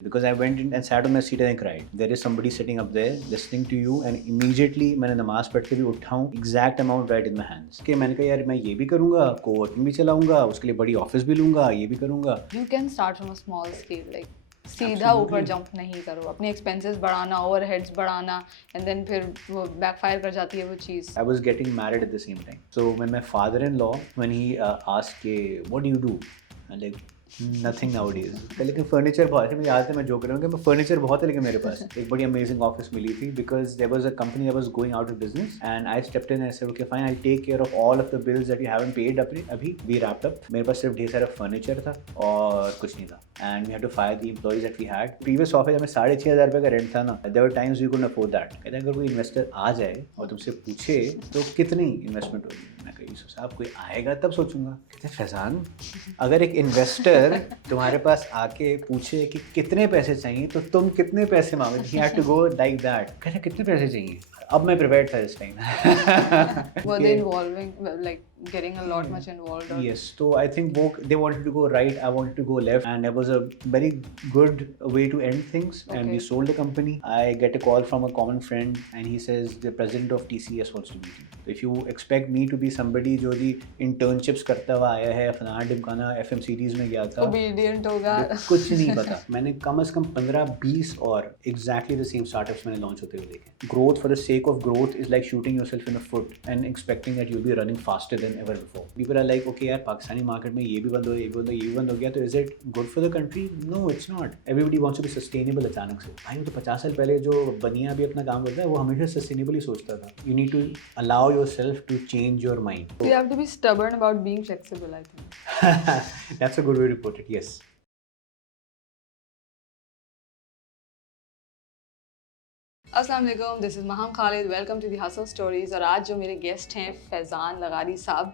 Because I went in and sat on my seat and I cried. There is somebody sitting up there listening to you and immediately मैंने नमाज पढ़ के भी उठा हूँ exact amount right in my hands. कि मैंने कहा यार मैं ये भी करूँगा, co-working भी चलाऊँगा, उसके लिए बड़ी ऑफिस भी लूँगा, ये भी करूँगा. You can start from a small scale, like सीधा ऊपर जंप नहीं करो, अपने एक्सपेंसेस बढ़ाना, ओवरहेड्स बढ़ाना, एंड देन फिर वो बैकफायर कर जाती है वो चीज़. I was getting married at the same time. So when my father-in-law, when he asked के what do you do? I'm like nothing nowadays. लेकिन फर्नीचर बहुत है, मुझे याद है मैं जो कर रहा हूँ कि मैं फर्नीचर बहुत है लेकिन मेरे पास एक बड़ी अमेजिंग ऑफिस मिली थी because there was a company that was going out of business and I stepped in and I said okay fine I'll take care of all of the bills that you haven't paid अभी we wrapped up. मेरे पास सिर्फ ढेर सारा furniture था और कुछ नहीं था and we had to fire the employees that we had. Previous office में 6,500 रुपये का रेंट था ना. There were times we couldn't afford that. कहते हैं अगर कोई इन्वेस्टर आ जाए और तुमसे पूछे तो कितनी इन्वेस्टमेंट होगी. मैं कही साहब कोई आएगा तब सोचूंगा. कहते फैजान अगर एक इन्वेस्टर तुम्हारे पास आके पूछे कि कितने पैसे चाहिए तो तुम कितने पैसे मांगे. He had to go like that. कहते कितने पैसे चाहिए. अब मैं प्रिपेयर्ड था इस time. Were they involving, like getting a lot much involved? Or? Yes, so I think they wanted to go right, I wanted to go left, and it was a very good way to end things. Okay. And we sold the company. I get a call from a common friend, and he says the president of TCS wants to meet you. So if you expect me to be somebody जो दी internships करता हुआ आया है, फलाना ढिमकाना FMCGs में गया था, obedient होगा, कुछ नहीं पता. मैंने कम से कम 15-20 और exactly the same startups मैंने launch होते हुए देखे. Growth for the sake of growth is like shooting yourself in the foot and expecting that you'll be running faster than ever before. People are like, okay यार Pakistani market में ये भी बंद हो गया, ये भी बंद हो गया, ये भी बंद हो गया, तो is it good for the country? No, it's not. Everybody wants to be sustainable अचानक से. भाई तो 50 साल पहले जो बनिया भी अपना काम करता है वो हमेशा sustainable ही सोचता था. You need to allow yourself to change your mind. You have to be stubborn about being flexible, I think. That's a good way to put it. Yes. अस्सलाम वालेकुम, this is Maham Khalid, welcome to the hustle stories. और आज जो मेरे guest हैं फैज़ान लगारी साहब,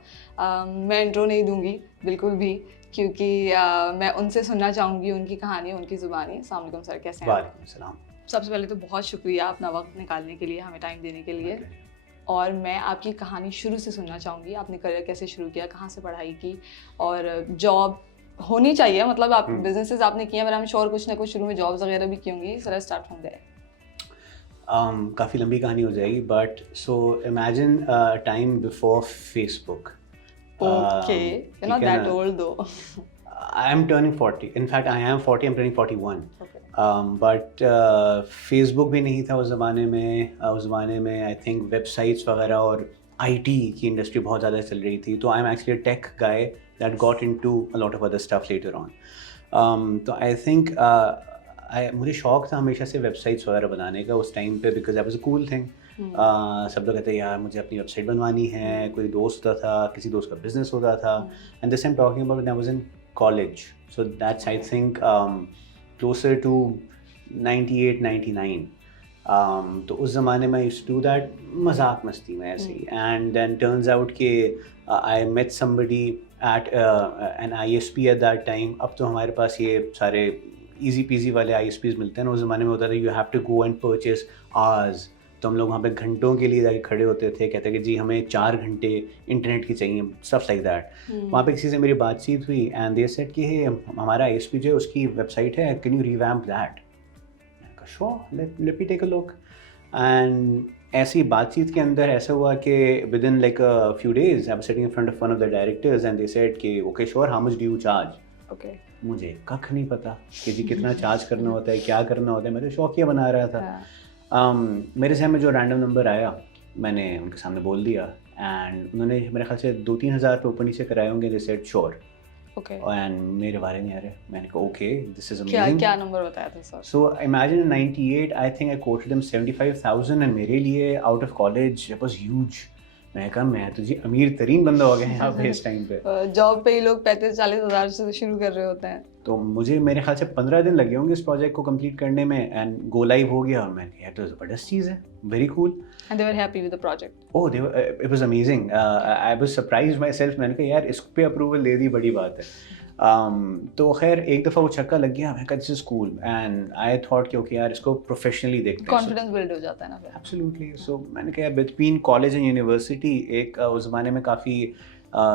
मैं intro नहीं दूंगी बिल्कुल भी क्योंकि मैं उनसे सुनना चाहूँगी उनकी कहानी, उनकी ज़ुबानी. अस्सलाम वालेकुम सर, कैसे हैं? वालेकुम सलाम. सबसे पहले तो बहुत शुक्रिया अपना वक्त निकालने के लिए, हमें टाइम देने के लिए. और मैं आपकी कहानी शुरू से सुनना चाहूँगी. आपने करियर कैसे शुरू किया, कहाँ से पढ़ाई की, और जॉब होनी चाहिए, मतलब आप बिजनेसेस आपने किए, पर हम श्योर कुछ ना कुछ शुरू में जॉब्स वगैरह भी की होंगी. So let's start from there. काफ़ी लंबी कहानी हो जाएगी but so imagine time before Facebook. Okay, you're not that old though. I am turning 40. In fact, I am 40. I'm turning 41. Okay. But Facebook भी नहीं था उस ज़माने में. उस ज़माने में I think वेबसाइट्स वगैरह और IT की इंडस्ट्री बहुत ज़्यादा चल रही थी. तो I'm actually a tech guy that got into a lot of other stuff later on. तो I think मुझे शौक था हमेशा से वेबसाइट्स वगैरह बनाने का उस टाइम पे because that was a cool thing. सब लोग कहते हैं यार मुझे अपनी वेबसाइट बनवानी है. कोई दोस्त होता था, किसी दोस्त का बिजनेस होता था. And this I am talking about when I was in college. So that's I think closer to 98-99. तो उस ज़माने में आई यूज्ड टू दैट मजाक मस्ती में ऐसे ही. एंड देन टर्न्स आउट कि I met somebody at an ISP at that time. अब तो हमारे पास ये सारे ईजी पीजी वाले ISPs मिलते हैं ना. उस ज़माने में होता था you have to go and purchase hours. तो हम लोग वहाँ पे घंटों के लिए जाके खड़े होते थे, कहते कि जी हमें 4 घंटे इंटरनेट की चाहिए, स्टफ लाइक दैट. वहाँ पे किसी से मेरी बातचीत हुई एंड दे सेड कि हमारा ISP जो है उसकी वेबसाइट है, can you revamp that. Sure, let me take a look. And ऐसी बातचीत के अंदर ऐसा हुआ कि within like a few days I was sitting in front of one of the directors and they said कि okay sure, how much do you charge. Okay. मुझे कख नहीं पता कि जी कितना चार्ज करना होता है, क्या करना होता है. मैं तो शौकिया बना रहा था. मेरे जहन में जो रैंडम नंबर आया मैंने उनके सामने बोल दिया एंड उन्होंने मेरे ख्याल से 2-3 हज़ार रुपये ऊपर नीचे कराए होंगे. They said sure. Okay. And मेरे बारे नहीं आ रहे. मैंने कहा ओके दिस इज अमेजिंग. क्या नंबर बताया था sir? So imagine in 98 I think I quoted them 75,000 and मेरे लिए out of college it was huge. मैं कहा मैं तो जी अमीर तरीन बंदा हो गया यहाँ पे इस टाइम पे. जॉब पे ही लोग 35-40 हज़ार से शुरू कर रहे होते हैं. तो मुझे मेरे ख्याल से 15 दिन लगे होंगे इस प्रोजेक्ट को कंप्लीट करने में एंड गो लाइव हो गया. और मैंने कहा तो ज़बरदस्त चीज़ है, very cool. And they were happy with the project. Oh, it was amazing. I was surprised myself. मैंने कहा यार इस पे अप्रूवल दे दी, बड़ी बात है. तो खैर एक दफ़ा वो छक्का लग गया. मैं कहा this is cool and I thought कि ओके यार इसको प्रोफेशनली देखते हैं. कॉन्फिडेंस बिल्ड हो जाता है ना फिर. एब्सोल्युटली. सो मैंने कहा बिटवीन कॉलेज एंड यूनिवर्सिटी एक उस ज़माने में काफ़ी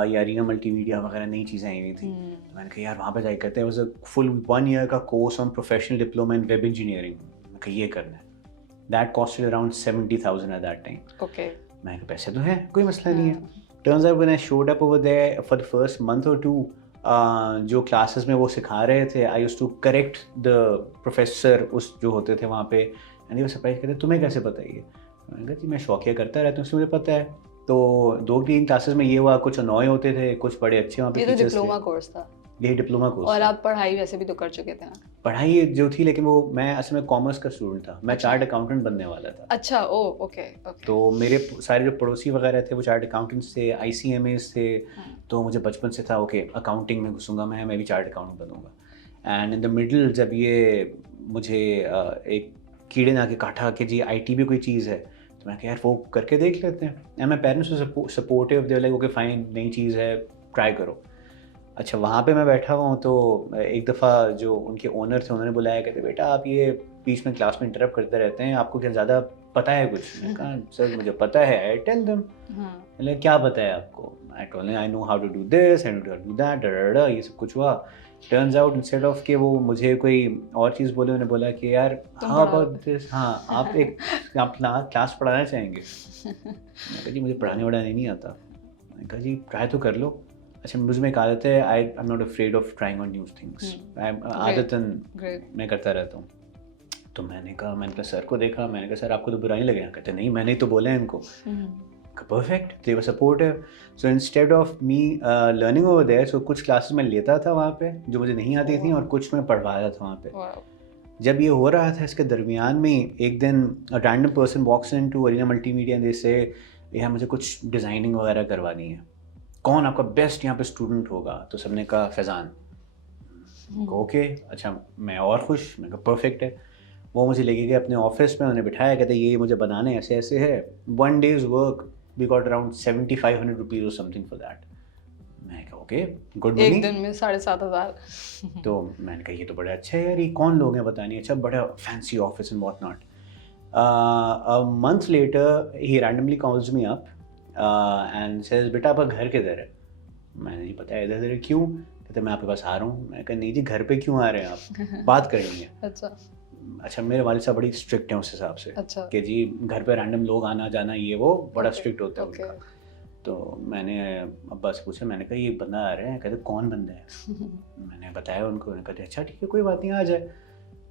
या रीना मल्टीमीडिया वगैरह नई चीज़ें आई हुई थी। तो मैंने कहा यार वहाँ पे जाके करते हैं। वाज अ फुल 1 ईयर का course on professional diploma in web engineering. मैंने कहा ये करना है। That costed around 70,000 at that time. Okay. मैंने कहा पैसे तो हैं, कोई मसला नहीं है। Turns out when I showed up over there for the first month और टू, जो क्लासेस में वो सिखा रहे थे, I used to correct the professor उस जो होते थे वहाँ पे, एंड वो सरप्राइज कहते तुम्हें कैसे पता है ये? मैंने कहा जी मैं शौकिया करता रहता हूँ, इसलिए मुझे पता है। तो 2-3 क्लासेस में ये हुआ, कुछ अनॉय होते थे, कुछ बड़े अच्छे वहाँ पे ये तो टीचर्स डिप्लोमा थे। कोर्स था यही डिप्लोमा कोर्स और था। आप पढ़ाई वैसे भी तो कर चुके थे ना? पढ़ाई जो थी, लेकिन वो मैं असल में कॉमर्स का स्टूडेंट था, मैं अच्छा। चार्ट अकाउंटेंट बनने वाला था। अच्छा, ओ ओके ओके। तो मेरे सारे जो पड़ोसी वगैरह थे वो चार्ट अकाउंटेंट्स थे, ICMAs थे। तो मुझे बचपन से था ओके अकाउंटिंग में घुसूंगा, मैं भी चार्ट अकाउंटेंट बनूंगा। एंड इन द मिडल जब ये मुझे एक कीड़े ने आके काटा कि जी IT भी कोई चीज़ है, तो मैं कहा यार वो करके देख लेते हैं। एंड मैं पेरेंट्स से supportive, they like okay fine, नई चीज़ है, ट्राई करो। अच्छा वहाँ पे मैं बैठा हुआ हूँ, तो एक दफ़ा जो उनके ओनर थे उन्होंने बुलाया, कहते बेटा आप ये बीच में क्लास में इंटरप्ट करते रहते हैं, आपको क्या ज़्यादा पता है कुछ? मैंने कहा सर मुझे पता है, आई टेल देम। बोले क्या पता है आपको? I told them I know how to do this, I know how to do that, ये सब कुछ हुआ। टर्न्स आउट इंस्टेड ऑफ कि वो मुझे कोई और चीज़ बोले, उन्होंने बोला कि यार हाउ अबाउट दिस, हाँ आप क्लास पढ़ाना चाहेंगे? मैंने कहा जी मुझे पढ़ाने वढ़ाने नहीं आता। मैंने कहा जी ट्राई तो कर लो। अच्छा मुझ में एक आदत है, आई am not afraid of trying on new things, आदतन मैं करता रहता हूँ। तो मैंने अपने सर को देखा, मैंने कहा सर आपको तो बुरा नहीं लगेगा? कहते नहीं मैंने ही तो बोला है इनको। Perfect, they were supportive. So instead of me learning over there, so कुछ क्लासेस मैं लेता था वहाँ पे जो मुझे नहीं आती थी, और कुछ मैं पढ़वाया था वहाँ पे। जब ये हो रहा था, इसके दरमियान में एक दिन random person walks into Arena Multimedia and they say यहाँ मुझे कुछ डिज़ाइनिंग वगैरह करवानी है, कौन आपका बेस्ट यहाँ पे स्टूडेंट होगा? तो सबने कहा फैज़ान। ओके अच्छा, मैं और खुश, मैं कहा परफेक्ट है। वो मुझे लेके गए अपने ऑफिस में, उन्हें बिठाया, कहते ये मुझे बनाने ऐसे ऐसे है, 1 days work we got around 7500 rupees और समथिंग फॉर दैट। मैं कहा ओके गुड मनी। एक दिन में 7,500। तो मैंने कहा ये तो बड़ा अच्छा है यार, ये कौन लोग हैं पता नहीं, अच्छा बड़ा fancy office and what not. A month later he randomly calls me up and says बेटा आपका घर किधर है? मैंने जी पता है इधर इधर। क्यों? कहते मैं आपके पास आ रहा हूँ। मैं कहा नहीं जी घर पे क्यों आ रहे हैं आप, बात करनी है। अच्छा मेरे वालिद साहब बड़ी स्ट्रिक्ट हैं उस हिसाब से। अच्छा। कि जी घर पे रैंडम लोग आना जाना ये वो बड़ा स्ट्रिक्ट होता है ओके। उनका। तो मैंने अब्बा से पूछा, मैंने कहा ये बंदा आ रहा है, कहते कौन बंदा है? मैंने बताया उनको, उन्होंने कहते अच्छा ठीक है कोई बात नहीं आ जाए।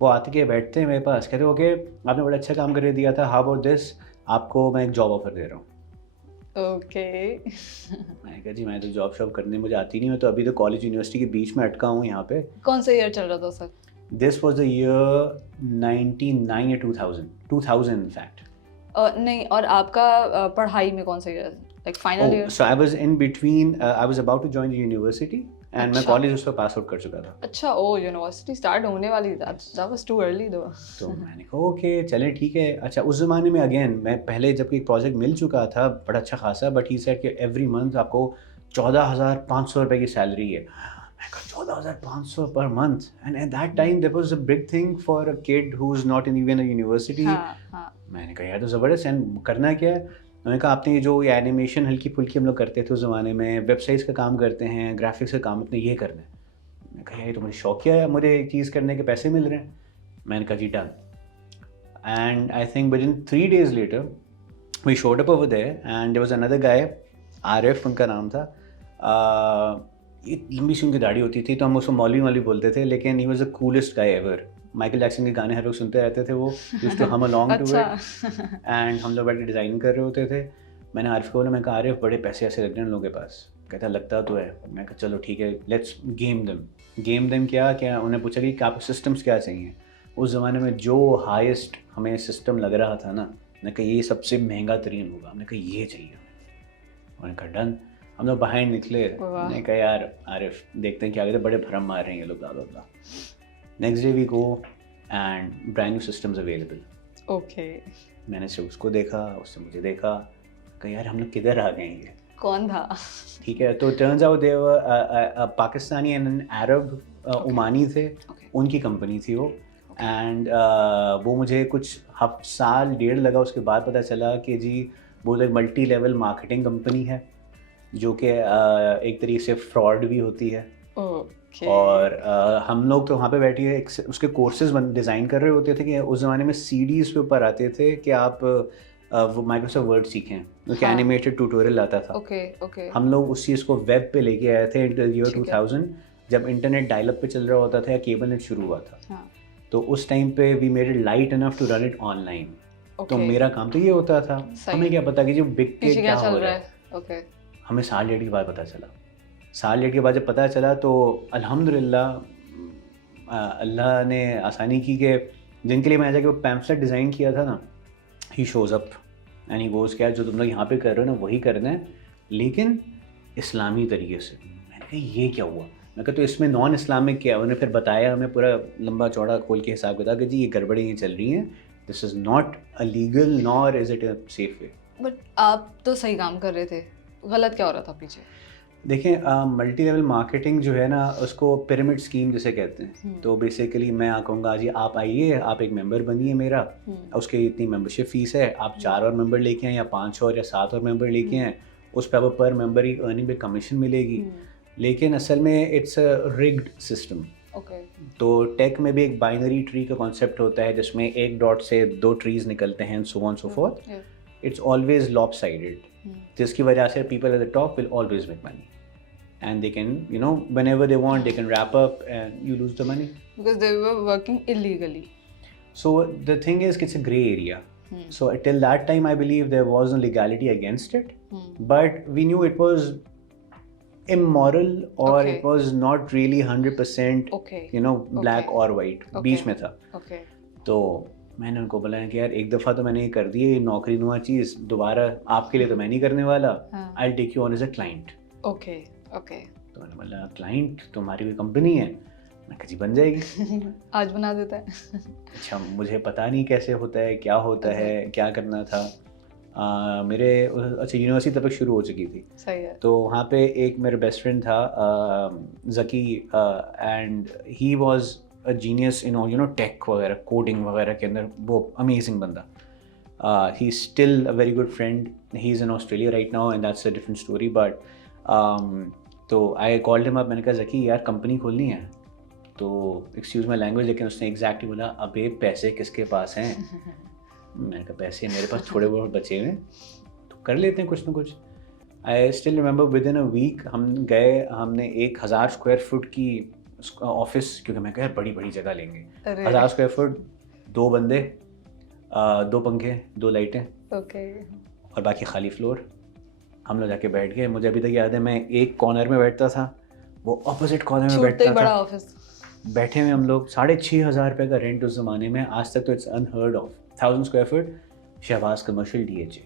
वो आते के बैठते हैं मेरे पास, कहते ओके आपने बड़ा अच्छा काम करके दिया था, हाउ अबाउट दिस, आपको मैं एक जॉब ऑफर दे रहा हूँ। ओके। मैंने कहा जी मैं तो जॉब शॉब करने मुझे आती नहीं, मैं तो अभी तो कॉलेज यूनिवर्सिटी के बीच में अटका हूँ यहाँ पे। कौन सा ईयर चल रहा था sir? This was the year 99 या 2000 इन फैक्ट। नहीं, और आपका पढ़ाई में कौन सा year, like final year? So I was in between, I was about to join the university and मैं अच्छा। कॉलेज उसको पास आउट कर चुका था। अच्छा, ओ यूनिवर्सिटी स्टार्ट होने वाली थी, दैट वाज टू अर्ली दो। तो मैंने कहा ओके चलें ठीक है। अच्छा उस ज़माने में अगेन मैं पहले जब एक प्रोजेक्ट मिल चुका था बड़ा अच्छा खासा, बट ही सेड कि एवरी मंथ आपको 14,500 रुपये की सैलरी है। मैं कहा 14,500 per month, and at that time there was a big thing for a kid who is not in even a university. मैंने कहा यार तो ज़बरदस्त है, करना क्या है? उन्होंने कहा आपने ये जो ये एनिमेशन हल्की फुल्की हम लोग करते थे उस ज़माने में, वेबसाइट्स का काम करते हैं, ग्राफिक्स का काम, अपने ये करना है। मैंने कहा यार तो मुझे शौकिया है, मुझे एक चीज़ करने के पैसे मिल रहे हैं। मैंने कहा जी done. And I think within 3 days later we showed up over there and there was another guy, Arif उनका नाम था। ये लंबी सी उनकी दाढ़ी होती थी तो हम उसको मौलवी मौलवी बोलते थे, लेकिन he was the coolest guy ever. Michael Jackson के गाने हर लोग सुनते रहते थे, वो यूज्ड टू हम अलोंग टू इट, एंड हम लोग बैठे डिज़ाइन कर रहे होते थे। मैंने आरिफ को बोला, मैं कहा आरिफ बड़े पैसे ऐसे लग रहे हैं उन लोगों के पास। कहता लगता तो है। मैं कहा चलो ठीक है लेट्स गेम देम। क्या उन्हें पूछा कि आपको सिस्टम्स क्या चाहिए? उस ज़माने में जो हाईएस्ट हमें सिस्टम लग रहा था ना, मैंने कहा ये सबसे महंगा तरीन होगा, हमने कहा ये चाहिए। उन्होंने कहा डन। हम लोग बाहर निकले, मैंने कहा यार आरिफ देखते हैं क्या कहते, बड़े भरम मार रहे हैं ये लोग, blah blah blah. Next day we go and brand new systems available. Okay. मैंने से उसको देखा, उससे मुझे देखा, कहा यार हम लोग किधर आ गए ये? कौन था? ठीक है, तो turns out they were Pakistani and an Arab, Omani थे, उनकी कंपनी थी वो। एंड वो मुझे कुछ साल डेढ़ लगा, उसके बाद पता चला कि जी वो एक मल्टी लेवल मार्केटिंग कंपनी है। जो कि एक तरीके से फ्रॉड भी होती है। ओके। और हम लोग तो वहाँ पे बैठे एक उसके कोर्सेज डिज़ाइन कर रहे होते थे कि उस ज़माने में सीडीज़ पे ऊपर आते थे कि आप वो माइक्रोसॉफ्ट वर्ड सीखें, उसके हाँ। एनिमेटेड ट्यूटोरियल आता था। Okay okay. हम लोग उस चीज़ को वेब पे लेके आए थे ईयर ठीक है। 2000, जब इंटरनेट डायलअप पे चल रहा होता था या केबल नेट शुरू हुआ था। हाँ। तो उस टाइम पे we made it light enough to run it online. तो ओके। मेरा काम तो ये होता था, सही हमें है। क्या पता कि जो बिग के पीछे क्या क्या चल हो रहा रहा है? है। ओके। हमें साल डेढ़ के बाद पता चला। साल डेढ़ के बाद जब पता चला तो अल्हम्दुलिल्लाह अल्लाह ने आसानी की कि जिनके लिए मैं जाके वो पैम्फलेट डिज़ाइन किया था ना, he shows up and he goes क्या जो तुम लोग यहाँ पे कर रहे हो ना वही करना है, लेकिन इस्लामी तरीके से। मैंने कहा ये क्या हुआ? मैं कहा तो इसमें नॉन इस्लामिक क्या है? उन्होंने फिर बताया हमें पूरा लंबा चौड़ा खोल के हिसाब किताब कि जी ये गड़बड़ें चल रही हैं, this is not a legal nor is it a safe way. But आप तो सही काम कर रहे थे, गलत क्या हो रहा था पीछे? देखें मल्टी लेवल मार्केटिंग जो है ना उसको पिरामिड स्कीम जिसे कहते हैं। तो बेसिकली मैं कहूँगा जी आप आइए, आप एक मेंबर बनिए मेरा, उसके इतनी मेंबरशिप फ़ीस है, आप 4 और मेंबर लेके आएँ या 5 और या 7 और मेंबर लेके आएँ, उस पर आपको पर मेंबर ही अर्निंग पे कमीशन मिलेगी। लेकिन असल में it's a rigged system. Okay. तो टेक में भी एक बाइनरी ट्री का कॉन्सेप्ट होता है जिसमें एक डॉट से 2 ट्रीज़ निकलते हैं, so on so fourth. It's always lopsided, जिसकी वजह से people at the top will always make money, and they can, you know, whenever they want, they can wrap up and you lose the money. Because they were working illegally. So the thing is, it's a gray area. So till that time, I believe there was no legality against it, but we knew it was immoral or Okay. it was not really 100%, Okay. you know, black Okay. or white. Okay. बीच में था। Okay. तो मैंने उनको बोला कि यार एक दफ़ा तो मैंने ये कर दी है, ये नौकरी नुमा चीज़ दोबारा आपके लिए तो मैं नहीं करने वाला। I take you on as a client. Okay okay. तो मैंने बोला क्लाइंट तुम्हारी कोई कंपनी है? मैं कहा जी बन जाएगी। आज बना देता है। अच्छा मुझे पता नहीं कैसे होता है, क्या होता है, क्या करना था। मेरे अच्छा यूनिवर्सिटी तब तक शुरू हो चुकी थी। सही है। तो वहाँ पे एक मेरा बेस्ट फ्रेंड था Zaki, and he was a genius in you know tech वगैरह, कोडिंग वगैरह के अंदर वो अमेजिंग बंदा। He is still a very good friend, he is in Australia right now and that's a different story. But तो I called him up, मैंने कहा ज़की यार कंपनी खोलनी है। तो एक्सक्यूज़ माई लैंग्वेज, लेकिन उसने एग्जैक्टली बोला अबे पैसे किसके पास हैं? मैंने कहा पैसे मेरे पास थोड़े बहुत बचे हुए, तो कर लेते हैं कुछ ना कुछ। I still remember within a week हम गए, हमने 1000 स्क्वायर फुट की ऑफिस, क्योंकि मैं कहा बड़ी बड़ी जगह लेंगे। 1000 स्क्वायर फुट, 2 बंदे, 2 पंखे, 2 लाइटें, ओके। और बाकी खाली फ्लोर। हम लोग जाके बैठ गए। मुझे अभी तक याद है मैं एक कॉर्नर में बैठता था, वो ऑपोजिट कॉर्नर में बैठता बड़ा था। ऑफिस बैठे हुए हम लोग, 6500 रुपये का रेंट उस ज़माने में, आज तक तो it's unheard of. 1000 square foot, Shahbaz commercial DHA,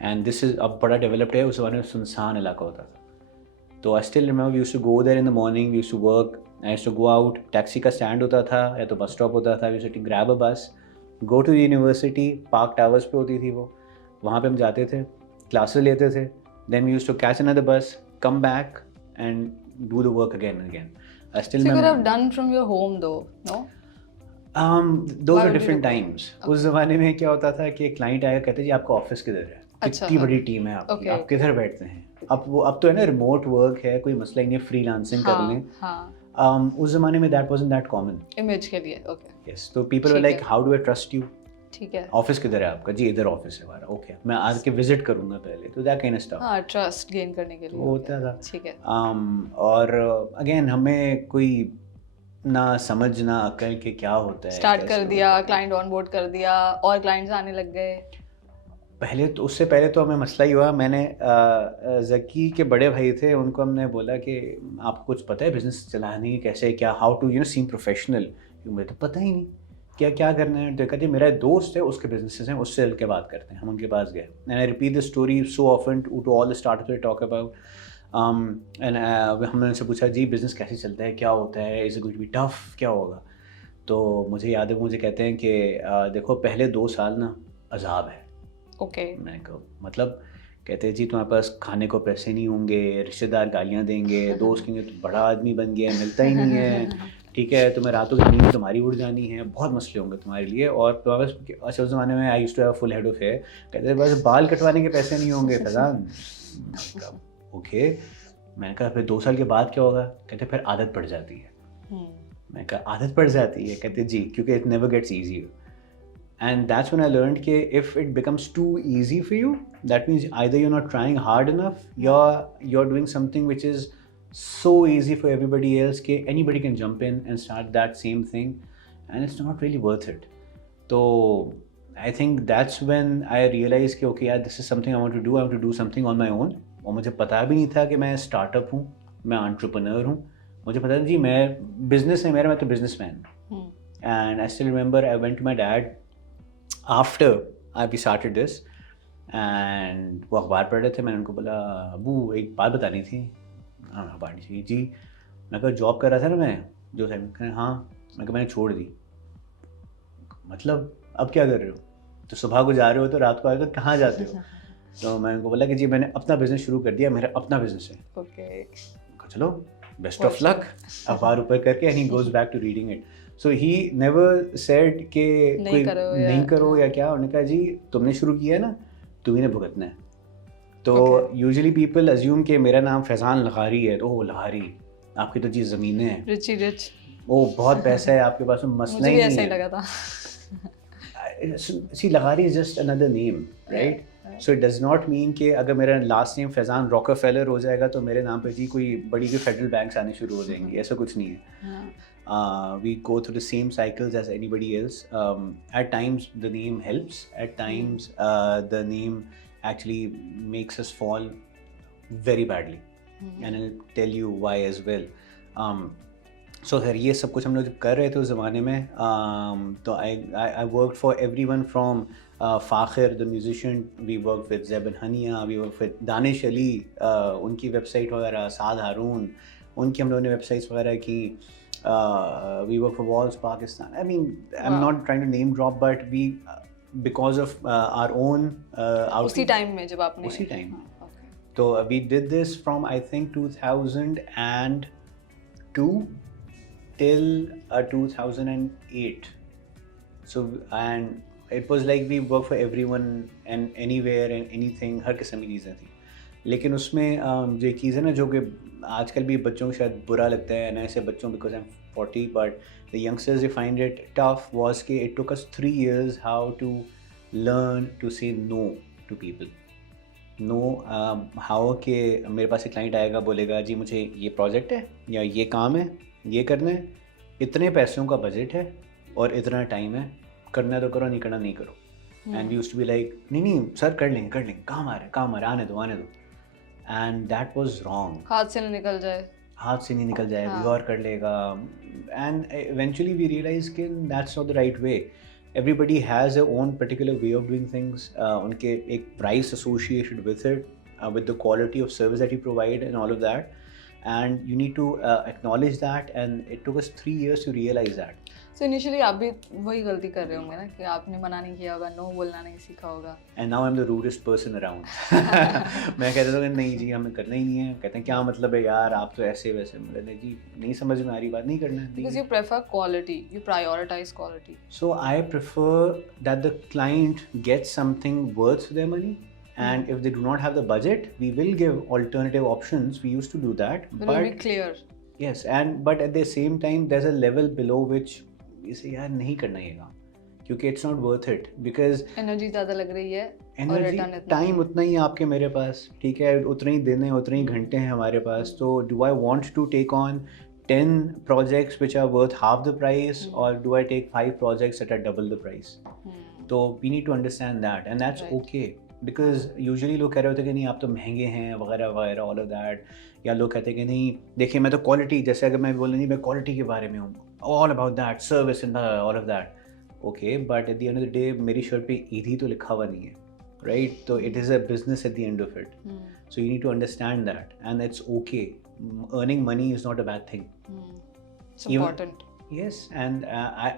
and this is अब बड़ा डेवलप्ड है। उस ज़माने में सुनसान इलाका होता था। तो I still remember we used to go there in the morning, we used to work, I used to go out, taxi का स्टैंड होता था या तो बस स्टॉप होता था, we used to grab a bus, go to university, Park Towers पे होती थी वो, वहाँ पे हम जाते थे, क्लासेस लेते थे, then we used to catch another bus, come back and do the work again and again. I still So you could remember. have done from your home though, no? Those Why are would you different do that? times. उस ज़माने में क्या होता था कि एक client आया, कहते जी आपका ऑफिस किधर है? अच्छा, कितनी हाँ। बड़ी टीम है आपकी, Okay, आप okay. किधर बैठते हैं? अब तो है ना रिमोट वर्क है, कोई मसला ही नहीं, फ्रीलांसिंग कर लें। हाँ। उस ज़माने में that wasn't that common. Image के लिए, ओके। Yes, तो people were ठीक like, है। how do I trust you? ठीक है। ऑफिस किधर है आपका? जी इधर ऑफिस है हमारा। ओके, मैं आज के विजिट करूँगा पहले, तो that kind of stuff. हाँ, ट्रस्ट गेन करने के लिए वो होता था। ठीक है। और अगेन हमें कोई ना समझ ना अकल के क्या होता है, स्टार्ट कैसे कर दिया, होता है। क्लाइंट ऑनबोर्ड कर दिया और क्लाइंट्स आने लग गए। पहले तो उससे पहले तो हमें मसला ही हुआ। मैंने ज़की के बड़े भाई थे, उनको हमने बोला कि आपको कुछ पता है बिज़नेस चलाने की कैसे, क्या how to you know seem professional? मुझे तो पता ही नहीं क्या क्या करना है। तो कहते मेरा एक दोस्त है, उसके बिजनेसेस हैं, उससे चल के बात करते हैं। हम उनके पास गए and I repeat the story so often to all the startups I talk about. And हमने उनसे पूछा जी बिज़नेस कैसे चलता है, क्या होता है, is it going to be tough, क्या होगा? तो मुझे याद है, मुझे कहते हैं कि देखो पहले 2 साल ना अजाब है। ओके। मैंने कहा मतलब? कहते हैं जी तुम्हारे पास खाने को पैसे नहीं होंगे, रिश्तेदार गालियाँ देंगे, दोस्त कहेंगे तुम बड़ा आदमी बन गया, मिलता ही नहीं है, ठीक है, तुम्हें रातों की नींद तुम्हारी उड़ जानी है, बहुत मसले होंगे तुम्हारे लिए। और तुम्हारे पास अच्छा उस ज़माने में I used to have full head of hair, कहते हैं बस बाल कटवाने के पैसे नहीं होंगे फैजान, ओके, मैंने कहा फिर 2 साल के बाद क्या होगा? कहते फिर आदत पड़ जाती है। मैंने कहा आदत पड़ जाती है? कहते जी, क्योंकि it never gets easier. And that's when I learned that if it becomes too easy for you, that means either you're not trying hard enough, you're doing something which is so easy for everybody else that anybody can jump in and start that same thing, and it's not really worth it. So I think that's when I realized that okay, yeah, this is something I want to do. I want to do something on my own. और मुझे पता भी नहीं था कि मैं startup हूँ, मैं एंटरप्रेन्योर हूँ। मुझे पता था जी मैं बिजनेस है मेरा, मैं तो businessman. And I still remember I went to my dad after we started this, and वो अखबार पढ़ रहे थे। मैंने उनको बोला अबू एक बात बतानी थी। हाँ बात चाहिए जी। मैं कहा जॉब कर रहा था ना मैं जो था, हाँ। मैं कहा मैंने छोड़ दी। मतलब अब क्या कर रहे हो? तो सुबह को जा रहे हो तो रात को आ रहे हो तो कहाँ जाते हो? तो मैंने उनको बोला कि जी मैंने अपना बिजनेस शुरू कर दिया, मेरा अपना बिजनेस है। ओके, चलो बेस्ट ऑफ लक। अखबार ऊपर करके and he goes back to reading it. So he never said कि कोई नहीं करो या क्या। उन्होंने कहा जी तुमने शुरू किया है ना, तुम्ही ने भुगतना है। तो यूजुअली पीपल अज्यूम कि मेरा नाम फैज़ान लखारी है, तो लखारी आपकी तो जी ज़मीनें हैं, रिच ओ बहुत पैसा है आपके पास, मसला ही नहीं है। मुझे ऐसा ही लगा था। See, लखारी is just another name, right? So it does not mean कि अगर मेरा लास्ट नेम फैज़ान रॉकफेलर हो जाएगा तो मेरे नाम पे जी कोई बड़ी कोई फेडरल बैंक्स आने शुरू हो जाएंगी, ऐसा कुछ नहीं है। We go through the same cycles as anybody else. At times the name helps, at times the name actually makes us fall very badly, and I'll tell you why as well. So खैर ये सब कुछ हम लोग जब कर रहे थे उस ज़माने में, तो I worked for everyone from फ़ाखिर the musician, we worked with Zebin Hania, we worked with Danish Ali, उनकी वेबसाइट वगैरह, साद हारून, उनकी हम लोगों ने वेबसाइट्स वगैरह की। We work for Walls Pakistan. I mean, I'm not trying to name drop, but we because of our own उसी time में जब आपने उसी टाइम तो we did this from I think 2002 till 2008. So and it was like we work for everyone and anywhere and anything, हर किस्म की चीज़ें थी। लेकिन उसमें जो एक चीज़ है ना जो कि आजकल भी बच्चों को शायद बुरा लगता है ना, ऐसे बच्चों because I am 40 but the youngsters they find it tough was कि it took us 3 years how to learn to say no to people. No how कि मेरे पास एक क्लाइंट आएगा बोलेगा जी मुझे ये प्रोजेक्ट है या ये काम है, ये करना है, इतने पैसों का बजट है और इतना टाइम है, करना तो करो, नहीं करना नहीं करो। And we used to be like नहीं सर कर लेंगे, काम आ रहा है आने दो। And that was wrong. हाथ से नहीं निकल जाए हाँ। भी और कर लेगा। एंड इवेंचुअली वी रियलाइज कि that's not the right way. Everybody has a own particular way of doing things. उनके एक price associated with it, with the quality of service that you provide and all of that, and you need to acknowledge that, and it took us 3 years to realize that. So initially आप भी वही गलती कर रहे होंगे ना कि आपने मना नहीं किया होगा, नो बोलना नहीं सीखा होगा। And now I'm the rudest person around. मैं कहता था कि नहीं जी हमें करना ही नहीं है। कहते हैं क्या मतलब है यार आप तो ऐसे वैसे। मैंने जी नहीं समझ में आ रही बात, नहीं करना है। Because you prefer quality, you prioritize quality. So I prefer that the client gets something worth their money. And if they do not have the budget, we will give alternative options. We used to do that. But we'll be clear. Yes, but at the same time, there's a level below which you say, यार नहीं करना ये काम, क्योंकि it's not worth it because energy ज़्यादा लग रही है, एनर्जी टाइम उतना ही आपके मेरे पास, ठीक है, उतने ही दिन हैं, उतने ही घंटे हैं हमारे पास। तो do I want to take on 10 projects which are worth half the price, or do I take 5 projects that are double the price? तो we need to understand that, and that's okay. Because usually लोग कह रहे होते हैं कि नहीं आप तो महंगे हैं वगैरह वगैरह ऑल ऑफ दैट, या लोग कहते हैं कि नहीं देखिए मैं तो क्वालिटी, जैसे अगर मैं बोल नहीं मैं क्वालिटी के बारे में हूँ, all about that service in all of that. Okay, but at the end of the day मेरी शर्ट पे ईदी तो लिखा हुआ नहीं है, राइट? तो it is a business at the end of it, so you need to understand that, and it's okay. Earning money is not a bad thing, it's important. Yes, and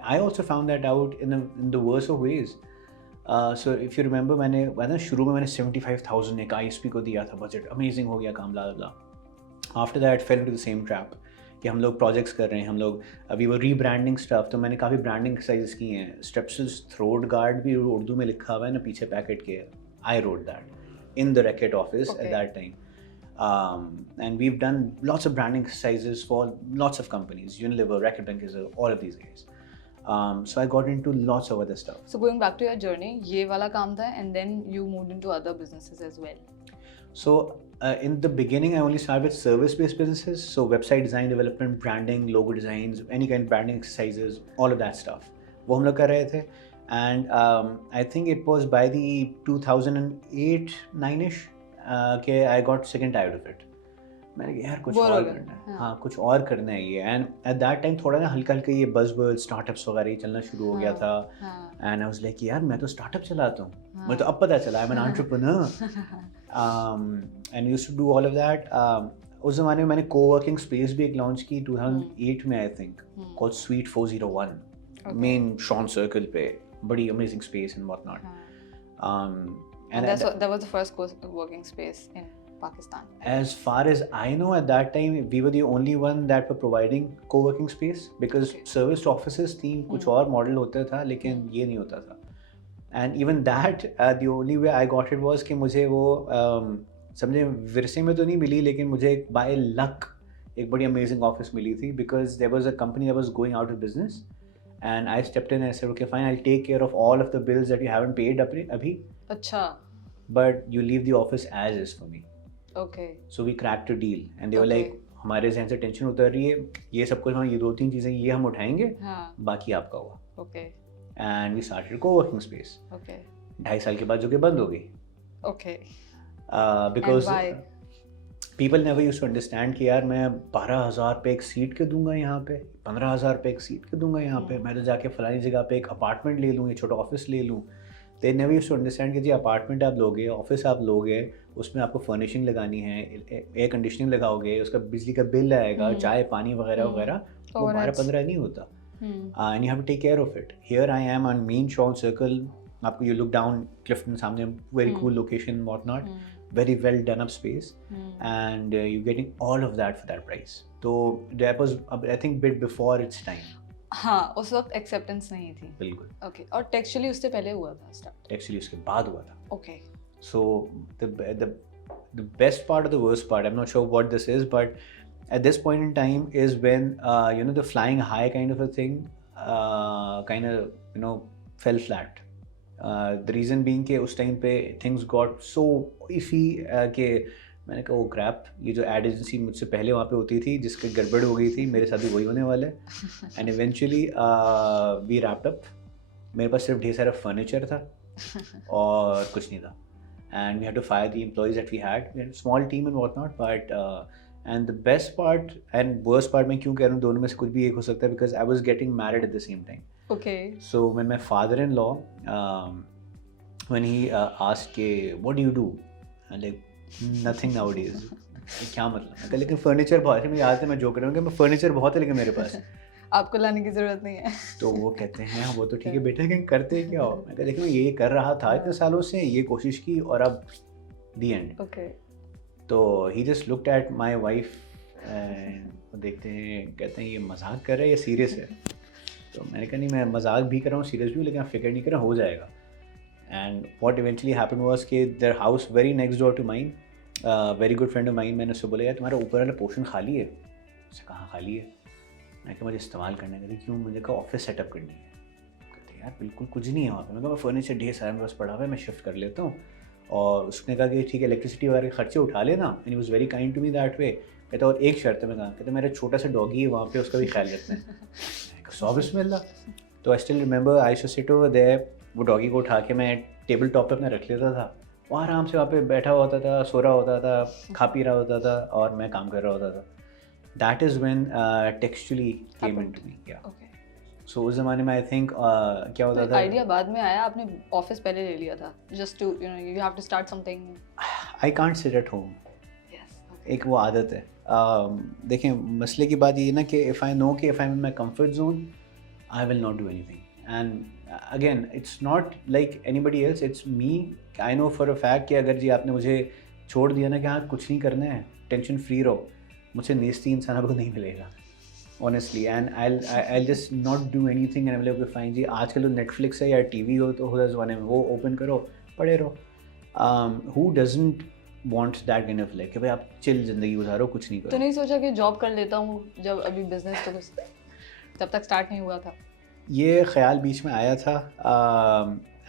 I also found that out in the worst of ways. So if you remember मैंने शुरू में मैंने 75,000 एक ISP को दिया था budget, amazing हो गया काम, blah blah blah. After that fell into the same trap कि हम लोग प्रोजेक्ट्स कर रहे हैं, हम लोग अभी वो रीब्रांडिंग स्टफ, तो मैंने काफ़ी ब्रांडिंग एक्सरसाइज की हैं। स्ट्रेप्सिल्स थ्रोट गार्ड भी उर्दू में लिखा हुआ है ना पीछे पैकेट के, I wrote that. in the Reckitt office Okay. at that time. And we've done lots of branding exercises for lots of companies, Unilever, Reckitt Benckiser, all of these guys. So I got into lots of other stuff. So going back to your journey, ये वाला काम था and then you moved into other businesses as well. So in the beginning, I only started with service-based businesses. So website design, development, branding, logo designs, any kind of branding exercises, all of that stuff. वो हम लोग कर रहे थे. And I think it was by the 2008-9ish कि I got sick and tired of it. मैंने कहा यार कुछ Bore हो और गए, करना है. हाँ. हाँ, कुछ और करना है ये. And at that time थोड़ा ना हल्का हल्का ये buzzword स्टार्टअप्स वगैरह ये चलना शुरू हो गया था. हाँ. And I was like यार मैं तो स्टार्टअप चलाता हूँ. हाँ. मुझे तो अब पता चला I'm an entrepreneur. And used to do all of that. उस ज़माने में मैंने co-working space भी एक लॉन्च की 2008 में I think called Suite 401. Okay. Main Sean Circle पे बड़ी amazing space and whatnot. हाँ. And that was the first co-working space in Pakistan. As far as I know, at that time we were the only one that were providing co-working space because Okay. serviced offices थी कुछ और model होता था लेकिन ये नहीं होता था. And even that the only way I got it was कि मुझे वो समझे विरसे में तो नहीं मिली लेकिन मुझे by luck एक बड़ी amazing office मिली थी because there was a company that was going out of business and I stepped in and I said okay fine I'll take care of all of the bills that you haven't paid अभी अच्छा. but you leave the office as is for me. Okay. So we cracked a deal and they were Okay. like हमारे जहन से tension उतर रही है ये सब कुछ हम ये 2-3 चीज़ें ये हम उठाएंगे हाँ. बाकी आपका हुआ. Okay. And we started co-working space. Okay. 2.5 साल के बाद जो कि बंद हो गई. Okay. Because And why? people never used to understand कि यार मैं 12,000 पे एक सीट के दूंगा यहाँ पे 15,000 पे एक सीट के दूंगा यहाँ पे मैं तो जाके फलानी जगह पे एक अपार्टमेंट ले लूँ ये छोटा ऑफिस ले लूँ. They never used to understand कि जी अपार्टमेंट आप लोगे ऑफिस आप लोगे उसमें आपको फर्निशिंग लगानी है एयर कंडीशनिंग लगाओगे उसका बिजली का बिल आएगा चाय पानी वगैरह वगैरह वो 12-15 नहीं होता. And you have to take care of it. Here I am on main Sean Circle. आपको you look down Clifton सामने very cool location whatnot. Very well done up space. And you're getting all of that for that price. So that was I think bit before its time. हाँ उस वक्त acceptance नहीं थी. बिल्कुल. Okay. और textually उससे पहले हुआ था start. Actually उसके बाद हुआ था. Okay. So the best part or the worst part, I'm not sure what this is, but at this point in time is when you know the flying high kind of a thing kind of you know fell flat. The reason being कि उस time पे things got so iffy कि मैंने कहा वो Krebs ये जो ad agency मुझसे पहले वहाँ पे होती थी जिसकी गड़बड़ हो गई थी मेरे साथ भी वही होने वाला है. And eventually we wrapped up. मेरे पास सिर्फ ढेर सारा फर्नीचर था और कुछ नहीं था. And we had to fire the employees that we had. We had a small team and whatnot, but and the best part and worst part मैं क्यों कह रहा हूँ दोनों में से कुछ भी एक हो सकता है because I was getting married at the same time. Okay. So when my father-in-law when he asked के what do you do? I'm like nothing nowadays. क्या मतलब? मैं कहा लेकिन फर्नीचर बहुत है. मैं याद है मैं जो कर रहा हूँ कि मैं फर्नीचर बहुत है लेकिन मेरे पास. आपको लाने की जरूरत नहीं है. तो वो कहते हैं वो तो ठीक है बेटा लेकिन करते क्या हो? मैं कहा देखो ये कर रहा था इतने सालों से ये कोशिश की और अब दी एंड. Okay. तो he just looked at my wife and देखते हैं कहते हैं ये मजाक कर रहा है या सीरियस है. तो मैंने कहा नहीं मैं मजाक भी कर रहा हूँ सीरियस भी हूँ लेकिन आप फिक्र नहीं कर रहा हो जाएगा. And what eventually happen was कि their house very next door to mine very good friend of mine. मैंने उससे बोला यार तुम्हारा ऊपर वाला पोर्शन खाली है. उससे कहाँ खाली है? मैं कहा मुझे इस्तेमाल करने के लिए. क्यों? मुझे कहा ऑफिस सेटअप करनी है. कहते यार बिल्कुल कुछ नहीं है वहाँ पे. मैं कहा फर्नीचर ढेर सारा मेरे पास पड़ा हुआ है मैं शिफ्ट कर लेता हूँ. और उसने कहा कि ठीक है इलेक्ट्रिसिटी वगैरह के खर्चे उठा लेना. And he was very kind to me that way. कहता और एक शर्त है. मैं कहा कहता मेरा छोटा सा डॉगी है वहाँ पे उसका भी ख्याल रखना है. 100 बिस्मिल्लाह. तो I still remember I used to sit over there. वो डॉगी को उठा के मैं टेबल टॉप पे अपना रख लेता था. वो आराम से वहाँ पे बैठा होता था सो रहा होता था खा पी रहा होता था और मैं काम कर रहा होता था. That is when textually came into me. Yeah. Okay. So उस ज़माने में I think क्या होता था? आइडिया बाद में आया आपने ऑफिस पहले ले लिया था just to you know you have to start something. I can't sit at home. Yes. एक वो आदत है. देखें मसले की बात ये है ना कि if I know कि if I'm in my comfort zone, I will not do anything. And again, it's not like anybody else. It's me. I know for a fact कि अगर जी आपने मुझे छोड़ दिया ना कि हाँ कुछ नहीं करना है, टेंशन फ्री रहो, मुझसे नेस्ती इंसान आपको नहीं मिलेगा honestly. And I'll just not do anything and I'm like okay fine जी आजकल तो नेटफ्लिक्स है या टीवी हो तो उस ज़माने में वो ओपन करो पढ़े रहो. Who doesn't want that kind of life कि भाई आप चिल ज़िंदगी गुजारो, कुछ नहीं तो करो. नहीं सोचा कि जॉब कर लेता हूँ जब अभी बिजनेस तो कुछ तब तक स्टार्ट नहीं हुआ था? ये ख्याल बीच में आया था,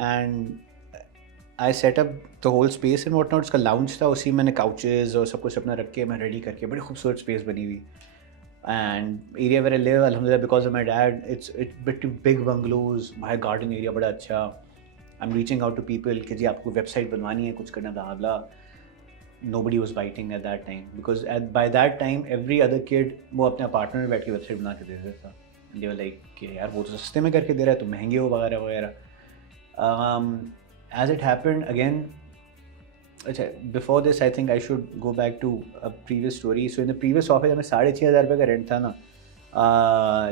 and I set up the whole space and what not. उसका लाउंज था, उसी मैंने काउचेज़ और सब कुछ अपना रख के मैं रेडी करके, बड़ी खूबसूरत स्पेस बनी हुई. And area where I live अल्हम्दुलिल्लाह because of my dad, it's bit big bungalows, my garden area बड़ा अच्छा. I am reaching out to people कि जी आपको वेबसाइट बनवानी है, कुछ करना, ब्ला ब्ला. Nobody was biting at that time because by that time every other kid वो अपने अपार्टमेंट में बैठ के वेबसाइट बना के दे देता था. They were like कि यार वो तो सस्ते में करके दे रहा है, तो महंगे हो वगैरह वगैरह. As it happened again, अच्छा before this I think I should go back to a previous story. So in the previous office हमें 6,500 रुपये का रेंट था ना.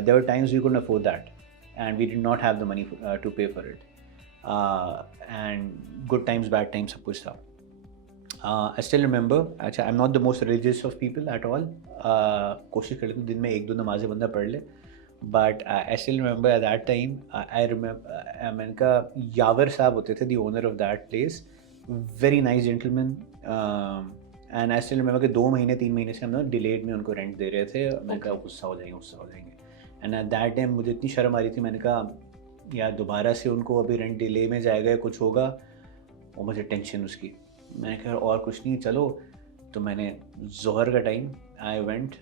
There were times we couldn't afford that and we did not have the money to pay for it. And good times bad times सब कुछ था. I still remember, अच्छा I'm not the most religious of people at all. कोशिश कर लेता हूँ दिन में 1-2 नमाज़ें बंदा पढ़ ले. But I still remember at that time, I remember मैंने कहा यावर साहब होते थे the owner of that place, very nice gentleman. And I still remember कि 2 महीने 3 महीने से हम लोग delayed में उनको रेंट दे रहे थे. मैंने कहा गुस्सा हो जाएंगे. And at that time मुझे इतनी शर्म आ रही थी, मैंने कहा यार दोबारा से उनको अभी रेंट डिले में जाएगा या कुछ होगा, और मुझे टेंशन उसकी. मैंने कहा और कुछ नहीं, चलो. तो मैंने ज़ोहर का टाइम आई वेंट,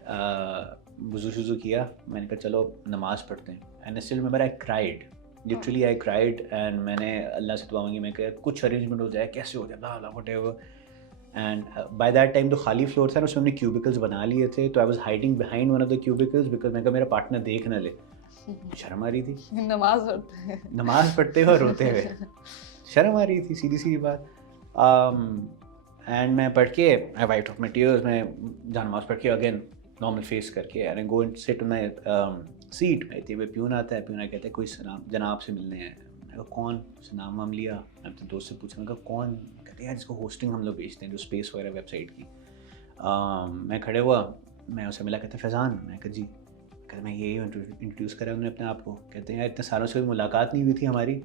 वज़ू शुज़ू किया, मैंने कहा चलो नमाज़ पढ़ते हैं. And I still remember I cried, literally I cried. And मैंने अल्लाह से दुआ मांगी, मैं कहा कुछ अरेंजमेंट हो जाए, कैसे हो जाए, blah blah whatever. And by that time तो खाली फ्लोर था ना, उसमें हमने क्यूबिकल्स बना लिए थे. तो I was hiding behind one of the cubicles because मैं कहा मेरा पार्टनर देख ना ले. शर्म आ रही थी नमाज़ पढ़ते हुए रोते हुए, शर्म आ रही थी, सीधी सीधी बात. एंड मैं पढ़ के आई वाइप्ड ऑफ माई टीयर्स, मैं जान नमाज पढ़ के अगेन नॉर्मल फेस करके and I go and sit on my seat. मैं प्यून आता है, प्यून कहते हैं कोई जनाब से मिलने हैं. मैंने कहा कौन, उससे नाम वाम लिया. मैं अपने दोस्त से पूछा, मैंने कहा कौन, कहते हैं यार जिसको होस्टिंग हम लोग बेचते हैं, जो स्पेस वगैरह वेबसाइट की. मैं खड़े हुआ, मैं उससे मिला, कहते हैं फैज़ान. मैं कहा जी. कहते मैं यही इंट्रोड्यूस करा उन्होंने अपने आप को. कहते हैं यार इतने सालों से मुलाकात नहीं हुई थी हमारी.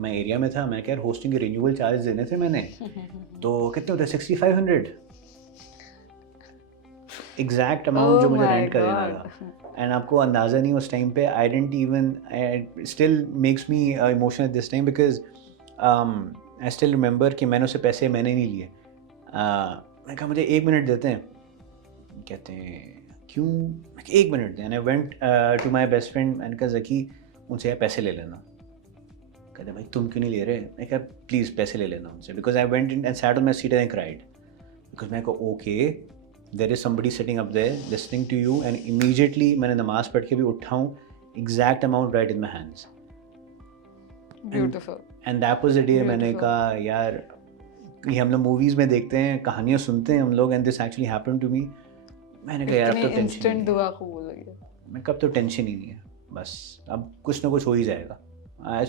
मैं एरिया में था, मैं क्या होस्टिंग के रिन्यूअल चार्ज देने थे मैंने. तो कितने होते हैं 6500 एग्जैक्ट अमाउंट जो मुझे रेंट का देना था. एंड आपको अंदाज़ा नहीं उस टाइम पे, I didn't even, still makes me emotional this time because I still remember कि मैंने उससे पैसे मैंने नहीं लिए. मैं कहा मुझे 1 मिनट देते हैं. कहते हैं क्यों, 1 मिनट दें. And I went to my best friend, मैंने कहा ज़की उनसे पैसे ले लेना. कहते भाई तुम क्यों नहीं ले रहे. मैं कहा प्लीज़ पैसे ले लेना उनसे. Because I went in and sat on my seat and cried. Because मैं कहा okay there is somebody sitting up there listening to you. And immediately मैंने नमाज़ पढ़ के भी उठाऊँ, exact amount right in my hands. Beautiful. And that was the day. मैंने कहा यार ये हम लोग मूवीज़ में देखते हैं, कहानियाँ सुनते हैं हम लोग, and this actually happened to me. मैंने कहा यार अब तो टेंशन इंस्टेंट दुआ कबूल हो गई. मैं कब तो टेंशन ही नहीं है, बस अब कुछ ना कुछ हो ही जाएगा.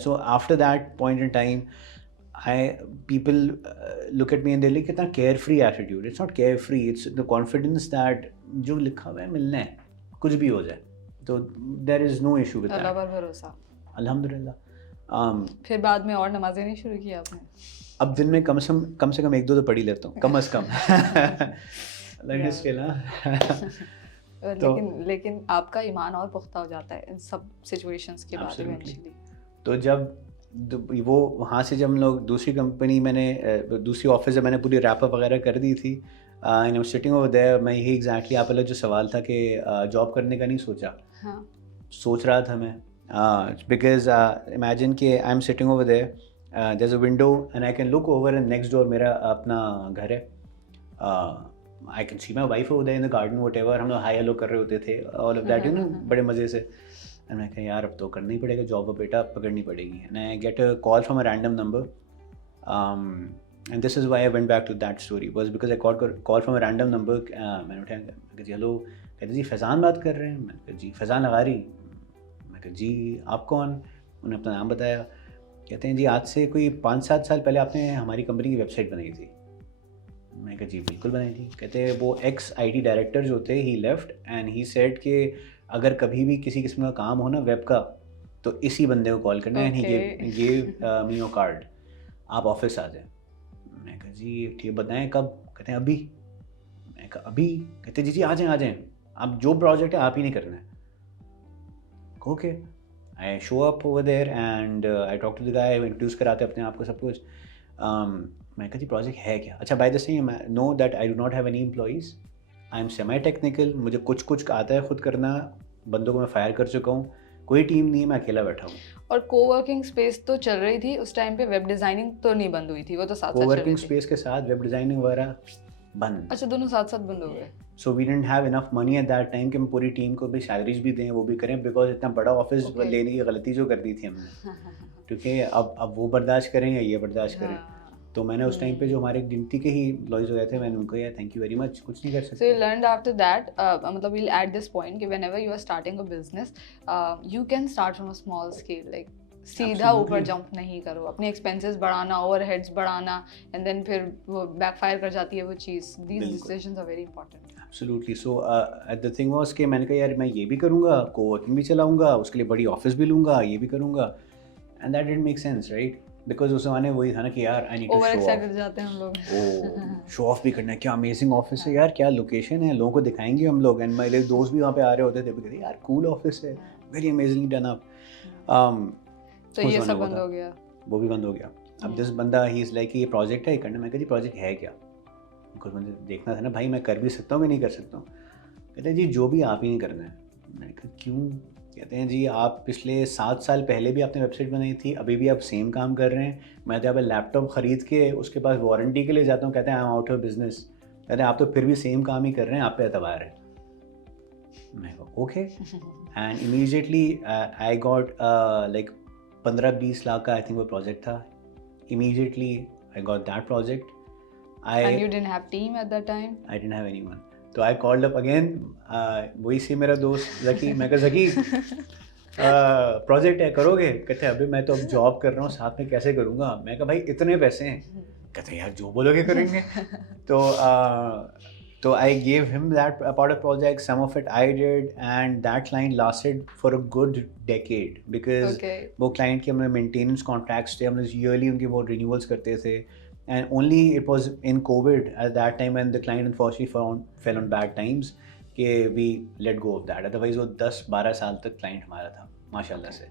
So after that point in time, people look at me and they're like कितना carefree attitude. It's not carefree, it's the confidence that जो लिखा हुआ है मिलना है, कुछ भी हो जाए. तो there is no issue with Allah that. पर भरोसा. अल्हम्दुलिल्लाह. फिर बाद में और नमाजें नहीं शुरू की आपने? अब दिन में कम से कम 1-2 तो पढ़ ही लेता हूँ, कम से कम. Like still, लेकिन आपका ईमान और पुख्ता हो जाता है इन सब सिचुएशंस के बाद इवेंचुअली. तो जब वो वहाँ से जब हम लोग दूसरी कंपनी, मैंने दूसरी ऑफिस में मैंने पूरी रैपअप वगैरह कर दी थी. एंड सिटिंग ओवर देयर, मैं यही एग्जैक्टली आप लोग जो सवाल था कि जॉब करने का नहीं सोचा. हाँ. सोच रहा था मैं, बिकॉज इमेजिन कि I am sitting over there, there is a window and I can look over and next door मेरा अपना घर है. I can see my wife over there in the garden whatever. हम लोग हाई हेलो कर रहे होते थे, all of that you know, बड़े मज़े से. एंड मैं कहा यार अब तो करना ही पड़ेगा जॉब, बेटा पकड़नी पड़ेगी. And I get a call from a random number. And this is why I went back to that story was because I call from a random number. मैंने उठाया, मैं कहा जी हेलो. कहते जी फैज़ान बात कर रहे हैं. मैं कहा जी फैज़ान लगारी. मैं कहा जी आप कौन. उन्होंने अपना नाम बताया. कहते हैं जी आज से कोई 5-7 साल पहले आपने हमारी कंपनी की वेबसाइट बनाई थी. मैं कहा जी बिल्कुल बनाई थी. कहते हैं वो एक्स IT डायरेक्टर जो थे, ही लेफ्ट एंड ही सेड कि अगर कभी भी किसी किस्म का काम हो ना वेब का, तो इसी बंदे को कॉल करना है. And he give me your card, आप ऑफिस आ जाएं. मैं कहा जी ठीक है बताएं कब, कहते हैं अभी। मैं कहा अभी, कहते जी जी आ जाएं, आप जो प्रोजेक्ट है आप ही नहीं करना है। Okay, I show up over there and I talk to the guy, introduce कराते अपने आप को सब कुछ। मैं कहा जी प्रोजेक्ट है क्या, अच्छा by the same know that I do not have any employees, I am semi technical, मुझे कुछ कुछ आता है खुद करना, बंदों को मैं फायर कर चुका हूँ, कोई टीम नहीं है, मैं अकेला बैठा हूँ। और कोवर्किंग स्पेस तो चल रही थी उस टाइम पे, वेब डिजाइनिंग तो नहीं बंद हुई थी, वो तो साथ साथ चल रही कोवर्किंग थी। स्पेस के साथ वेब डिज़ाइनिंग वगैरह बंद। अच्छा, दोनों साथ साथ बंद हो गए। So we didn't have enough money at that time कि हम पूरी टीम को भी सैलरीज भी दें, वो भी करें, बिकॉज इतना बड़ा ऑफिस Okay. लेने की गलती जो कर दी थी हमने, क्योंकि अब वो बर्दाश्त करें या ये बर्दाश्त करें। हाँ। तो मैंने उस टाइम पे जो हमारे गिनती के ही एम्प्लॉइज हो गए थे, मैंने उनको यार थैंक यू वेरी मच, कुछ नहीं कर So you सकते। learned after that, मतलब we'll add this point कि whenever you are starting a business, you can start from a small scale, like सीधा ऊपर Absolutely. जंप नहीं करो, अपने एक्सपेंसेस बढ़ाना, ओवरहेड्स बढ़ाना, एंड देन फिर वो बैकफायर कर जाती है वो चीज़। These बिल्कुल। decisions are very important. Absolutely. So the thing was कि मैंने कहा यार मैं ये भी करूँगा, कोवर्किंग भी चलाऊँगा, उसके लिए बड़ी ऑफिस भी लूँगा, ये भी करूँगा, and that didn't make sense right, because उस ज़माने वही था ना कि यार I need to over show off, excited जाते हैं हम लोग। ओ शो ऑफ भी करना है, क्या अमेजिंग ऑफिस है यार, क्या लोकेशन है, लोगों को दिखाएंगे हम लोग। एंड मेरे दोस्त भी वहाँ पे आ रहे होते थे, वो कहते यार कूल ऑफिस है, वेरी अमेजिंगली डन अप। तो ये सब बंद हो गया। वो भी बंद हो गया। अब दिस बंदा ही इज़ लाइक ये प्रोजेक्ट है ये करना, मैं कहा जी प्रोजेक्ट है क्या, बिकॉज मुझे देखना था ना भाई, मैं कर भी सकता हूँ मैं नहीं कर सकता हूँ। कहते हैं जी जो भी आप ही नहीं करना है। मैंने कहा क्यों, कहते हैं जी आप पिछले 7 साल पहले भी आपने वेबसाइट बनाई थी, अभी भी आप सेम काम कर रहे हैं, मैं तो अब लैपटॉप ख़रीद के उसके पास वारंटी के लिए जाता हूँ, कहते हैं I am out of business, कहते हैं आप तो फिर भी सेम काम ही कर रहे हैं, आप पे एतबार है। मैं okay, and immediately I got like 15-20 lakh का आई थिंक वो प्रोजेक्ट था। Immediately I got that project. And you didn't have team at that time? I didn't have anyone. तो आई कॉल्ड अप अगेन, वही से मेरा दोस्त जकी, मैं कहा जकी प्रोजेक्ट है करोगे, कहते हैं अभी मैं तो अब जॉब कर रहा हूँ साथ में कैसे करूँगा। मैं कहा भाई इतने पैसे हैं, कहते हैं यार जो बोलोगे करेंगे। तो I gave him that part of project, some of it I did, and that client lasted for a good decade, because Okay. वो क्लाइंट के हमने मेंटेनेंस कॉन्ट्रैक्ट्स थे, हमने ईयरली उनके वो रिन्यूअल्स करते थे। And only it was in COVID at that time when the client unfortunately fell on bad times कि we let go of that. Otherwise वो 10-12 साल तक client हमारा था माशाल्लाह से।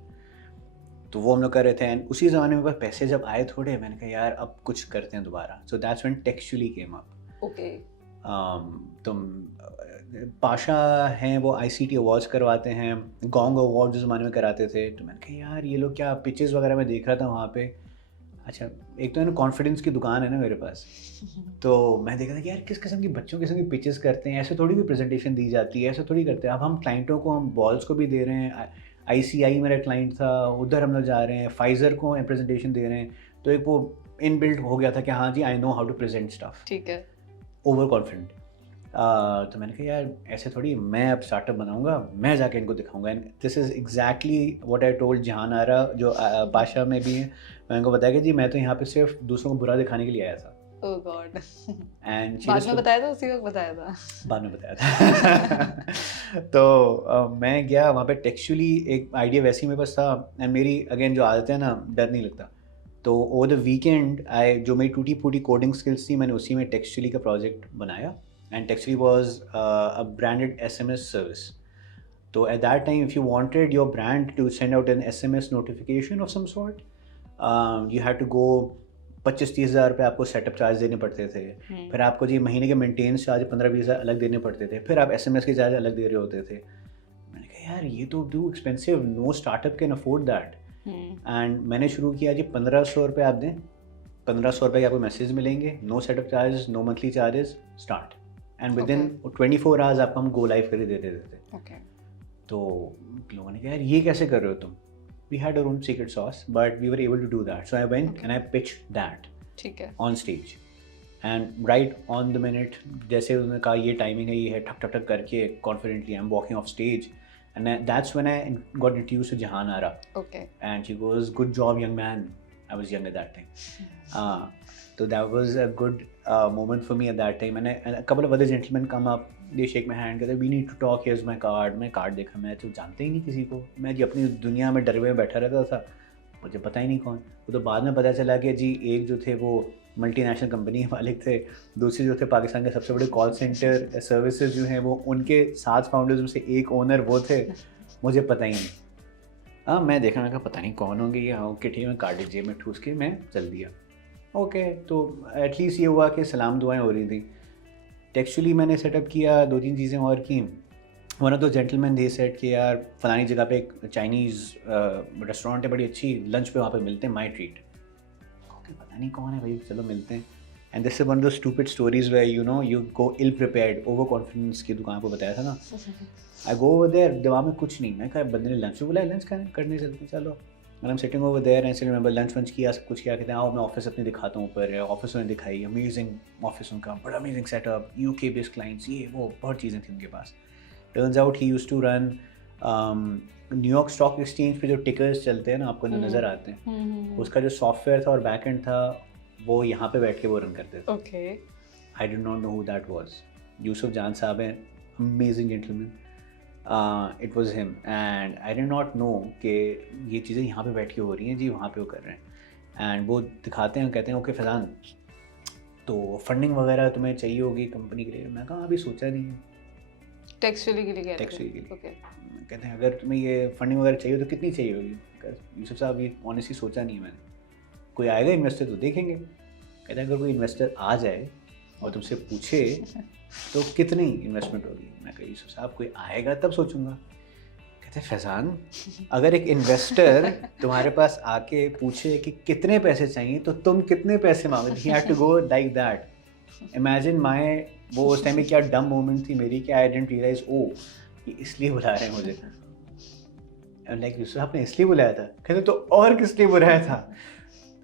तो वो हम लोग कर रहे थे, एंड उसी ज़माने में बस पैसे जब आए थोड़े, मैंने कहा यार अब कुछ करते हैं दोबारा। So that's when Textually came up. Okay. तुम पाशा हैं वो ICT अवार्ड्स करवाते हैं, गोंग अवार्ड जो ज़माने में कराते थे, तो मैंने कहा यार ये लोग क्या पिचेस वगैरह मैं देख रहा था वहाँ पे। अच्छा एक तो है ना कॉन्फिडेंस की दुकान है ना मेरे पास, तो मैं देखा था कि यार किस किस्म की बच्चों किस्म की पिचेस करते हैं, ऐसे थोड़ी भी प्रेजेंटेशन दी जाती है, ऐसे थोड़ी करते हैं। अब हम क्लाइंटों को हम बॉल्स को भी दे रहे हैं, ICI मेरा क्लाइंट था, उधर हम लोग जा रहे हैं, फाइज़र को प्रेजेंटेशन दे रहे हैं, तो एक वो इन बिल्ट हो गया था कि हाँ जी I know how to present stuff, ठीक है। Over confident. तो मैंने कहा यार ऐसे थोड़ी, मैं अब स्टार्टअप बनाऊंगा, मैं जाके इनको दिखाऊंगा। And this is exactly what I told जहान आरा जो पाशा में भी है, मैं उनको बताया कि जी मैं तो यहाँ पे सिर्फ दूसरों को बुरा दिखाने के लिए आया था। Oh God. एंड बाद में बताया था, उसी वक्त बताया था। बाद में बताया था। तो मैं गया वहाँ पे, टेक्सचुअली एक आइडिया वैसे ही मेरे पास था, एंड मेरी अगेन जो आदत है ना, डर नहीं लगता। तो ओवर द वीकेंड जो मेरी टूटी फूटी कोडिंग स्किल्स थी, मैंने उसी में टेक्सचुअली का प्रोजेक्ट बनाया, and Textually was a branded SMS service. तो at that time if you wanted your brand to send out an SMS notification of some sort, you had to go 25-30 हज़ार रुपये आपको सेटअप चार्ज देने पड़ते थे, फिर आपको जी महीने के मेंटेनेंस चार्ज 15-20 हज़ार अलग देने पड़ते थे, फिर आप SMS के चार्ज अलग दे रहे होते थे। मैंने कहा यार ये तो too expensive, no startup can afford that. And मैंने शुरू किया जी 1500 रुपये आप दें, 1500 रुपये के आपको मैसेज मिलेंगे, no setup charges, no monthly charges, start. And within 24 hours आपको हम गो लाइव करके दे देते थे। Okay. तो लोगों ने कहा यार ये कैसे कर रहे हो तुम? We had our own secret sauce, but we were able to do that. So I went and I pitched that ठीक है। on stage, and right on the minute, जैसे उन्होंने कहा ये टाइमिंग है, ये है, ठक ठक ठक करके confidently I'm walking off stage, and that's when I got introduced to Jahan Ara, Okay. and she goes, "Good job, young man." I was young at that time. So that was a good moment for me at that time, and a couple of other gentlemen come up, they shake my hand, कहते we need to talk, here's my card। मैं card देखा, मैं तो जानते ही नहीं किसी को, मैं जी अपनी दुनिया में डरे हुए बैठा रहता था। मुझे पता ही नहीं कौन। वो तो बाद में पता चला कि जी एक जो थे वो मल्टीनेशनल कंपनी के मालिक थे, दूसरे जो थे पाकिस्तान के सबसे बड़े कॉल सेंटर सर्विसेज जो हैं वो उनके 7 फाउंडर्स में से एक ओनर वो थे। मुझे पता ही नहीं। हाँ, मैं देखा, मैं कहा पता नहीं कौन होंगे ये। हाँ ओके ठीक है, मैं कार्ड जेब में ठूस के मैं चल दिया। ओके, तो एटलीस्ट ये हुआ कि सलाम दुआएं हो रही थी। टेक्चुअली मैंने सेटअप किया, 2-3 चीज़ें और की। One of the gentleman they set कि यार फलानी जगह पे एक चाइनीज़ रेस्टोरेंट है बड़ी अच्छी, लंच पे वहाँ पे मिलते हैं, माई ट्रीट। ओके, पता नहीं कौन है भाई, चलो मिलते हैं। And this is one of the stupid stories where you go ill prepared, overconfidence की दुकान को बताया था ना। आई गो ओवर देयर, दिमाग में कुछ नहीं, मैं कहा बंदे ने लंच पे बुलाया, लंच करने चलते हैं चलो। And I am sitting over there and I remember lunch वंच किया, सब कुछ किया। कहते हैं आओ मैं ऑफिस अपनी दिखाता हूँ ऊपर। ऑफिस उन्हें दिखाई, अमेजिंग ऑफिस उनका, बड़ा amazing setup, UK based clients, ये वो बहुत चीज़ें थी उनके पास। Turns out he used to run New York Stock Exchange पे जो टिकर्स चलते हैं ना आपको जो नज़र आते हैं, उसका जो सॉफ्टवेयर था और बैक एंड था वो यहाँ पे बैठ के वो रन करते थे। Okay, I did not know who that was. Yusuf जान साहब हैं, amazing gentleman. It was him and I did not know कि ये चीज़ें यहाँ पे बैठ के हो रही हैं जी, वहाँ पे वो कर रहे हैं। एंड वो दिखाते हैं, कहते हैं ओके फैज़ान तो फंडिंग वगैरह तुम्हें चाहिए होगी कंपनी के लिए। मैं कहा अभी सोचा नहीं है। टेक्सचुअली के लिए कहते हैं। टेक्सचुअली के लिए। ओके, कहते हैं अगर तुम्हें ये फंडिंग वगैरह चाहिए तो कितनी चाहिए होगी। यूसुफ साहब ये ऑनेस्टली सोचा नहीं है मैंने, कोई आएगा इन्वेस्टर तो देखेंगे। कहते हैं अगर कोई इन्वेस्टर आ जाए और तुमसे पूछे तो कितनी इन्वेस्टमेंट होगी। मैं कहा यूसुफ साहब कोई आएगा तब सोचूंगा। कहते हैं फैज़ान अगर एक इन्वेस्टर तुम्हारे पास आके पूछे कि कितने पैसे चाहिए तो तुम कितने पैसे मांगोगे। He had to go like that. Imagine my, वो उस टाइम में क्या डम मोमेंट थी मेरी कि आई डिडंट रियलाइज ओ ये इसलिए बुला रहे हैं मुझे। लाइक यूसुफ आपने इसलिए बुलाया था। कहते तो और किस लिए बुलाया था।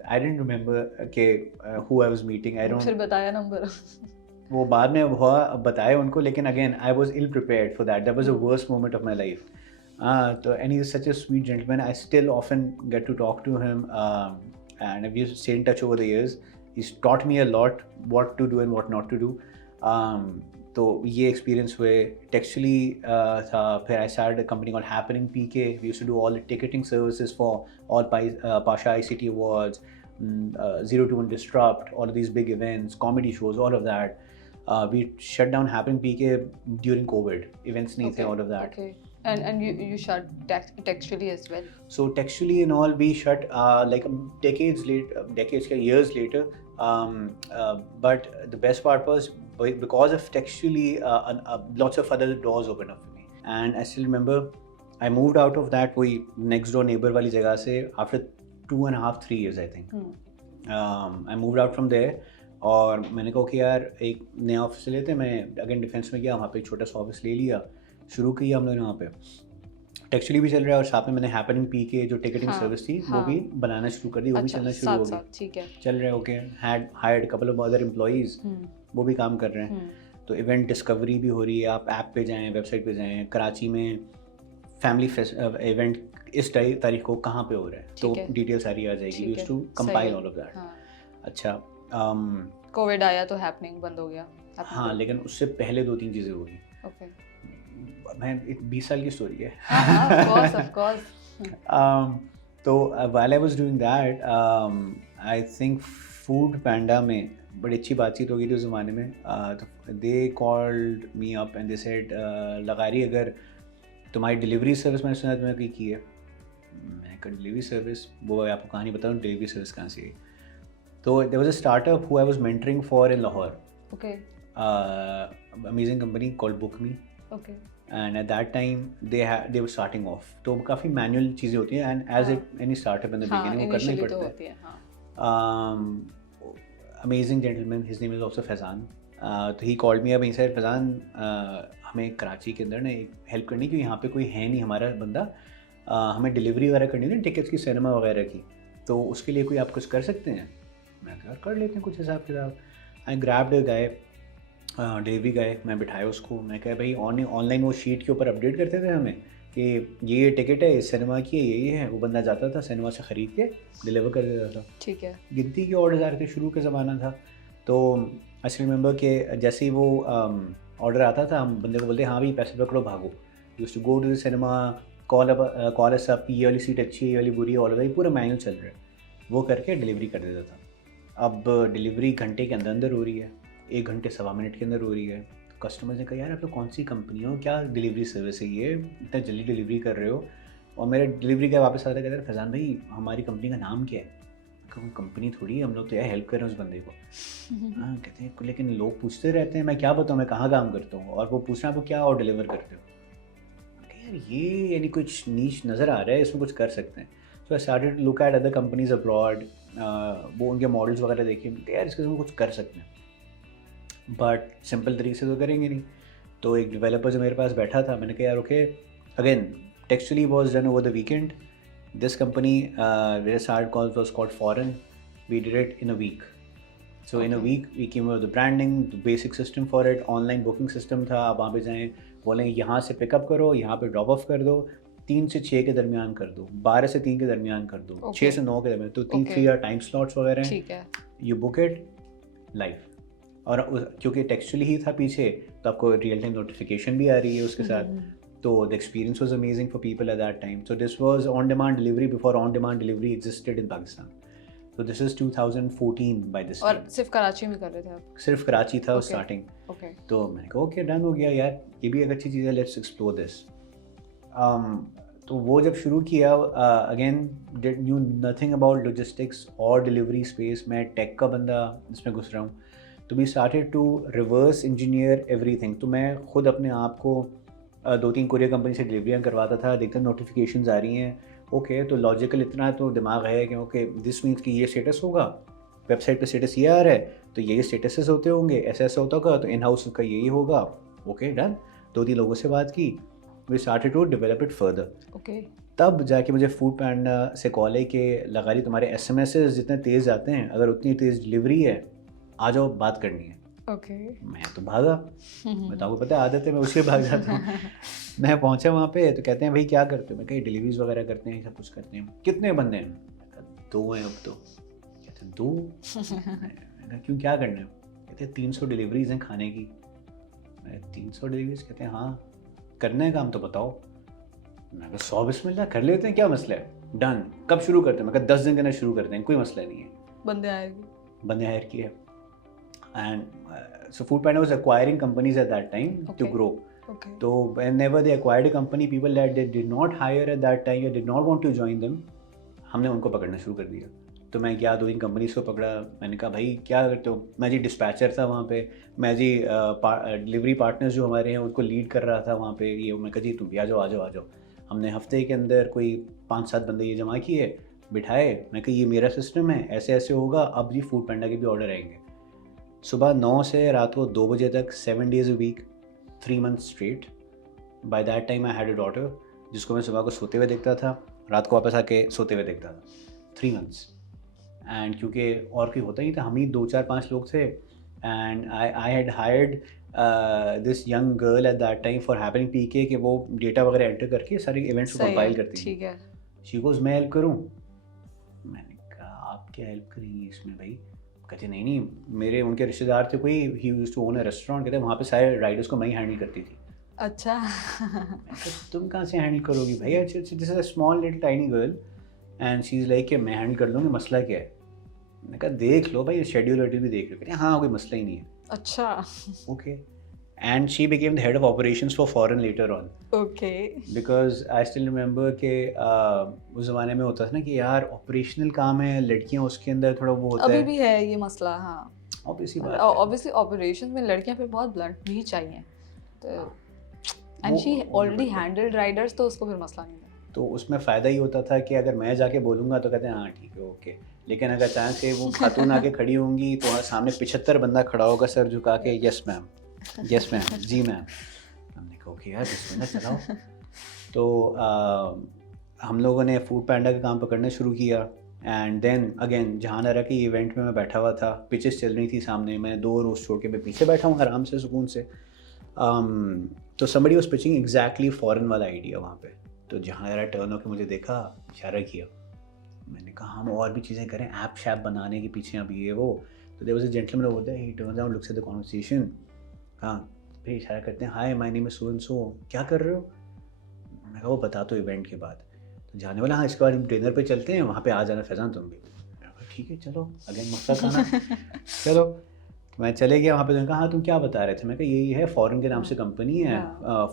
आई डिडंट रिमेंबर कि who I was meeting. I don't, फिर बताया नंबर। वो बाद में हुआ बताया उनको, लेकिन again I was ill prepared for that. That was the worst moment of my life. तो and he is such a sweet gentleman. I still often get to talk to him and we stay in touch over the years. He's taught me a lot what to do and what not to do. तो ये experience हुए। टेक्चुअली था, फिर I started a company called Happening PK. We used to do all the ticketing services for all PASHA ICT awards, 0 to 1 Disrupt, all of these big events, comedy shows, all of that. We shut down Happening PK during COVID. Events नहीं थे, all of that. Okay. And you shut textually as well. So textually and all we shut like years later. But the best part was because of textually lots of other doors opened up for me. And I still remember I moved out of that वही next door neighbor वाली जगह से after 2.5-3 years I think. I moved out from there. और मैंने कहा कि यार एक नया ऑफिस लेते हैं। मैं अगेन डिफेंस में गया, वहाँ पे एक छोटा सा ऑफिस ले लिया, शुरू किया हम लोगों ने वहाँ पे। टेक्चुअली भी चल रहा है और साथ में मैंने हैपनिंग पीके जो टिकटिंग सर्विस थी वो भी बनाना शुरू कर दी, वो भी चलना शुरू हो गई। ठीक है, चल रहा है। Okay, had hired couple of other employees, वो भी काम कर रहे हैं। तो इवेंट डिस्कवरी भी हो रही है। आप ऐप पे जाएं, वेबसाइट पे जाएं, कराची में फैमिली इवेंट इस तारीख को कहाँ पे हो रहा है तो डिटेल सारी आ जाएगी। Used to compile all of that. अच्छा, कोविड आया तो हैपनिंग बंद हो गया। हाँ, लेकिन उससे पहले 2-3 चीज़ें हुई। ओके, मैं 20 साल की स्टोरी है। of course. तो while I was doing that, I think Food Panda में बड़ी अच्छी बातचीत हो गई थी उस ज़माने में। तो they called me up and they said लगारी अगर तुम्हारी डिलीवरी सर्विस मैंने सुना तुम्हें की है। मैं कहा डिलीवरी सर्विस, वो आपको कहानी बताऊँ डिलीवरी सर्विस कहाँ से। तो there was a startup who I was mentoring for in Lahore. Okay. Amazing company called BookMe. Okay. And at that time they were starting off. तो काफ़ी मैनुअल चीज़ें होती हैं and as any startup in the beginning वो करना ही पड़ता है। Amazing gentleman, his name is also Faizan. तो he called me up and he said Faizan हमें कराची के अंदर ना एक हेल्प करनी, क्योंकि यहाँ पे कोई है नहीं हमारा बंदा, हमें डिलीवरी वगैरह करनी थी टिकट्स की, सिनेमा वगैरह की, तो उसके लिए कोई आप कुछ कर सकते हैं। मैं कहा कर लेते हैं कुछ हिसाब किताब। आई ग्रैब्ड अ गाय, डिलीवरी गाय, मैं बिठाया उसको। मैं कहा भाई ऑनलाइन वो शीट के ऊपर अपडेट करते थे हमें कि ये टिकट है, इस सिनेमा की है, ये है। वो बंदा जाता था सिनेमा से ख़रीद के डिलीवर कर देता था। ठीक है, गिनती के ऑर्डर्स आ रहे थे, शुरू का ज़माना था। तो आई स्टिल रिमेंबर कि जैसे ही वो ऑर्डर आता था हम बंदे को बोलते हाँ भाई पैसे पकड़ो भागो। Used to go to the cinema, call us up, ये वाली सीट अच्छी है, ये वाली बुरी है, ऑल ओवर, पूरा मैनुअल चल रहा है। वो करके डिलीवरी कर देता था। अब डिलीवरी घंटे के अंदर अंदर हो रही है, 1 घंटे 1.25 मिनट के अंदर हो रही है। तो कस्टमर्स ने कहा यार आप लोग कौन सी कंपनी हो, क्या डिलीवरी सर्विस है ये, इतना जल्दी डिलीवरी कर रहे हो। और मेरे डिलीवरी का वापस आता कहते हैं फैज़ान भाई हमारी कंपनी का नाम क्या है। कंपनी थोड़ी है, हम लोग तो यार हेल्प कर रहे हैं उस बंदे को। हाँ कहते हैं लेकिन लोग पूछते रहते हैं, मैं क्या बताऊँ मैं कहाँ काम करता हूँ, और वो पूछना आपको क्या और डिलीवर करते हो। यार ये यानी कुछ नीच नज़र आ रहा है, इसमें कुछ कर सकते हैं। So I started to look at other companies abroad, वो उनके मॉडल्स वगैरह देखिए, यार इसके में कुछ कर सकते हैं, बट सिंपल तरीके से तो करेंगे नहीं। तो एक डेवलपर जो मेरे पास बैठा था, मैंने कहा यार okay, again Textually was done over the weekend. This company, where started called was called Foreign. We did it in a week. So in a week we came up with the branding, the basic system for it, online booking system था। आप वहाँ पे जाएँ, बोलें यहाँ से pickup करो, यहाँ पे ड्रॉप ऑफ कर दो, 3 से 6 के दरमियान कर दो, 12 से 3 के दरमियान कर दो, 6 से 9 के दरमियान, तो 3 टाइम स्लॉट्स वगैरह हैं। ठीक है, यू बुक इट लाइव। और क्योंकि टेक्सचुअली ही था पीछे, तो आपको रियल टाइम नोटिफिकेशन भी आ रही है उसके साथ। So the experience was amazing for people at that time. So this was on-demand delivery before on-demand delivery existed in Pakistan. So this is 2014 by this और time. सिर्फ कराची में कर रहे थे आप? सिर्फ कराची था स्टार्टिंग। ओके, तो मैंने कहा ओके डन हो गया यार, ये भी एक अच्छी चीज़ है, लेट्स एक्सप्लोर दिस। तो वो जब शुरू किया, again did knew nothing about logistics और डिलीवरी स्पेस, मैं टेक का बंदा इसमें घुस रहा हूँ। तो we started to reverse engineer everything. तो मैं खुद अपने आप को 2-3 कोरियर कंपनी से डिलीवरियाँ करवाता था, देखता नोटिफिकेशंस आ रही हैं, ओके तो लॉजिकल इतना तो दिमाग है कि ओके दिस मीन्स कि ये स्टेटस होगा, वेबसाइट पे स्टेटस ये आ रहा है तो ये स्टेटसेस होते होंगे, ऐसा ऐसा होता होगा, तो इन हाउस का यही होगा। ओके डन, 2-3 लोगों से बात की, we started to develop it further. Okay, तब जाके मुझे फूड पैंडा से कॉल है कि लगा ली तुम्हारे एसएमएसेस जितने तेज़ आते हैं, अगर उतनी तेज़ डिलीवरी है आ जाओ बात करनी है। ओके, मैं तो भागा, मैं तो आपको पता है आदत है, मैं उसी भाग जाता हूँ। मैं पहुँचा वहाँ पे तो कहते हैं भाई क्या करते हो, मैं कहीं डिलीवरीज वगैरह करते हैं, सब कुछ करते हैं। कितने बंदे हैं? 2 हैं अब तो। कहते हैं 2? मैंने कहा क्यों क्या करना है? कहते हैं 300 डिलीवरीज हैं खाने की। मैं 300 डिलीवरीज? कहते हैं हाँ, करना है काम तो बताओ। मैं कहा 100 बिस्मिल्लाह कर लेते हैं, क्या मसला है, डन। कब शुरू करते हैं? मैं कहा 10 दिन के अंदर शुरू करते हैं, कोई मसला नहीं है। बंदे हायर किए। And so Food Panda was acquiring companies at that time to grow. Okay. So whenever they acquired a company, people that they did not hire at that time or did not want to join them, हमने उनको पकड़ना शुरू कर दिया। तो मैं गया 2-3 companies को पकड़ा, मैंने कहा भाई क्या करते हो? मैं जी डिस्पैचर था वहाँ पे, मैं जी डिलीवरी पार्टनर्स जो हमारे हैं उनको लीड कर रहा था वहाँ पे। ये मैं कहा जी तुम भी आ जाओ आ जाओ आ जाओ। हमने हफ्ते के अंदर कोई 5-7 बंदे ये जमा किए, बिठाए, मैं कहा ये मेरा सिस्टम है, ऐसे ऐसे होगा, अब जी फूड पैंडा के भी ऑर्डर आएंगे। सुबह 9 से रात को 2 बजे तक, 7 days a week, 3 months straight. By that time I had a daughter जिसको मैं सुबह को सोते हुए देखता था, रात को वापस आके सोते हुए देखता था। 3 months. एंड क्योंकि और कोई होता ही था, हम ही 2-4-5 लोग थे। And I had hired this young girl at that time for happening PK कि वो डेटा वगैरह एंटर करके सारे इवेंट्स को कंपाइल करती थी। ठीक है। शी गोज़ मैं हेल्प करूँ? मैंने कहा आप क्या हेल्प करेंगी इसमें भाई? कहते नहीं मेरे उनके रिश्तेदार थे कोई, he used to own a restaurant, कहते वहाँ पे सारे राइडर्स को मैं ही हैंडल करती थी। अच्छा। तुम कहाँ से हैंडल करोगी भाई? अच्छा this is a small little tiny girl and she is like कि मैं हैंडल कर लूँगी, मसला क्या है? मैंने कहा देख लो भाई, शेड्यूल वेड्यूल भी देख लो। कहते हाँ कोई मसला ही नहीं है। अच्छा। Okay. And she became the head of operations for foreign later on. Okay. Because I still remember कि उस ज़माने में होता था ना कि यार ऑपरेशनल काम है, लड़कियां उसके अंदर थोड़ा वो होता है। अभी भी है ये मसला। हाँ ऑब्वियसली ऑपरेशन में लड़कियां फिर बहुत ब्लंट भी चाहिए, तो and she already handled Riders, तो उसको फिर मसला नहीं है। तो उसमें फ़ायदा ही होता था कि अगर मैं जाके बोलूँगा तो कहते हैं हाँ ठीक है ओके, लेकिन अगर अचानक से वो खातून आके खड़ी होंगी तो वहाँ सामने 75 बंदा खड़ा होगा सर झुका के, यस मैम, यस मैम, जी मैम। हमने कहा ओके यार बिस्मिल्लाह चलाओ। तो हम लोगों ने फूड पैंडा का काम पकड़ना शुरू किया। एंड देन अगेन जहानारा की इवेंट में मैं बैठा हुआ था, पिचेस चल रही थी सामने, मैं 2 रोज़ छोड़ के मैं पीछे बैठा हूँ आराम से सुकून से। तो somebody was pitching exactly foreign वाला आइडिया वहाँ पे। तो जहानारा टर्न होकर मुझे देखा, इशारा किया, मैंने कहा हम और भी चीज़ें करें, ऐप शैप बनाने के पीछे अभी ये वो। तो there was a gentleman over there, he turns out, looks at the conversation. हाँ फिर इशारा करते हैं, hi my name is so and so, क्या कर रहे हो? मैं कहा वो बता तो इवेंट के बाद। तो जाने वाला, हाँ इसके बाद डिनर पे चलते हैं, वहाँ पे आ जाना फैज़ान तुम भी। मैं कहा ठीक है चलो, अगेन मक्का खाना। चलो मैं चले गया वहाँ पे। उन्होंने कहा हाँ तुम क्या बता रहे थे? मैं कहा यही है, फ़ॉरेन के नाम से कंपनी है,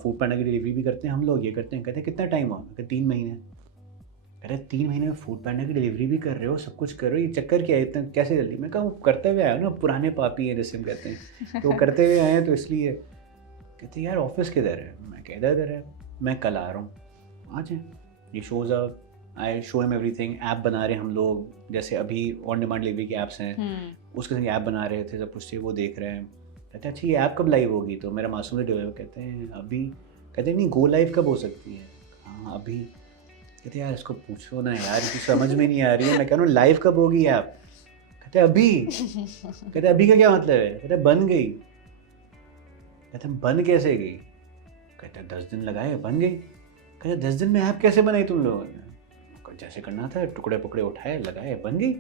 फूड पांडा की डिलीवरी भी करते हैं हम लोग, ये करते हैं। कहते हैं कितना टाइम हुआ? मैं कहा 3 महीने। कह रहे 3 महीने में फूड पांडा की डिलीवरी भी कर रहे हो, सब कुछ कर रहे हो, ये चक्कर क्या है इतना, कैसे जल्दी? मैं कहा वो करते हुए आए हो ना, पुराने पापी हैं जैसे हम कहते हैं, तो वो करते हुए आए हैं तो इसलिए। कहते यार ऑफिस किधर है? मैं कह इधर है, मैं कल आ रहा हूँ। आ जाए। ये shows up, I show him everything. App बना रहे हैं हम लोग, जैसे अभी ऑन डिमांड डिलीवरी के ऐप्स हैं, उसके संग ऐप बना रहे थे, सब कुछ वो देख रहे हैं। कहते हैं अच्छा ये ऐप कब लाइव होगी? तो मेरा मासूम से डेवलप, कहते हैं अभी। कहते हैं नहीं गो लाइव कब हो सकती है? हाँ अभी। कहते यार इसको पूछो ना यार, इसकी समझ में नहीं आ रही है। मैं कह रहा हूँ लाइव कब होगी ऐप? कहते अभी। कहते अभी का क्या मतलब है? कहते बन गई। कहते बन कैसे गई? कहते 10 दिन लगाए बन गई। कहते 10 दिन में ऐप कैसे बनाई तुम लोगों ने? जैसे करना था, टुकड़े पुकड़े उठाए लगाए बन गई।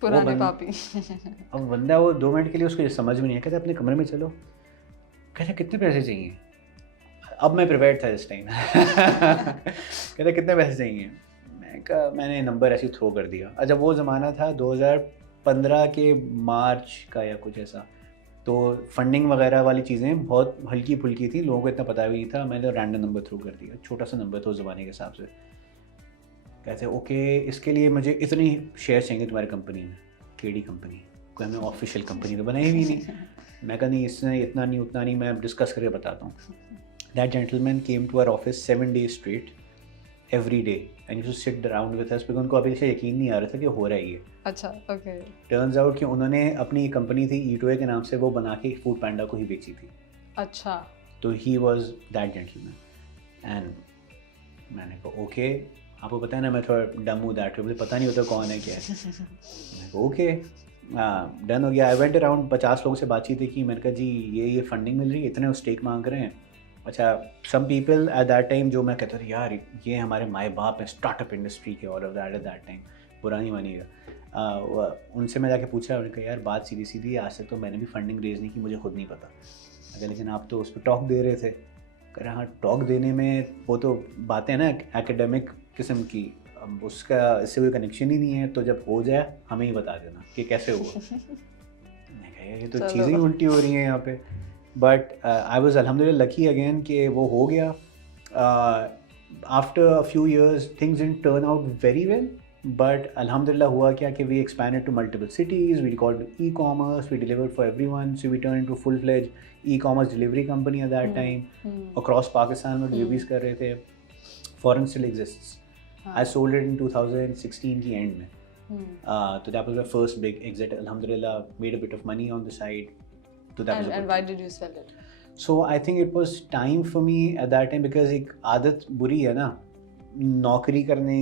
पुराने पापी। अब बंदा वो 2 मिनट के लिए उसको समझ में नहीं है। कहते अपने कमरे में चलो। कहते कितने पैसे चाहिए? अब मैं प्रिपेयर्ड था इस टाइम। कहते कितने पैसे चाहिए? मैंने नंबर ऐसे ही थ्रो कर दिया। अच्छा वो ज़माना था 2015 के मार्च का या कुछ ऐसा, तो फंडिंग वगैरह वाली चीज़ें बहुत हल्की फुल्की थी, लोगों को इतना पता भी नहीं था। मैंने रैंडम नंबर थ्रू कर दिया, छोटा सा नंबर था उस ज़माने के हिसाब से। कहते ओके इसके लिए मुझे इतनी शेयर चाहिए तुम्हारी कंपनी में। KD company? कोई हमें ऑफिशियल कंपनी तो बनाई भी नहीं। मैं कहा नहीं इसने इतना नहीं उतना नहीं, मैं डिस्कस करके बताता हूँ। That gentleman came to our office 7 days straight every day and used to sit around with us, because उनको अभी से यकीन नहीं आ रहा था कि हो रहा है ये। अच्छा ओके। टर्न्स आउट कि उन्होंने अपनी कंपनी थी ईटोए के नाम से, वो बना के फूड पांडा को ही बेची थी। अच्छा। तो he was that gentleman. And मैंने कहा ओके, आपको पता है ना मैं थोड़ा डम हूँ दैट, मुझे पता नहीं होता कौन है क्या है। मैं कहा ओके डन हो गया। आई वेंट अराउंड 50 लोगों से बातचीत की। मैंने कहा जी ये फंडिंग मिल रही है, इतने स्टेक मांग रहे हैं। अच्छा some people at that time जो मैं कहता था यार ये हमारे माए बाप हैं स्टार्टअप इंडस्ट्री के, और of that at that time पुरानी मानिएगा। उनसे मैं जाके पूछा, उन्होंने कहा यार बात सीधी सीधी, आज तक तो मैंने भी फंडिंग रेज नहीं की, मुझे खुद नहीं पता। अगर लेकिन आप तो उस पर टॉक दे रहे थे। कह रहे हाँ टॉक देने में वो तो बातें ना एकेडमिक किस्म की, अब उसका इससे कोई कनेक्शन ही नहीं है, तो जब हो जाए हमें ही बता देना कि कैसे हुआ। मैं कहा ये तो चीज़ें ही उल्टी हो रही हैं यहाँ पे। बट आई वॉज अल्हम्दुलिल्लाह लकी अगेन कि वो हो गया। After a few years things didn't turn out very well, but अल्हम्दुलिल्लाह हुआ क्या कि we expanded to multiple cities, we got e-commerce, we delivered for everyone, so we turn into full fledge e-commerce delivery company at that time. Across Pakistan में deliveries कर रहे थे। Forrun still exists. I sold it in 2016 की and में। So that was my first big exit. Alhamdulillah, made a bit of money on the side. So that was a And good why thing. did you sell it? So I think it was time for me at that time, because एक आदत बुरी है ना, नौकरी करने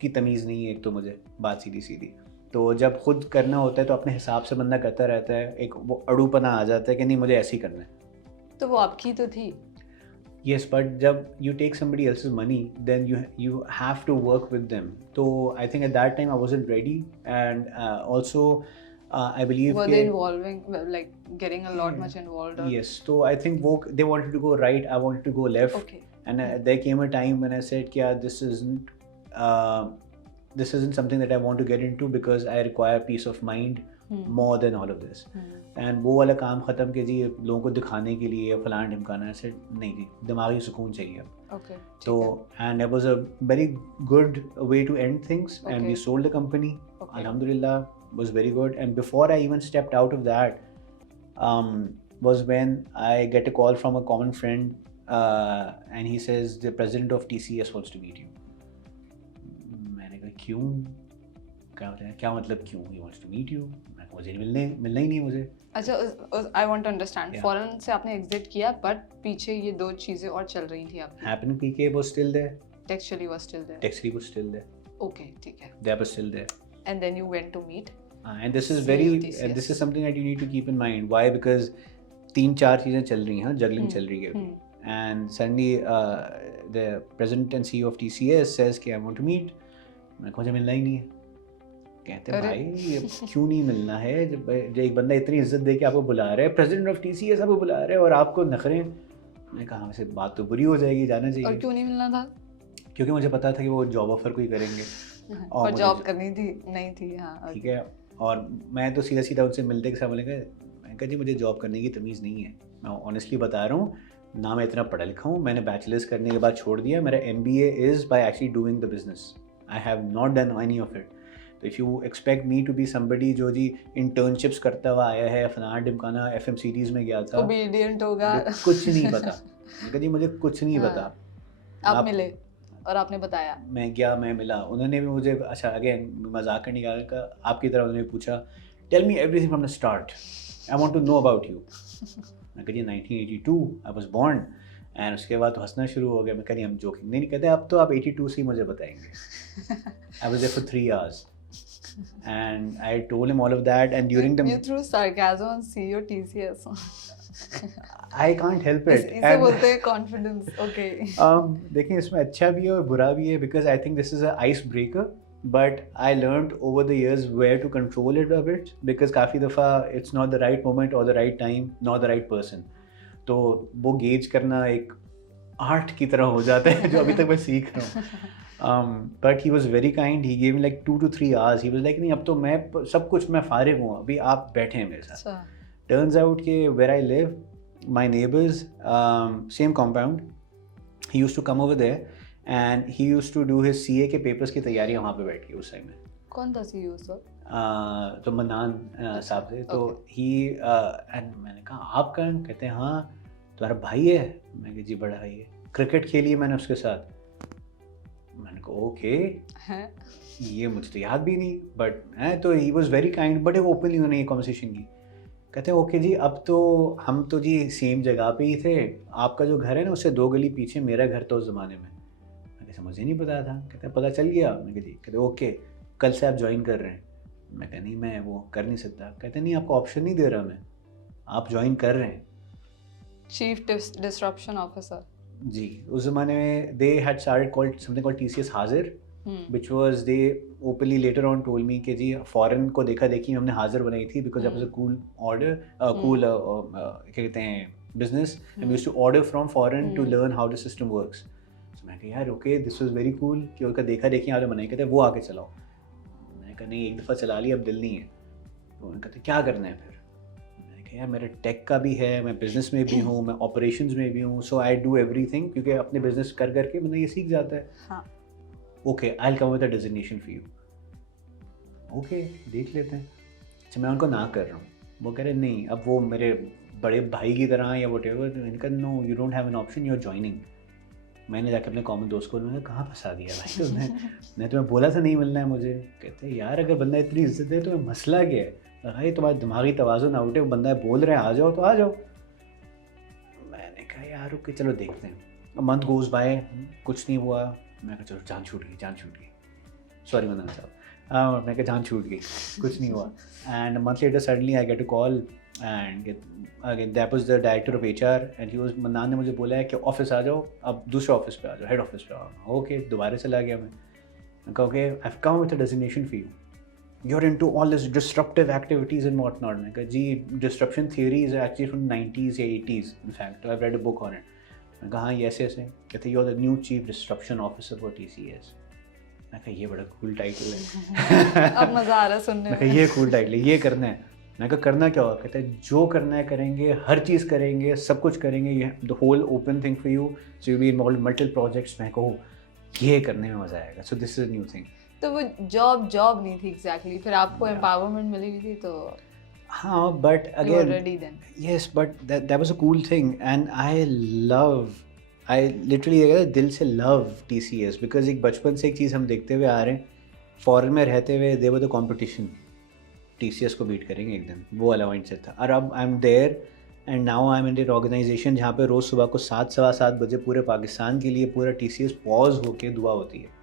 की तमीज़ नहीं है एक तो मुझे, बात सीधी सीधी। तो जब खुद करना होता है तो अपने हिसाब से बंदा करता रहता है, एक वो अड़ूपना आ जाता है कि नहीं मुझे ऐसे ही करना है। तो वो आपकी तो थी। Yes, but जब you take somebody else's money, then you have to work with them. So I think at that time I wasn't ready, and also I believe Were कि they involving, like getting a lot much involved? Or? yes, so I think they wanted to go right, I wanted to go left. Okay. And there came a time when I said कि यार this isn't something that I want to get into, because I require peace of mind more than all of this. And वो वाला काम ख़त्म के जी लोगों को दिखाने के लिए फलाना ढिमकाना, ऐसे नहीं जी, दिमागी सुकून चाहिए। Okay. So and it was a very good way to end things, and we Okay. sold the company. Okay. Alhamdulillah, was very good. And before I even stepped out of that, was when I get a call from a common friend, and he says the president of TCS wants to meet you. मैंने कहा क्यों? क्या मतलब क्यों? He wants to meet you. मुझे मिलना ही नहीं मुझे। अच्छा I want to understand, Yeah. Forrun से आपने एग्जिट किया बट पीछे ये दो चीजें और चल रही थी आपकी। Happening PK was still there. Textually was still there. Textry was still there. Okay ठीक है। That was still there. And then you went to meet. And this is TCS. and this is something that you need to keep in mind. Why? Because 3-4 चीज़ें चल रही हैं, juggling चल रही है अभी. And suddenly the president and CEO of TCS says कि I want to meet. मैं मुझे मिलना ही नहीं है। कहते हैं भाई ये क्यों नहीं मिलना है, जब एक बंदा इतनी इज्जत दे के आपको बुला रहा है, प्रेसिडेंट ऑफ TCS आपको बुला रहा है और आपको नखरे। मैंने कहा वैसे बात तो बुरी हो जाएगी, जाना और चाहिए, क्यों नहीं मिलना था? क्योंकि मुझे पता था कि वो जॉब ऑफर कोई करेंगे और और मुझे जॉब करनी थी नहीं थी, हाँ ठीक okay. है। और मैं तो सीधा सीधा उनसे मिलते के साथ बोलेंगे, मैं कहा जी मुझे जॉब करने की तमीज़ नहीं है, मैं ऑनेस्टली बता रहा हूँ, ना मैं इतना पढ़ा लिखा हूँ, मैंने बैचलर्स करने के बाद छोड़ दिया, मेरा MBA is by actually doing the business, I have not done any of it. तो if you expect me to be somebody जो जी इंटर्नशिप्स करता हुआ आया है, फलाना ढिमकाना FMCDs में गया था, ओबीडियंट होगा। मुझे कुछ नहीं पता, मैंने कहा जी मुझे कुछ नहीं हाँ, पता। आप मिले और आपने बताया। मैं गया, मैं मिला, उन्होंने भी मुझे अच्छा अगेन मजाक करने का आपकी तरह उन्होंने पूछा, tell me everything from the start, I want to know about you. मैं कहा जी 1982 आई वाज बोर्न, एंड उसके बाद तो हंसना शुरू हो गया। मैं कहा नहीं, हम जोकिंग नहीं कहते, अब तो आप 82 से ही मुझे बताएंगे। I was there for 3 hours and I told him all of that, and during the You threw sarcasm on CEO TCS. I can't help it, इसे बोलते हैं कॉन्फिडेंस। ओके। देखिए इसमें अच्छा भी है और बुरा भी है, because I think this is a ice breaker, but I learned over the years where to control it a bit, because काफ़ी दफ़ा it's not the right moment और the right time, not the right person. तो वो gauge करना एक art की तरह हो जाता है जो अभी तक मैं सीख रहा हूँ। But he was very kind, he gave me like 2 to 3 hours, he was like नहीं अब तो मैं सब कुछ मैं फारिग हूँ, अभी आप बैठे हैं मेरे साथ। टर्न्स आउट के where I live, my neighbors, same compound, he used to come over there and he used to do his CA के papers की तैयारियां वहाँ पे बैठ के उस टाइम में। कौन था CEO सर? तो मन्नान साहब थे। तो ही एंड मैंने कहा आप कौन? कहते हैं हाँ तुम्हारा भाई है। मैं कहा जी बड़ा भाई है, क्रिकेट खेली है मैंने उसके साथ। मैंने कहा ओके, ये मुझे तो याद भी नहीं, बट है तो he was very kind, but openly उन्होंने ये कॉन्वर्सेशन की। कहते हैं ओके जी, अब तो हम तो जी सेम जगह पे ही थे, आपका जो घर है ना उससे 2 गली पीछे मेरा घर था उस ज़माने में। मैं कैसे मुझे नहीं पता था। कहते हैं पता चल गया। मैं कहा जी। कहते ओके कल से आप ज्वाइन कर रहे हैं। मैं कहा नहीं मैं वो कर नहीं सकता। कहते नहीं आपको ऑप्शन नहीं दे रहा मैं, आप ज्वाइन कर रहे हैं। चीफ डिसरप्शन ऑफिसर जी, उस ज़माने में they had started called something called TCS हाजिर, which was they openly later on told me कि जी फॉरेन को देखा देखी हमने हाजिर बनाई थी because that was a cool order, cool क्या कहते हैं business, and we used to order from foreign to learn how the system works. So मैं कहा यार okay this was very cool कि उनका देखा देखी आपने बनाई। कहते वो आके चलाओ। मैंने कहा नहीं एक दफ़ा चला लिया अब दिल नहीं है। तो उन्होंने कहते क्या करना है फिर? मैंने कहा यार मेरा टेक का भी है, मैं बिज़नेस में भी हूँ, मैं ऑपरेशंस में भी हूँ, सो आई डू एवरीथिंग, क्योंकि अपने बिज़नेस कर करके बंदा ये सीख जाता है। हाँ। Okay I will come with a designation for you. Okay देख लेते हैं। अच्छा मैं उनको ना कर रहा हूँ, वो कह रहे नहीं अब वो मेरे बड़े भाई की तरह या वट एवर। इनका no you don't have an option, you are joining. मैंने जाके अपने कॉमन दोस्त को मैंने कहाँ फंसा दिया भाई तुमने, मैं तुम्हें बोला था नहीं मिलना है मुझे। कहते यार अगर बंदा इतनी इज्जत है तो मसला क्या है? भाई तुम्हारा दिमागी तवाज़ुन आउट है, वो बंदा बोल रहे हैं आ जाओ तो आ जाओ। मैंने कहा यार ओके चलो देखते हैं। मंथ गोज़ बाय, कुछ नहीं हुआ। मैं कहा चलो जान छूट गई, सॉरी मन्नान साहब। मैं कहा जान छूट गई, कुछ नहीं हुआ। And month later suddenly I get a call and again that was the director of HR and he was, mannan ने मुझे बोला है कि ऑफिस आ जाओ, अब दूसरे ऑफिस पे आ जाओ, हेड ऑफिस पे आओ। ओके दोबारा चला गया मैं कहा okay I have come with a designation for you are into all this disruptive activities and what not. मैं कहा जी disruption theory is actually from 90s या 80s in fact, I have read a book on it. मैं कहा हाँ ये ऐसे ऐसे। कहते you are the new chief disruption officer for TCS। मैं कहा ये बड़ा कूल टाइटल है। अब मज़ा आ रहा है सुनने में। मैं कहा ये कूल टाइटल है, ये करना है। मैं कहा करना क्या होगा? कहते हैं जो करना है करेंगे, हर चीज़ करेंगे, सब कुछ करेंगे, ये the whole open thing for you, so you be involve multiple projects. मैं कहूँ ये करने में मज़ा आएगा, so this is new thing. तो वो जॉब नहीं थी एग्जैक्टली, फिर आपको एम्पावरमेंट मिली हुई थी तो हाँ but again ready then. Yes but that was a cool thing and I literally दिल से लव TCS बिकॉज एक बचपन से एक चीज़ हम देखते हुए आ रहे हैं, फॉरेन में रहते हुए they were the competition, TCS को बीट करेंगे एक दिन, वो वाला माइंडसेट था। और अब I am there and now I am in an organization जहाँ पे रोज़ सुबह को 7 सवा 7 बजे पूरे पाकिस्तान के लिए पूरा TCS पॉज होके दुआ होती है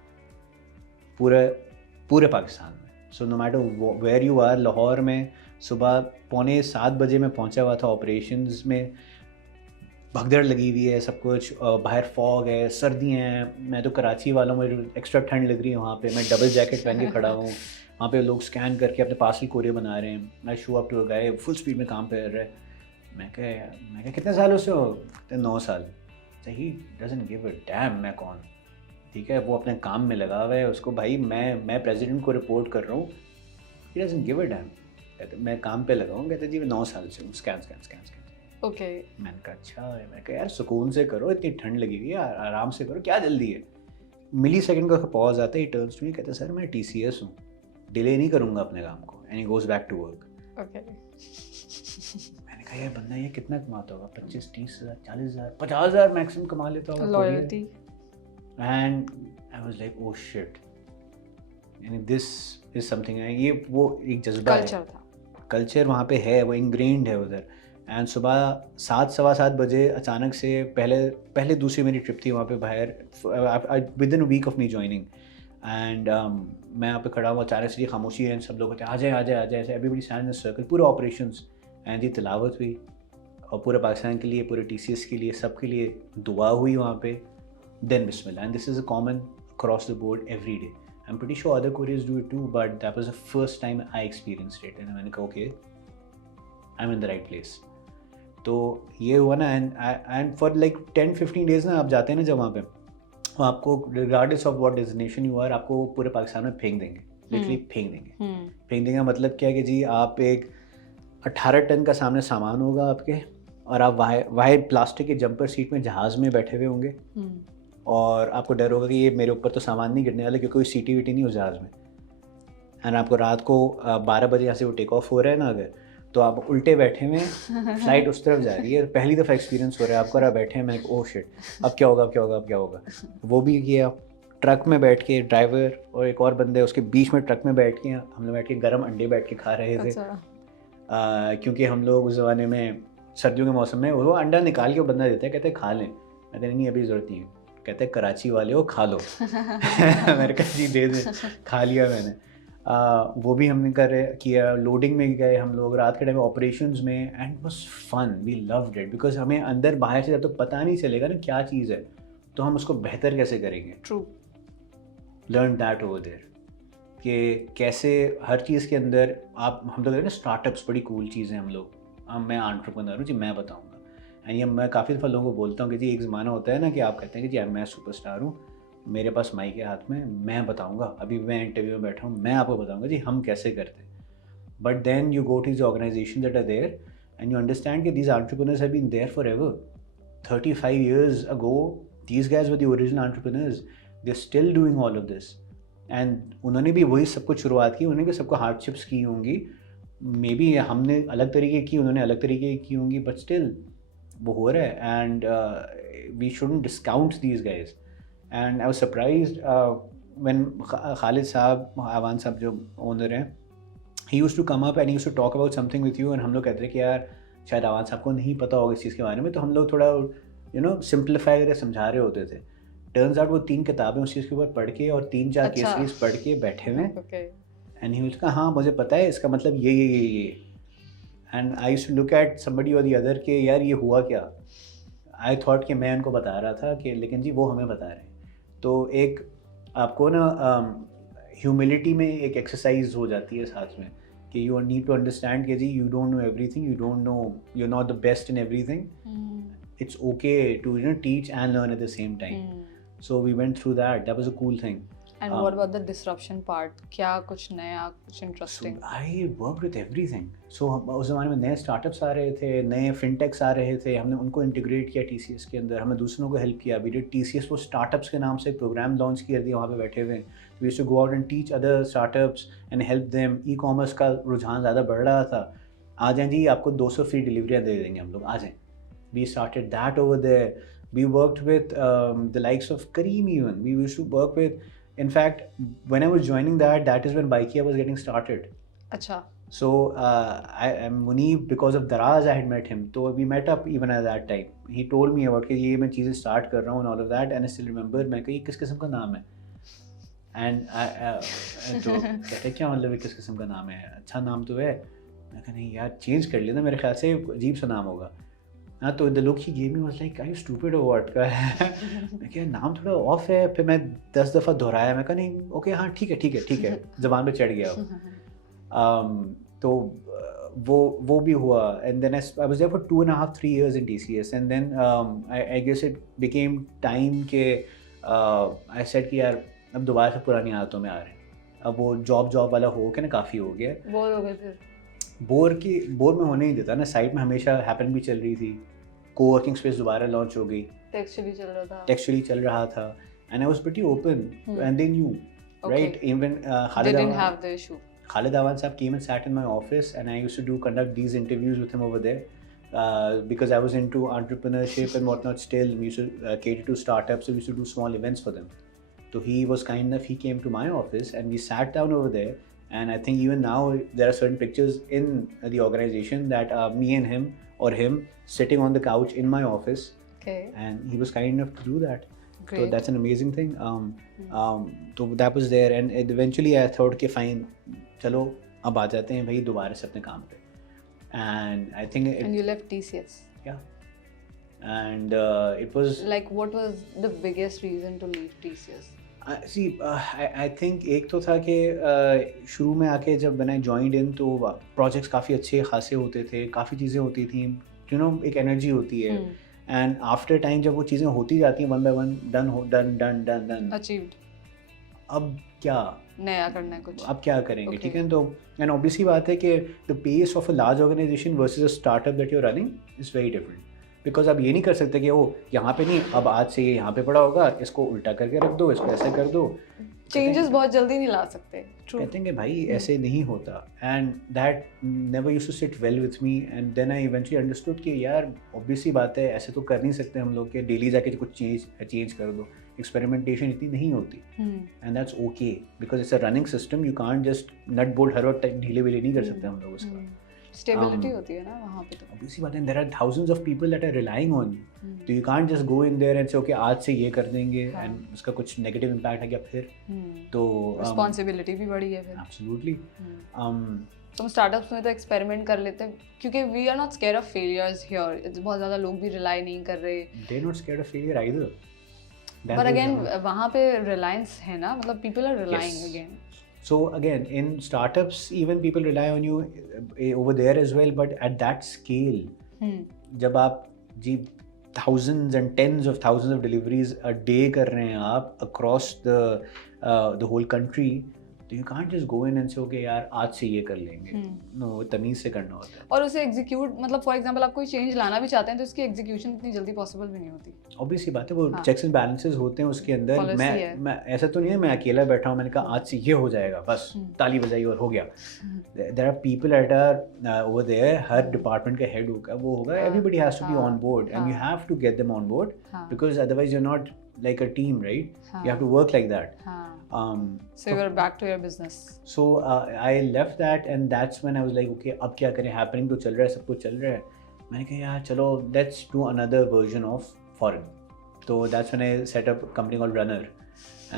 पूरे पाकिस्तान में। So no matter where you are, Lahore में सुबह 6:45 बजे मैं पहुँचा हुआ था ऑपरेशंस में, भगदड़ लगी हुई है सब कुछ, बाहर फॉग है, सर्दियाँ हैं, मैं तो कराची वाला हूँ, मुझे एक्स्ट्रा ठंड लग रही है वहाँ पे, मैं डबल जैकेट पहन के खड़ा हूँ, वहाँ पे लोग स्कैन करके अपने पार्सल कोरियर बना रहे हैं, मैं show up to a guy full speed में काम कर रहा है। मैं कहा कितने सालों से हो? कहते 9 साल। He doesn't give a dam मैं कौन, ठीक है, वो अपने काम में लगा हुआ है, उसको भाई मैं प्रेसिडेंट को रिपोर्ट कर रहा हूँ, he doesn't give a dam. कहते मैं काम पे लगा हूँ, कहते जी मैं 9 साल से हूँ, स्कैन। ओके। मैंने कहा अच्छा है, मैं कहा यार सुकून से करो, इतनी ठंड लगेगी यार, आराम से करो, क्या जल्दी है। मिली सेकंड का पॉज आता है, ही टर्न्स टू मी, कहता सर मैं TCS हूँ, डिले नहीं करूँगा अपने काम को, and he goes back to work. Okay. मैंने कहा यार बंदा ये कितना कमाता होगा, 25-30 हज़ार, 40 हज़ार, 50 हज़ार मैक्सिमम कमा लेता होगा। Loyalty. And I was like oh shit, यानी दिस इज समथिंग, ये वो एक जज्बा है, कल्चर था। कल्चर वहाँ पे है, वो इंग्रेन्ड है उधर। एंड सुबह 7 सवा 7 बजे अचानक से पहले दूसरी मेरी ट्रिप थी वहाँ पे बाहर, within a week of me joining. And मैं यहाँ पे खड़ा हुआ, अचानक से ये खामोशी है, सब लोग कहते हैं आ जाए, ऐसे एवरीबडी स्टैंड इन सर्कल, पूरे ऑपरेशंस। एंड ये तिलावत हुई, और पूरे पाकिस्तान के लिए, पूरे TCS के लिए, सबके लिए दुआ हुई वहाँ पे। देन बिस्मिल्लाह, and this is a common across the board every day. I'm pretty sure other couriers do it too, but that was the first time I experienced it, and मैंने कहा okay, I'm in the right place. तो ये हुआ ना, and for like 10-15 days ना आप जाते हैं ना जब वहाँ पे, वो आपको regardless of what destination you are, आपको पूरे पाकिस्तान में फेंक देंगे, literally फेंक देंगे। फेंक देंगे मतलब क्या है कि जी आप एक 18 टन का सामने सामान होगा आपके, और आप वाहे प्लास्टिक के जंपर सीट में जहाज़ में बैठे हुए होंगे, और आपको डर होगा कि ये मेरे ऊपर तो सामान नहीं गिरने वाला, क्योंकि कोई सीटी वीटी नहीं उस जहाज़ में। एंड आपको रात को 12 बजे यहाँ से वो टेक ऑफ हो रहा है ना अगर, तो आप उल्टे बैठे हुए हैं, फ्लाइट उस तरफ जा रही है, पहली दफ़ा एक्सपीरियंस हो रहा है आपको, और आप बैठे हैं, मैं ओह शिट अब क्या होगा। वो भी किया, ट्रक में बैठ के ड्राइवर और एक और बंदे उसके बीच में ट्रक में बैठ के हम लोग बैठ के गर्म अंडे बैठ के खा रहे थे। क्योंकि हम लोग उस ज़माने में सर्दियों के मौसम में वो अंडा निकाल के वो बंदा देता है, कहते हैं खा लें, मैं कहते नहीं अभी ज़रूरत नहीं है, कहते हैं कराची वाले हो खा लो। मेरे कहा जी दे दे, खा लिया मैंने। वो भी हमने किया, लोडिंग में गए हम लोग रात के टाइम ऑपरेशंस में, and was fun, we loved it, because हमें अंदर बाहर से जब तक पता नहीं चलेगा ना क्या चीज़ है, तो हम उसको बेहतर कैसे करेंगे। True. Learn that over there, कि कैसे हर चीज़ के अंदर हम लोग ना स्टार्टअप्स बड़ी कूल चीज़ें, हम लोग मैं एंटरप्रेन्योर हूँ जी, मैं बताऊँगा। एंड ये मैं काफ़ी दफ़ा लोगों को बोलता हूँ कि जी एक ज़माना होता है ना कि आप कहते हैं कि जी मैं सुपरस्टार हूँ, मेरे पास माइक है हाथ में, मैं बताऊँगा, अभी मैं इंटरव्यू में बैठा हूँ, मैं आपको बताऊँगा जी हम कैसे करते हैं। But then you go to the organization that are there and you understand कि these entrepreneurs have been there forever एवर। 35 years ago these guys were the original entrepreneurs, they're still doing all of this, and उन्होंने भी वही सब कुछ शुरुआत की, उन्होंने भी सबको हार्डशिप्स की होंगी, मे बी हमने अलग तरीके की, उन्होंने अलग तरीके की होंगी, बट स्टिल वो हो रहा है। And we shouldn't discount these guys. And I was surprised when Khalid sahab, Awan sahab जो ओनर हैं, he used to come up and he used to talk about something with you, and हम लोग कहते हैं कि यार शायद आवान साहब को नहीं पता होगा इस चीज़ के बारे में, तो हम लोग थोड़ा सिंप्लीफाई करके समझा रहे होते थे। टर्न्स आउट वो 3 किताबें उस चीज़ के ऊपर पढ़ के और 3-4 केस स्टडीज पढ़ के बैठे हुए, एंड ही उसका हाँ मुझे पता है इसका मतलब ये। And I used to look at somebody और द अदर के यार ये हुआ क्या, आई थॉट कि मैं उनको बता रहा था कि लेकिन जी वो हमें बता रहे हैं। तो एक आपको ना ह्यूमिलिटी में एक एक्सरसाइज हो जाती है साथ में, कि यू नीड टू अंडरस्टैंड कि जी you don't know everything, you don't know, you are not the best in everything, it's okay to teach and learn at the same time. So we went through that was a cool thing. And what about the disruption part? क्या कुछ नया, कुछ interesting? So I worked with everything. So उस ज़माने में नए startups आ रहे थे, नए फिनटेक्स आ रहे थे, हमने उनको इंटीग्रेट किया TCS के अंदर, हमने दूसरों को हेल्प किया। We did TCS वो स्टार्टअप्स के नाम से एक प्रोग्राम लॉन्च किया दिया, वहाँ पे बैठे हुए। We used to go out and teach other startups and help them. E-commerce का रुझान ज़्यादा बढ़ रहा था, आ जाएं जी आपको 200 फ्री डिलीवरियाँ दे देंगे हम लोग, आ जाएं। We started that over there. We worked with the likes of Kareem even. We used to work with, in fact, when I was joining that is when Baikia was getting started. Acha. So Munib, because of Daraz, I had met him. So we met up even at that time. He told me about कि ये मैं चीज़ें start कर रहा हूँ and all of that, and I still remember मैं कही किस किस्म का नाम है, and तो कहते क्या मतलब है किस किस्म का नाम है, अच्छा नाम तो है। मैं कहा नहीं यार चेंज कर लेना, मेरे ख्याल से अजीब सा नाम होगा। हाँ तो the look he gave me was like are you stupid और व्हाट का है। मैं क्या नाम थोड़ा ऑफ है, फिर मैं 10 दफ़ा दोहराया, मैं कहा नहीं ओके हाँ ठीक है ज़बान पे चढ़ गया। तो वो भी हुआ, and then I was there for 2.5-3 years in TCS, and then I guess it became time के I said कि यार अब दोबारा से पुरानी आदतों में आ रहे हैं, अब वो जॉब वाला हो के ना काफ़ी हो गया, बोर हो गए फिर? बोर में होने ही देता ना, साइट में हमेशा हैपन भी चल रही थी, कोवर्किंग स्पेस दोबारा लॉन्च हो गई, टेक्सचुअली चल रहा था, and I was pretty open, and they knew, right? Even they didn't have the issue. Khalid Awan Saab came and sat in my office, and I used to conduct these interviews with him over there, because I was into entrepreneurship and whatnot still. We used to cater to startups, so we used to do small events for them. So he was kind enough, he came to my office and we sat down over there, and I think even now there are certain pictures in the organization that are me and him, or him sitting on the couch in my office. Okay. And he was kind enough to do that. Great. So that's an amazing thing. So that was there, and eventually I thought कि fine, चलो अब आ जाते हैं भाई दोबारा से अपने काम पे. And I think And you left TCS. Yeah. And it was like, what was the biggest reason to leave TCS? I think एक तो था कि शुरू में आके जब मैंने joined in तो projects काफ़ी अच्छे खासे होते थे, काफ़ी चीज़ें होती थी, एक एनर्जी होती है, एंड आफ्टर टाइम जब वो चीज़ें होती जाती हैं one by one, done achieved, अब क्या नया करना है कुछ, अब क्या करेंगे, ठीक है. तो एंड ऑब्वियसली बात है कि the pace of a large organization versus a startup that you are running is very different, because आप ये नहीं कर सकते कि वो यहाँ पे नहीं, अब आज से ये यहाँ पे पड़ा होगा, इसको उल्टा करके रख दो, इसको ऐसे कर दो. चेंजेस बहुत जल्दी नहीं ला सकते. कहते हैं कि भाई ऐसे नहीं होता, and that never used to sit well with me, and then I eventually understood कि यार ऑब्वियसली बात है, ऐसे तो कर नहीं सकते हम लोग कि डेली जाके कुछ चेंज कर दो, एक्सपेरिमेंटेशन इतनी नहीं होती, and that's okay because it's a running system, you can't just nut bolt हर वक्त ढीले नहीं कर सकते हम लोग उसका. स्टेबिलिटी होती है ना वहाँ पे. तो obviously बात है, there are thousands of people that are relying on you, so you can't just go in there and say okay आज से ये कर देंगे, and उसका कुछ negative impact है क्या फिर, तो रिस्पॉन्सिबिलिटी भी बड़ी है फिर. absolutely. तुम स्टार्टअप्स में तो एक्सपेरिमेंट कर लेते हैं, क्योंकि we are not scared of failures here. बहुत ज़्यादा लोग भी रिलाई नहीं कर रहे. They're not scared of failure either. But again वहाँ पे रिलायंस है ना, मतलब people are relying again. So again, in startups, even people rely on you over there as well, but at that scale, जब आप जी thousands and tens of thousands of deliveries a day कर रहे हैं आप across the whole country, तो you can't just go in and say okay यार आज से ये कर लेंगे. No, तमीज़ से करना होता है. और उसे एग्जीक्यूट, मतलब फॉर एग्जांपल आप कोई चेंज लाना भी चाहते हैं तो उसकी एग्जीक्यूशन इतनी जल्दी पॉसिबल भी नहीं होती. ऑब्वियसली बात है, वो चेक्स एंड बैलेंसेस होते हैं उसके अंदर. मैं ऐसा तो नहीं है मैं अकेला बैठा हूँ, मैंने कहा आज से ये हो जाएगा, बस ताली बजाई और हो गया. There are people at are over there, हर डिपार्टमेंट का हेड होगा, वो होगा, everybody has to be on board, and you have to get them on board, because otherwise you are not like a team, right? You have to work like that. So you were back to your business. So I left that, and that's when I was like okay अब क्या करें, happening तो चल रहा है, सब कुछ चल रहा है. मैंने कहा यार चलो let's do another version of foreign. So that's when I set up a company called Runner.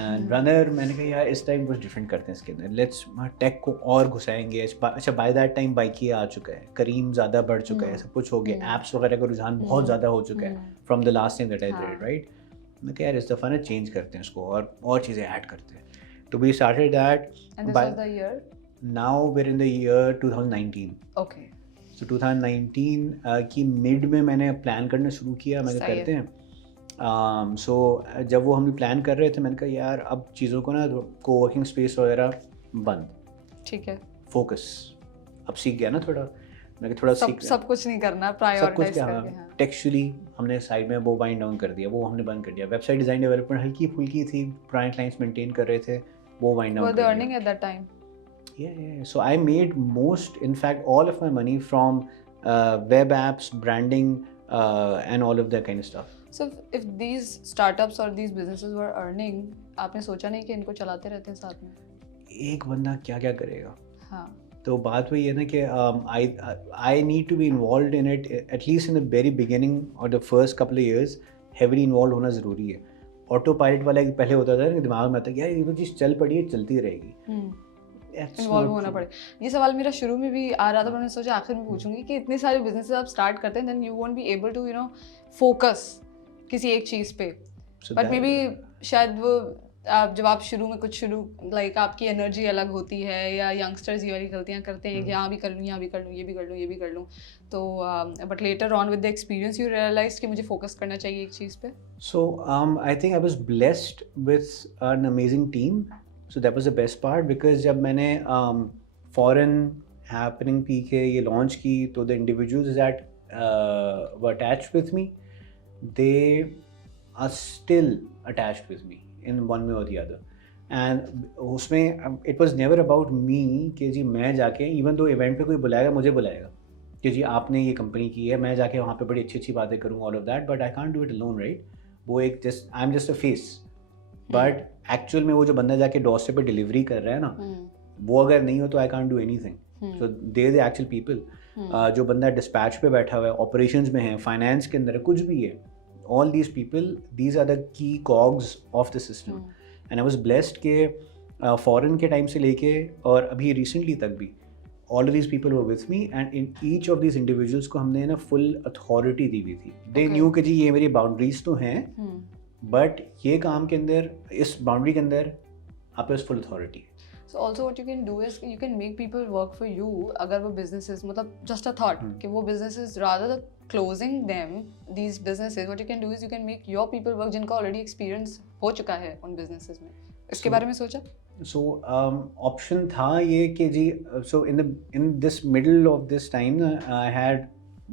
And Runner मैंने कहा यार इस टाइम कुछ डिफरेंट करते हैं इसके अंदर, लेट्स टेक को और घुसाएंगे. अच्छा बाय दैट टाइम बाइकी आ चुका है, करीम ज़्यादा बढ़ चुका है, सब कुछ हो गया, एप्स वगैरह का रुझान बहुत ज़्यादा हो चुका है from the last time that I did, right. मैं कहा यार इस दफ़ा ना चेंज करते हैं उसको और चीज़ें ऐड करते हैं. तो we started that. And this was the year? Now we're in the year 2019. Okay. So 2019 की मिड में मैंने प्लान करना शुरू किया. मैंने करते हैं. So जब वो हम प्लान कर रहे थे मैंने कहा यार अब चीज़ों को ना कोवर्किंग स्पेस वगैरह बंद, ठीक है, फोकस अब सीख गया ना थोड़ा. मैं थोड़ा सब कुछ नहीं करना, प्रायोरिटाइज करके. हाँ. टेक्सचुअली हमने साइड में वो वाइंड डाउन कर दिया, वो हमने बंद कर दिया. वेबसाइट डिज़ाइन डेवलपमेंट हल्की फुल्की थी, पुराने क्लाइंट्स मेंटेन कर रहे थे, वो वाइंड डाउन कर दिया. Were they earning at that time? Yeah. So I made in fact all of my money from web apps, branding, and all of that kind of stuff. So if these startups or these businesses were earning, आपने सोचा नहीं कि इनको चलाते रहते हैं साथ में? एक बंदा क्या क्या करेगा. हाँ. तो बात वही है ना कि I need to be involve in it at least in the very beginning और the first couple of years. Heavily involve होना ज़रूरी है. ऑटो पायलट वाला पहले होता था ना, दिमाग में आता है यार ये चीज़ चल पड़ी है, चलती रहेगी. इन्वॉल्व होना पड़े. ये सवाल मेरा शुरू में भी आ रहा था, मैंने सोचा आखिर में पूछूंगी कि इतने सारे बिजनेसेस आप स्टार्ट करते हैं, then you won't be able to focus किसी एक चीज़ पे. बट मे बी शायद वो जब आप शुरू में कुछ लाइक आपकी एनर्जी अलग होती है, या यंगस्टर्स ये वाली गलतियां करते हैं कि हाँ भी कर लूँ, यहाँ भी कर लूँ, ये भी कर लूँ, ये भी कर लूँ, तो but later on with the experience you realize कि मुझे फोकस करना चाहिए एक चीज़ पे. So I think I was blessed with an amazing team. So that was the best part because जब मैंने foreign happening PK ये launch की, तो the individuals that were attached with me, they are still attached with me in one way or the other. And उसमें it was never about me कि जी मैं जाके even though event पे कोई बुलाएगा, मुझे बुलाएगा कि जी आपने ये कंपनी की है, मैं जाके वहाँ पे बड़ी अच्छी अच्छी बातें करूँ, all of that, but I can't do it alone, right? वो एक just I am just a face, but actual में वो जो बंदा जाके डोरस्टेप पे डिलीवरी कर रहा है ना, वो अगर नहीं हो तो I can't do anything. So they are the actual people. जो बंदा डिस्पैच पे बैठा हुआ है, ऑपरेशंस में है, फाइनेंस के अंदर है, कुछ भी है, all these people, these are the key cogs of the system. And I was blessed के फॉरेन के टाइम से लेके और अभी रिसेंटली तक भी all of these people were with me, and in each of these individuals को हमने ना full authority दी हुई थी. They knew कि जी ये मेरी boundaries तो हैं, but ये काम के अंदर, इस boundary के अंदर आपके पास full authority. So also what you can do is you can make people work for you. अगर वो businesses, मतलब just a thought कि वो businesses, rather than closing them, these businesses, what you can do is you can make your people work जिनका already experience हो चुका है उन businesses में. इसके बारे में सोचा? So option था ये कि जी, so in this middle of this time I had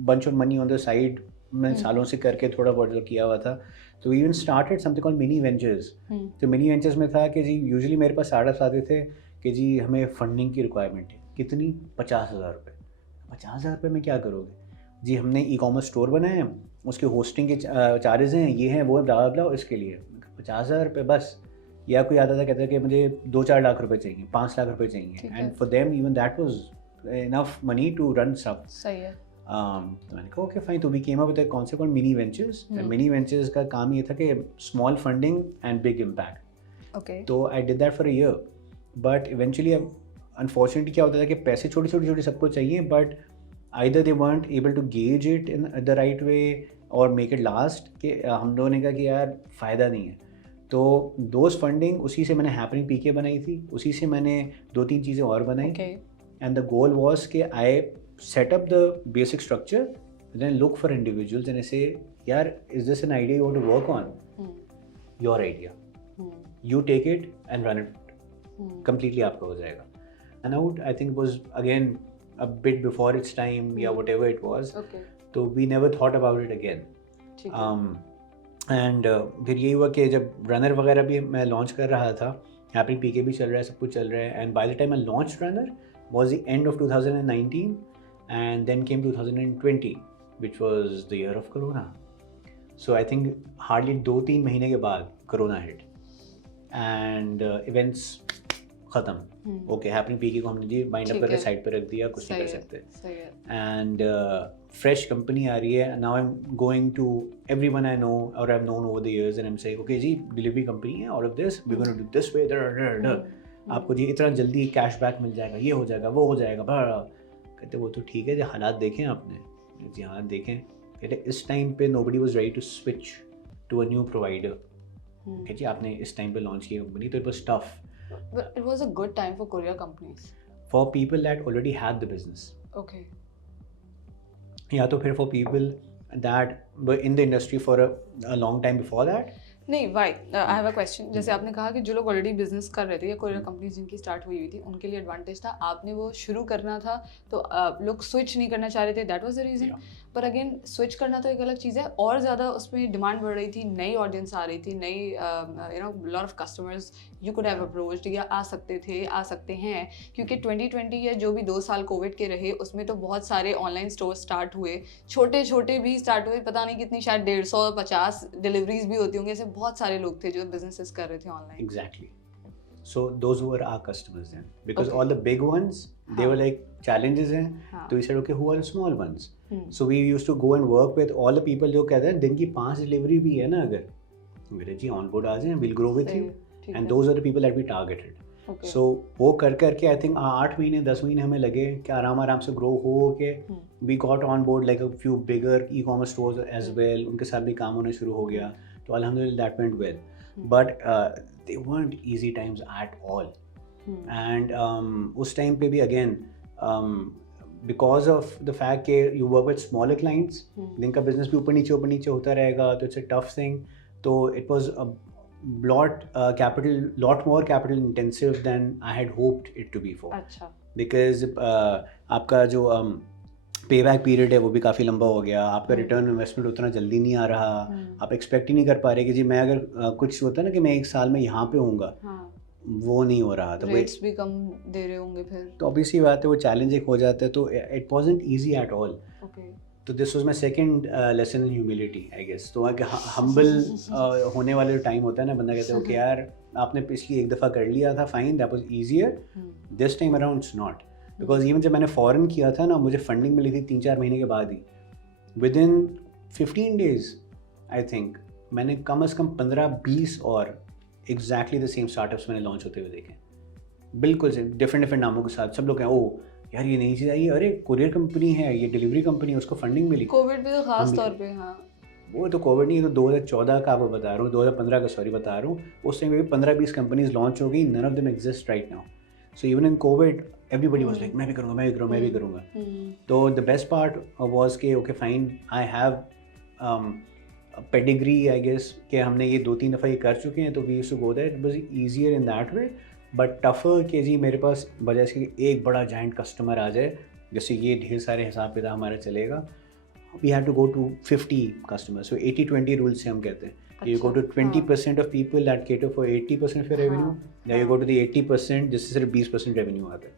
bunch of money on the side. मैं सालों से करके थोड़ा बहुत जो किया हुआ था, तो we even started something called mini ventures. तो mini ventures में था कि जी यूजुअली मेरे पास startups आते थे कि जी हमें फंडिंग की रिक्वायरमेंट है, कितनी, 50,000 रुपये. 50,000 रुपये में क्या करोगे जी? हमने ई कॉमर्स स्टोर बनाए हैं, उसके होस्टिंग के चार्जेस हैं, ये हैं, वो ब्ला ब्ला, इसके लिए 50,000 रुपये बस. या कोई आता था कहता था कि मुझे 2-4 लाख रुपए चाहिए, 5 लाख रुपए चाहिए, and for them even that was enough money to run stuff. सही है. तो मैंने कहा ओके फाइन. तो we came up with a concept called mini ventures. Mini ventures का काम ये था कि small funding and big impact. Okay. तो I did that for a year, but eventually unfortunately क्या होता था कि पैसे छोटे सबको चाहिए, but either they weren't able to gauge it in the right वे और मेक इट लास्ट. कि हम लोगों ने कहा कि यार फ़ायदा नहीं है. तो दोस्त फंडिंग, उसी से मैंने हैपनिंग पीके बनाई थी, उसी से मैंने 2-3 चीज़ें और बनाई. एंड द गोल वॉज कि I set up the basic structure, then look for individuals and say यार is this an idea you want to work on, your idea, you take it and run it, completely आपका हो जाएगा. And out I think was again a bit before its time या whatever it was. तो we never thought about it again. And फिर यही हुआ कि जब रनर वगैरह भी मैं लॉन्च कर रहा था, हैपनिंग पीके भी चल रहा है, सब कुछ चल रहा है, and by the time I launch runner was the end of 2019, and then came 2020 which was the year of Corona. So I think hardly 2-3 महीने के बाद कोरोना हिट एंड इवेंट्स ख़त्म. ओके, हैपनिंग पीके को हमने जी bind up करके side पे रख दिया, कुछ नहीं कर सकते. एंड फ्रेश कंपनी आ रही है. Now I am going to everyone I know और I have known over the years and I am saying okay जी डिलीवरी कंपनी है, all of this we gonna do this way, आपको जी इतना जल्दी कैशबैक मिल जाएगा, ये हो जाएगा, वो हो जाएगा. कहते वो तो ठीक है जी, हालात देखें आपने. जी हालात देखें. कहते इस टाइम पे nobody was ready to switch to a new provider. कहते जी आपने इस टाइम पे लॉन्च की कंपनी, तो it was tough. But it was a good time for courier companies. For people that already had the business. Okay. या तो फिर for people that were in the industry for a long time before that. नहीं, why I have a question. जैसे आपने कहा कि जो लोग ऑलरेडी बिजनेस कर रहे थे या कोरियर कंपनीज जिनकी स्टार्ट हुई थी, उनके लिए एडवांटेज था. आपने वो शुरू करना था तो लोग स्विच नहीं करना चाह रहे थे, दैट वाज द रीज़न. पर अगेन स्विच करना तो एक अलग चीज़ है, और ज़्यादा उसमें डिमांड बढ़ रही थी, नई ऑडियंस आ रही थी, नई you know lot of customers you could have approached या आ सकते हैं. क्योंकि 2020 या जो भी 2 साल कोविड के रहे, उसमें तो बहुत सारे ऑनलाइन स्टोर स्टार्ट हुए, छोटे भी स्टार्ट हुए. पता नहीं कितनी, शायद 150 डिलीवरीज भी होती होंगी. ऐसे बहुत सारे लोग थे जो बिजनेसेस कर रहे थे online. Exactly. So those were our customers then, because all the big ones, they were like challenges हैं. तो we said okay, who are the small ones? So we used to go and work with all the people जो कहते हैं दिन की 5 delivery भी है ना, अगर मेरे जी ऑन बोर्ड आ जाए, we'll grow with you. And those are the people that we targeted. Okay. So वो करके आई थिंक 8 महीने 10 महीने हमें लगे कि आराम से ग्रो हो के we got on board like a few bigger e-commerce stores as well. उनके साथ भी काम होना शुरू हो गया. तो अल्हम्दुलिल्लाह that went well. but they weren't easy times at all. And उस time पे भी again because of the fact कि you work with smaller clients, जिनका business भी ऊपर नीचे होता रहेगा, तो it's a tough thing. तो it was a lot more capital intensive than I had hoped it to be for. अच्छा. Because आपका जो पे बैक पीरियड है वो भी काफ़ी लंबा हो गया, आपका रिटर्न इन्वेस्टमेंट उतना जल्दी नहीं आ रहा, आप एक्सपेक्ट ही नहीं कर पा रहे कि जी मैं अगर कुछ होता है ना कि मैं एक साल में यहाँ पे होऊंगा, वो नहीं हो रहा था. रेट्स भी कम दे रहे होंगे फिर, तो ऑब्वियसली बात है वो चैलेंज एक हो जाता है. तो it wasn't easy at all. तो this was my second lesson in humility I guess. तो हम्बल होने वाला जो टाइम होता है ना, बंदा कहता है कि यार आपने पिछली एक दफ़ा कर लिया था, fine, that was easier, this time around its not. Because even जब मैंने फ़ॉरेन किया था ना, मुझे फंडिंग मिली थी 3-4 महीने के बाद ही. Within 15 days I think मैंने कम से कम 15-20 और एग्जैक्टली द सेम स्टार्टअप्स मैंने लॉन्च होते हुए देखे, बिल्कुल से डिफरेंट नामों के साथ. सब लोग कहें ओ यार ये नई चीज़ आई, अरे कुरियर कंपनी है, ये डिलीवरी कंपनी है, उसको फंडिंग मिली. कोविड भी तो खास तौर पे. हाँ, वो तो कोविड नहीं, तो 2014 का आपको बता रहा हूँ, 2015 का सॉरी बता रहा हूँ. उस टाइम में भी 15-20 कंपनीज लॉन्च हो गई. None of them exist right now. So even in Covid everybody was like मैं भी करूँगा. तो द बेस्ट पार्ट वाज के okay fine, I have pedigree I guess कि हमने ये 2-3 दफ़ा ये कर चुके हैं, तो we used to go there. It was easier in that way, but tougher कि जी मेरे पास बजाय से एक बड़ा जाइंट कस्टमर आ जाए, जैसे ये ढेर सारे हिसाब किताब हमारा चलेगा, we had to go to 50 customers. So 80-20 rule से हम कहते हैं. You go to 20% of people that cater for 80% of your revenue. Now you go to the 80% जिससे सिर्फ 20% revenue आता है.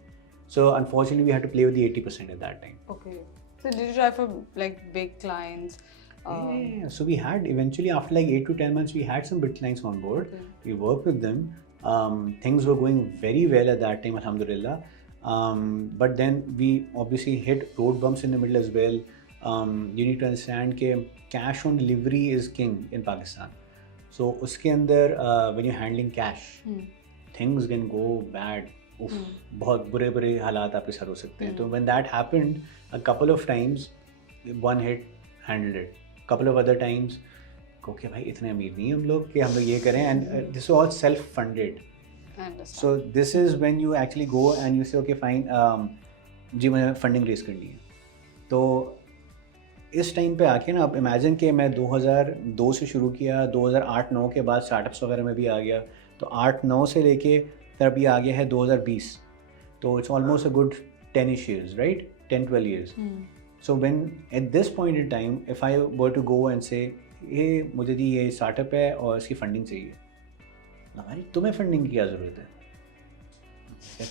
So unfortunately we had to play with the 80% at that time. Okay. So did you try for like big clients? Yeah. So we had eventually after like 8 to 10 months we had some big clients on board. Okay. We worked with them. Things were going very well at that time, alhamdulillah. But then we obviously hit road bumps in the middle as well. You need to understand कि cash on delivery is king in Pakistan. So उसके अंदर when you're handling cash, things can go bad. बहुत बुरे हालात आपके साथ हो सकते हैं. तो when that happened, a couple of times, one hit, handled it. Couple of other times, कि भाई इतने अमीर नहीं हम लोग कि हम लोग ये करें. And this is all self-funded. So this is when you actually go and you say okay fine, जी मैंने फंडिंग रेज करनी है. तो इस टाइम पे आके ना आप इमेजिन कि मैं 2002 से शुरू किया, 2008-9 के बाद स्टार्टअप्स वगैरह में भी आ गया. तो 8-9 से लेके फिर अभी आ गया है 2020. तो it's almost a good 10-ish years, right? 10-12 years. So when at this point in time, if I were to go and say ये मुझे जी ये स्टार्टअप है और इसकी फंडिंग चाहिए, भाई तुम्हें फंडिंग की क्या ज़रूरत है?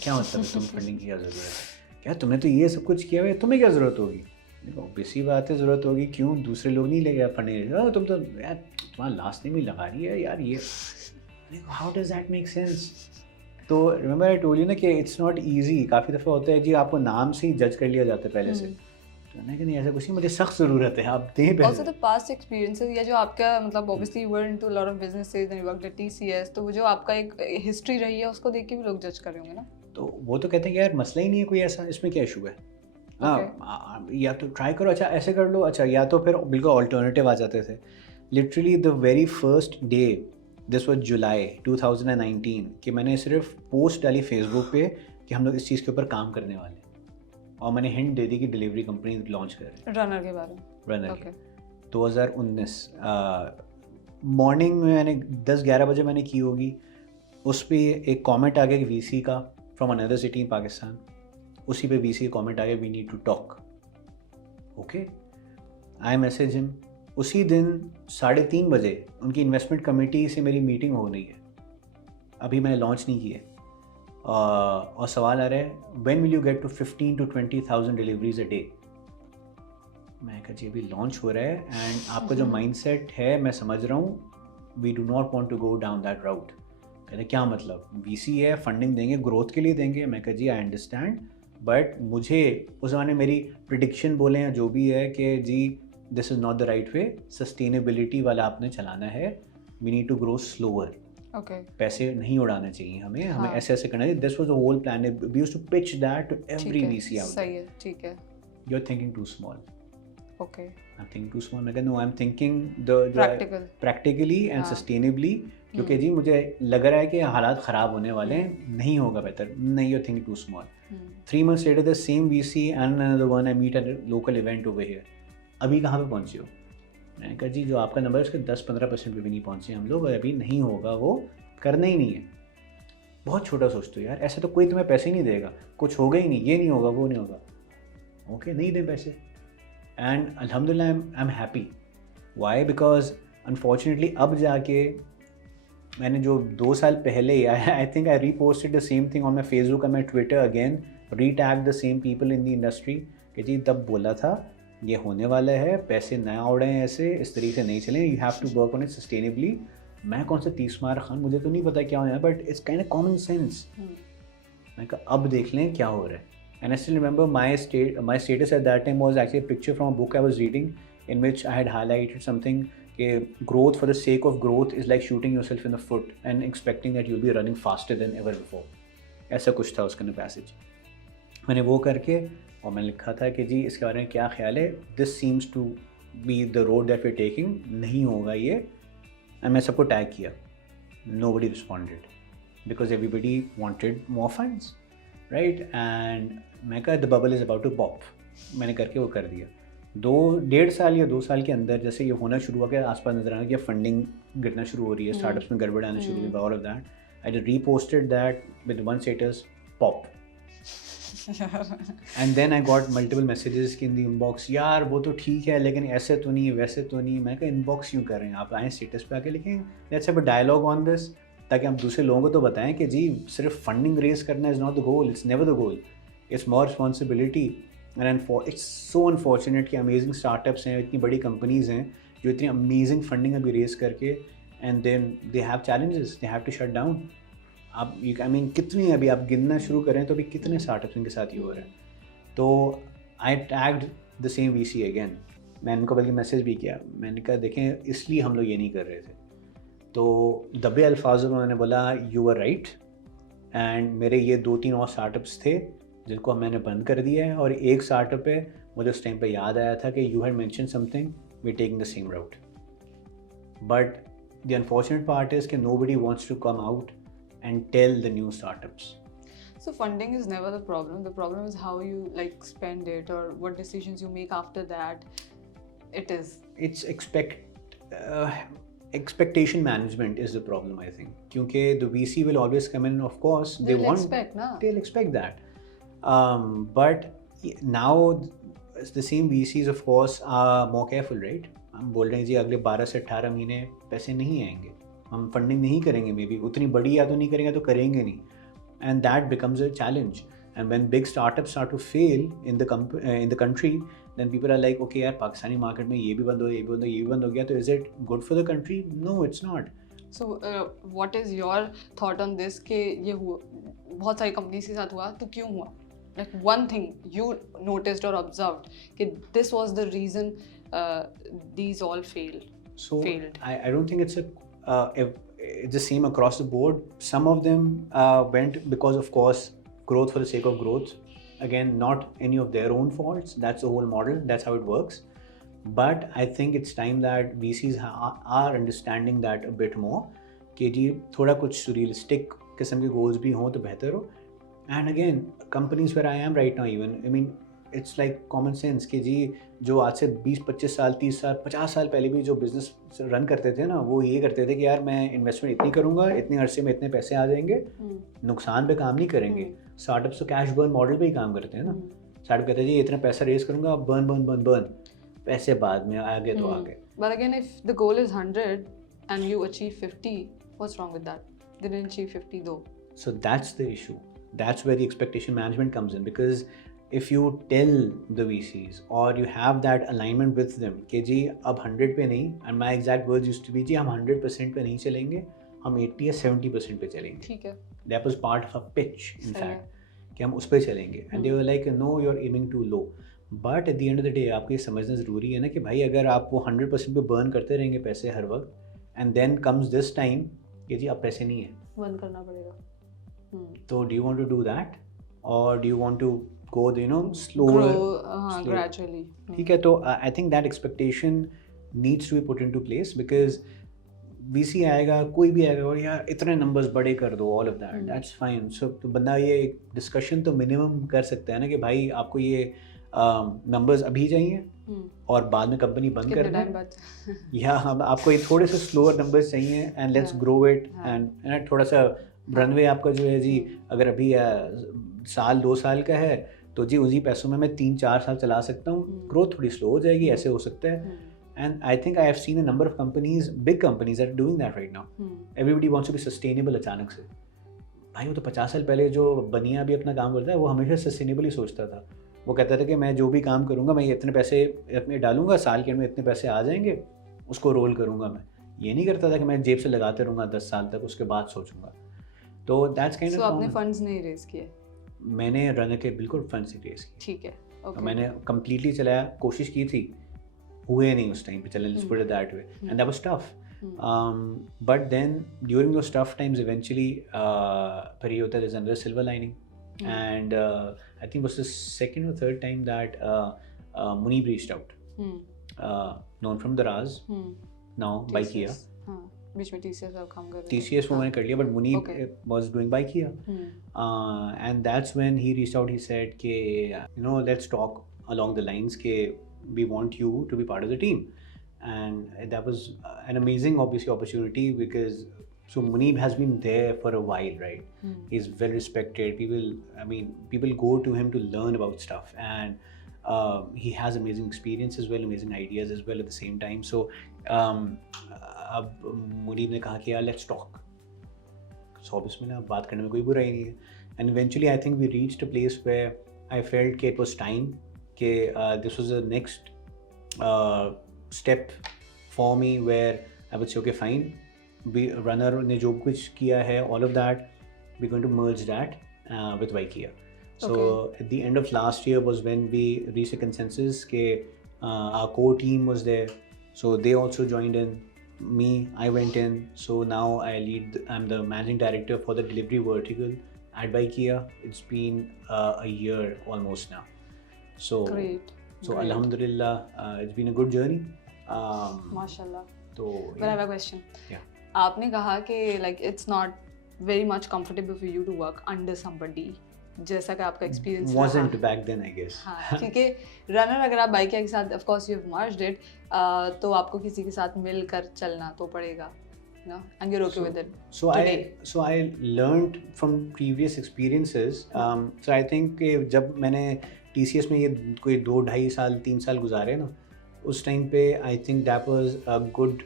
क्या मतलब है तुम्हें फंडिंग की क्या ज़रूरत है? क्या तुमने तो ये सब कुछ किया हुआ है, तुम्हें क्या ज़रूरत होगी? ऑब्वियस सी बात है ज़रूरत होगी. क्यों? दूसरे लोग नहीं लेके फंडिंग, तुम तो यार तुम्हारा लास्ट टाइम ही लगा रही है यार ये. How does that make sense? तो रिमेंबर आई टोल्ड यू ना कि इट्स नॉट ईजी. काफ़ी दफ़ा होता है जी आपको नाम से ही जज कर लिया जाता है पहले से. तो नहीं ऐसा कुछ नहीं, मुझे सख्त ज़रूरत है, आप दें पहले. Also the past experiences या जो आपका मतलब obviously you were into a lot of businesses and you worked at TCS, तो वो जो आपका एक हिस्ट्री रही है उसको देख के भी लोग जज कर रहे होंगे ना. तो वो तो कहते हैं कि यार मसला ही नहीं है कोई ऐसा, इसमें क्या इशू है. हाँ, या तो ट्राई करो, अच्छा ऐसे कर लो, अच्छा, या तो फिर बिल्कुल ऑल्टरनेटिव आ जाते थे. Literally the very first day, this was July 2019, कि मैंने सिर्फ पोस्ट डाली फेसबुक पे कि हम लोग इस चीज़ के ऊपर काम करने वाले हैं, और मैंने हिंट दे दी कि डिलीवरी कंपनी लॉन्च कर रही है रनर के बारे में. रनर के 2019 मॉर्निंग में मैंने 10-11 बजे मैंने की होगी. उस पर एक कमेंट आ गया कि वीसी का from another city in Pakistan. उसी पे वीसी का कमेंट आ गया we need to talk. Okay, I message him. उसी दिन 3:30 बजे उनकी इन्वेस्टमेंट कमेटी से मेरी मीटिंग हो रही है. अभी मैंने लॉन्च नहीं किया और सवाल आ रहा है when will you get to 15 to 20,000 deliveries a day. मैं कहा जी अभी लॉन्च हो रहा है एंड आपका जो माइंडसेट है मैं समझ रहा हूँ, we do not want to go down that route. कहते क्या मतलब, वीसी है, फंडिंग देंगे, ग्रोथ के लिए देंगे. मैं कहा जी आई अंडरस्टैंड, बट मुझे उस ज़माने मेरी प्रिडिक्शन बोले हैं जो भी है कि जी this is not the right way, sustainability वाला आपने चलाना है, we need to grow slower. Okay. पैसे नहीं उड़ाने चाहिए हमें ऐसे ऐसे करना चाहिए. This was the whole plan. We used to pitch that to every VC out. सही है, ठीक है. You are thinking too small. Okay. I am thinking too small. मैं कहता no, I am thinking the Practical. Practically and sustainably क्योंकि जी मुझे लग रहा है कि हालात ख़राब होने वाले हैं, नहीं होगा बेहतर, नहीं, you think too small. 3 months later, the same VC and another one I meet at a local event over here. अभी कहाँ पे पहुँचे हो? मैंने कहा जी जो आपका नंबर है उसके 10-15% पे भी नहीं पहुँचे हम लोग, और अभी नहीं होगा, वो करना ही नहीं है. बहुत छोटा सोचते हो यार, ऐसे तो कोई तुम्हें पैसे नहीं देगा, कुछ होगा ही नहीं, ये नहीं होगा, वो नहीं होगा. ओके, नहीं दे पैसे. एंड अल्हम्दुलिल्लाह I am happy. Why? Because unfortunately अब जाके मैंने जो 2 साल पहले I think I reposted the same thing on my Facebook and my Twitter again, retag the same people in the industry कि जी तब बोला था ये होने वाला है, पैसे नया उड़े हैं, ऐसे इस तरीके से नहीं चलें, you have to work on it sustainably. मैं कौन सा 30 मार खान, मुझे तो नहीं पता क्या हो रहा है, but it's kind of common sense. मैं कहा अब देख लें क्या हो रहा है. And I still remember my status at that time was actually a picture from a book I was reading in which I had highlighted something कि growth for the sake of growth is like shooting yourself in the foot and expecting that you'll be running faster than ever before. ऐसा कुछ था उसका passage. मैंने वो करके और मैंने लिखा था कि जी इसके बारे में क्या ख्याल है, this seems to be the road that we taking, नहीं होगा ये. एंड मैं सबको टैग किया. Nobody responded because everybody wanted more funds, right. And मैं कहा the bubble is about to pop. मैंने करके वो कर दिया. 1.5 साल या 2 साल के अंदर जैसे ये होना शुरू हुआ कि आसपास नजर आना कि फंडिंग गिरना शुरू हो रही है, स्टार्टअप्स में गड़बड़ आना शुरू हुई, all of that. I reposted that with one status, pop. And then I got multiple messages कि इन द इनबॉक्स, यार वो तो ठीक है लेकिन ऐसे तो नहीं, वैसे तो नहीं. मैं कहा इनबॉक्स क्यों कर रहे हैं आप, आए स्टेटस पे आके लिखें, let's have a dialogue on this, ताकि हम दूसरे लोगों को तो बताएं कि जी सिर्फ फंडिंग रेज करना is not the goal, it's never the goal, it's more responsibility. And it's so unfortunate कि अमेजिंग स्टार्टअप्स हैं, इतनी बड़ी कंपनीज़ हैं जो इतनी अमेजिंग फंडिंग अभी रेज करके and then they have challenges, they have to shut down. आप आई मीन कितनी अभी आप गिनना शुरू करें तो अभी कितने स्टार्टअप्स इनके साथ ही हो रहे हैं. तो I tagged the same VC again. मैंने उनको बल्कि मैसेज भी किया, मैंने कहा देखें इसलिए हम लोग ये नहीं कर रहे थे. तो दबे अल्फाजों में मैंने बोला यू आर राइट. एंड मेरे ये 2-3 और स्टार्टअप्स थे जिनको मैंने बंद कर दिया है, और एक स्टार्टअप पे मुझे उस टाइम पे याद आया था कि you had mention something, we taking the same route. But the unfortunate part is कि nobody wants to come out and tell the new startups. So funding is never the problem. The problem is how you like spend it or what decisions you make after that. It is. It's expectation management is the problem, I think. Because the VC will always come in, of course. They'll expect that. But now the same VCs, of course, are more careful, right? हम बोल रहे हैं जी अगले 12 से 18 महीने पैसे नहीं आएंगे, हम फंडिंग नहीं करेंगे, मे बी उतनी बड़ी या तो नहीं करेंगे तो करेंगे नहीं. And that becomes a challenge. And when big startups start to fail in the country, then people are like okay यार पाकिस्तानी मार्केट में ये भी बंद हो, ये भी बंद हो, ये भी बंद हो गया, तो is it good for the country? No, it's not. So what is your thought on this कि ये हुआ बहुत सारी कंपनीज के साथ हुआ, तो क्यों हुआ? Like one thing you noticed और ऑब्जर्व्ड कि this was the reason these all failed. I don't think it's it's the same across the board. Some of them went because, of course, growth for the sake of growth. Again, not any of their own faults. That's the whole model. That's how it works. But I think it's time that VCs are understanding that a bit more. कि जी थोड़ा कुछ realistic किस्म के goals भी हों तो बेहतर हो. And again, companies where I am right now, even, I mean, it's like common sense कि जी जो आज से 20-25 साल 30 साल 50 साल पहले भी जो बिजनेस रन करते थे ना, वो ये करते थे कि यार मैं इन्वेस्टमेंट इतनी करूँगा, इतने अरसे में इतने पैसे आ जाएंगे, नुकसान पे काम नहीं करेंगे. स्टार्टअप्स तो कैश बर्न मॉडल पे ही काम करते हैं ना. स्टार्टअप कहते हैं जी इतना पैसा रेज करूँगा, बर्न बर्न बर्न बर्न, पैसे बाद में आगे तो आगे. But again if the goal is 100 and you achieve 50, what's wrong with that? They didn't achieve 50 though. So that's the issue. That's where the expectation management comes in, because if you tell the VCs or you have that alignment with them कि जी अब 100 पे नहीं, and my exact words used to be जी हम 100% पे नहीं चलेंगे, हम 80 या 70% पे चलेंगे. ठीक है. That was part of a pitch, in fact, कि हम उस पे चलेंगे. And they were like no, you're aiming too low. But at the end of the day आपको ये समझना ज़रूरी है ना कि भाई अगर आप वो 100% पे बर्न करते रहेंगे पैसे हर वक्त, and then comes this time कि जी अब पैसे नहीं है, बंद करना पड़ेगा. तो do you want to do that or do you want to go slower, gradually? ठीक है. तो I think that expectation needs to be put into place, because VC आएगा, कोई भी आएगा और यार इतने नंबर्स बड़े कर दो, all of that, that's fine. So तो बंदा ये एक डिस्कशन तो मिनिमम कर सकता है ना कि भाई आपको ये नंबर्स अभी चाहिए और बाद में कंपनी बंद कितने करना टाइम है, बाद? या हम आपको ये थोड़े से स्लोअर नंबर्स चाहिए एंड लेट्स हाँ, ग्रो इट हाँ, एंड थोड़ा सा रनवे आपका जो है जी, अगर अभी साल 2 साल का है तो जी उसी पैसों में मैं 3-4 साल चला सकता हूँ, ग्रोथ थोड़ी स्लो हो जाएगी, ऐसे हो सकता है। And I think I have seen a number of companies, big companies that are doing that right now. Everybody wants to be sustainable अचानक से। भाई वो तो 50 साल पहले जो बनिया भी अपना काम करता है वो हमेशा सस्टेनेबल ही सोचता था। वो कहता था कि मैं जो भी काम करूँगा मैं इतने पैसे अपने डालूंगा, साल के में इतने पैसे आ जाएंगे, उसको रोल करूँगा। मैं ये नहीं करता था कि मैं जेब से लगाते रहूँगा 10 साल तक, उसके बाद सोचूंगा। तो दैट्स काइंड सो ऑफ आपने फंड्स नहीं रेज किए? मैंने रन के बिल्कुल फंड से रेस किए। ठीक है, ओके। मैंने कम्प्लीटली चलाया, कोशिश की थी, हुए नहीं उस टाइम पे, चलें let's put it that way, and that was tough. But then during those tough times eventually पर ये होता है there's another silver lining, and I think it was the second or third time that Munib reached out, known from Daraz, now by Kia. हाँ, बीच में TCS आप काम कर रहे थे। TCS वो मैंने कर लिया, but Munib Okay. was doing by Kia, and that's when he reached out. He said कि you know let's talk along the lines कि we want you to be part of the team, and that was an amazing obviously opportunity because so Munib has been there for a while, right? He's well respected. People go to him to learn about stuff, and he has amazing experience as well, amazing ideas as well at the same time. So अब Munib ने कहा कि यार let's talk. So obviously ना बात करने में कोई बुराई नहीं है, and eventually I think we reached a place where I felt कि it was time कि this was the next step for me where I would say okay fine, runner ने जो कुछ किया है all of that we're going to merge that with Vaikia. So at the end of last year was when we reached a consensus कि our core team was there, so they also joined in. Me, I went in, so now I'm the managing director for the delivery vertical at Vaikia. It's been a year almost now. So Great. Alhamdulillah, it's been a good journey. माशाल्लाह। तो But I have a question. Yeah. आपने कहा कि like it's not very much comfortable for you to work under somebody, जैसा कि आपका experience wasn't back then I guess. हाँ, क्योंकि रनर अगर आप बाइकिया के साथ of course you have merged it, तो आपको किसी के साथ मिलकर चलना तो पड़ेगा, no? And you're okay with it today. So I learned from previous experiences. So I think कि जब मैंने TCS में ये कोई 2-2.5 साल 3 साल गुजारे ना, उस टाइम पे I think that was a good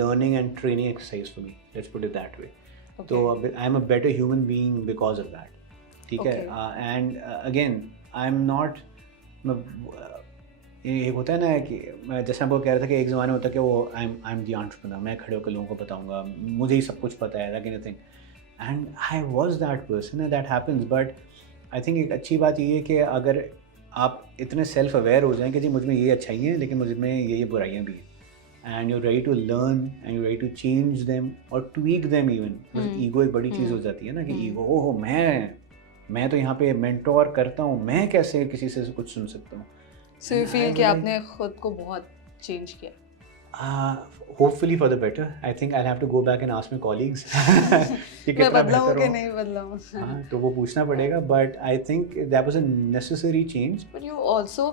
learning and training exercise for me. Let's put it that way. So I'm a better human being because of that. ठीक है, and again I'm not, एक होता है ना कि जैसे आपको कह रहा था कि एक ज़माने होता है कि वो आई एम द एंटरप्रेन्योर, मैं खड़े होकर लोगों को बताऊंगा, मुझे ही सब कुछ पता है, that kind of thing, and I was that person and that happens. But I think एक अच्छी बात ये है कि अगर आप इतने सेल्फ अवेयर हो जाएं कि जी मुझ में ये अच्छाई हैं लेकिन मुझ में ये बुराइयाँ भी हैं, and you ready to learn and you ready to change them और ट्वीक देम इवन। ईगो एक बड़ी चीज़ हो जाती है ना कि ईगो, ओहो मैं तो यहाँ पे मेंटोर करता हूँ, मैं कैसे किसी से कुछ सुन सकता हूँ। So you feel कि आपने खुद को बहुत चेंज किया? Hopefully for the better. I think I'll have to go back and ask my colleagues कि मैं कितना बदला हूँ बेहतर कि हो। नहीं बदला हूँ? हाँ, तो वो पूछना पड़ेगा, but I think that was a necessary change. But you also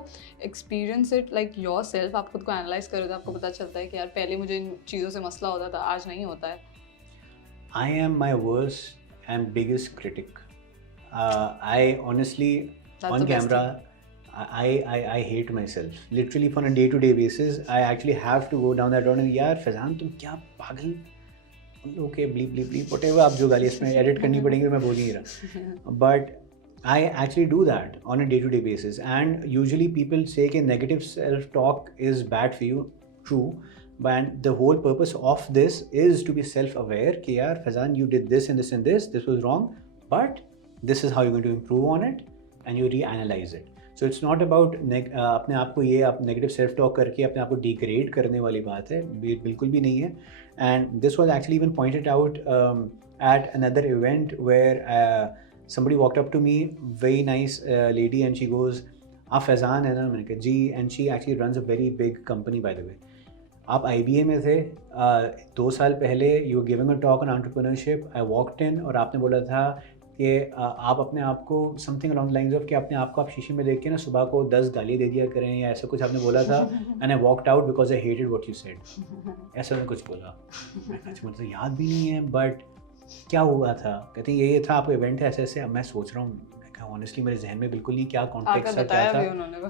experience it like yourself. आप खुद को analyze करो तो आपको पता चलता है कि यार पहले मुझे इन चीज़ों से मसला होता था, आज नहीं होता है। I am my worst and biggest critic. I honestly, That's on the best camera, I hate myself. Literally on a day-to-day basis, I actually have to go down that road and यार फैजान तुम क्या पागल, okay bleep whatever आप जो गाली इसमें edit करनी पड़ेंगी, मैं बोल ही नहीं रहा. But I actually do that on a day-to-day basis, and usually people say कि negative self-talk is bad for you. True, but the whole purpose of this is to be self-aware कि यार Faizan you did this and this and this was wrong, but this is how you're going to improve on it, and you reanalyze it. So it's not about अपने आप को ये आप negative self talk करके अपने आप को डिग्रेड करने वाली बात है, बिल्कुल भी नहीं है. And this was actually even pointed out at another event where somebody walked up to me, very nice lady, and she goes, आप फैज़ान है ना? मैंने कहा जी, and she actually runs a very big company by the way. आप IBA में थे 2 साल पहले, you giving a talk on entrepreneurship, I walked in और आपने बोला था कि आप अपने आप को समथिंग अराउंड लाइंस ऑफ कि अपने आप को आप शीशे में देख के ना सुबह को 10 गाली दे दिया करें या ऐसा कुछ आपने बोला था, and I walked out because I hated what you said, ऐसा मैंने कुछ बोला। मुझे याद भी नहीं है बट क्या हुआ था, कहते हैं ये था आपका इवेंट है ऐसे ऐसे। अब मैं सोच रहा हूँ ऑनेस्टली मेरे जहन में बिल्कुल नहीं क्या कॉन्टेक्स्ट था क्या था।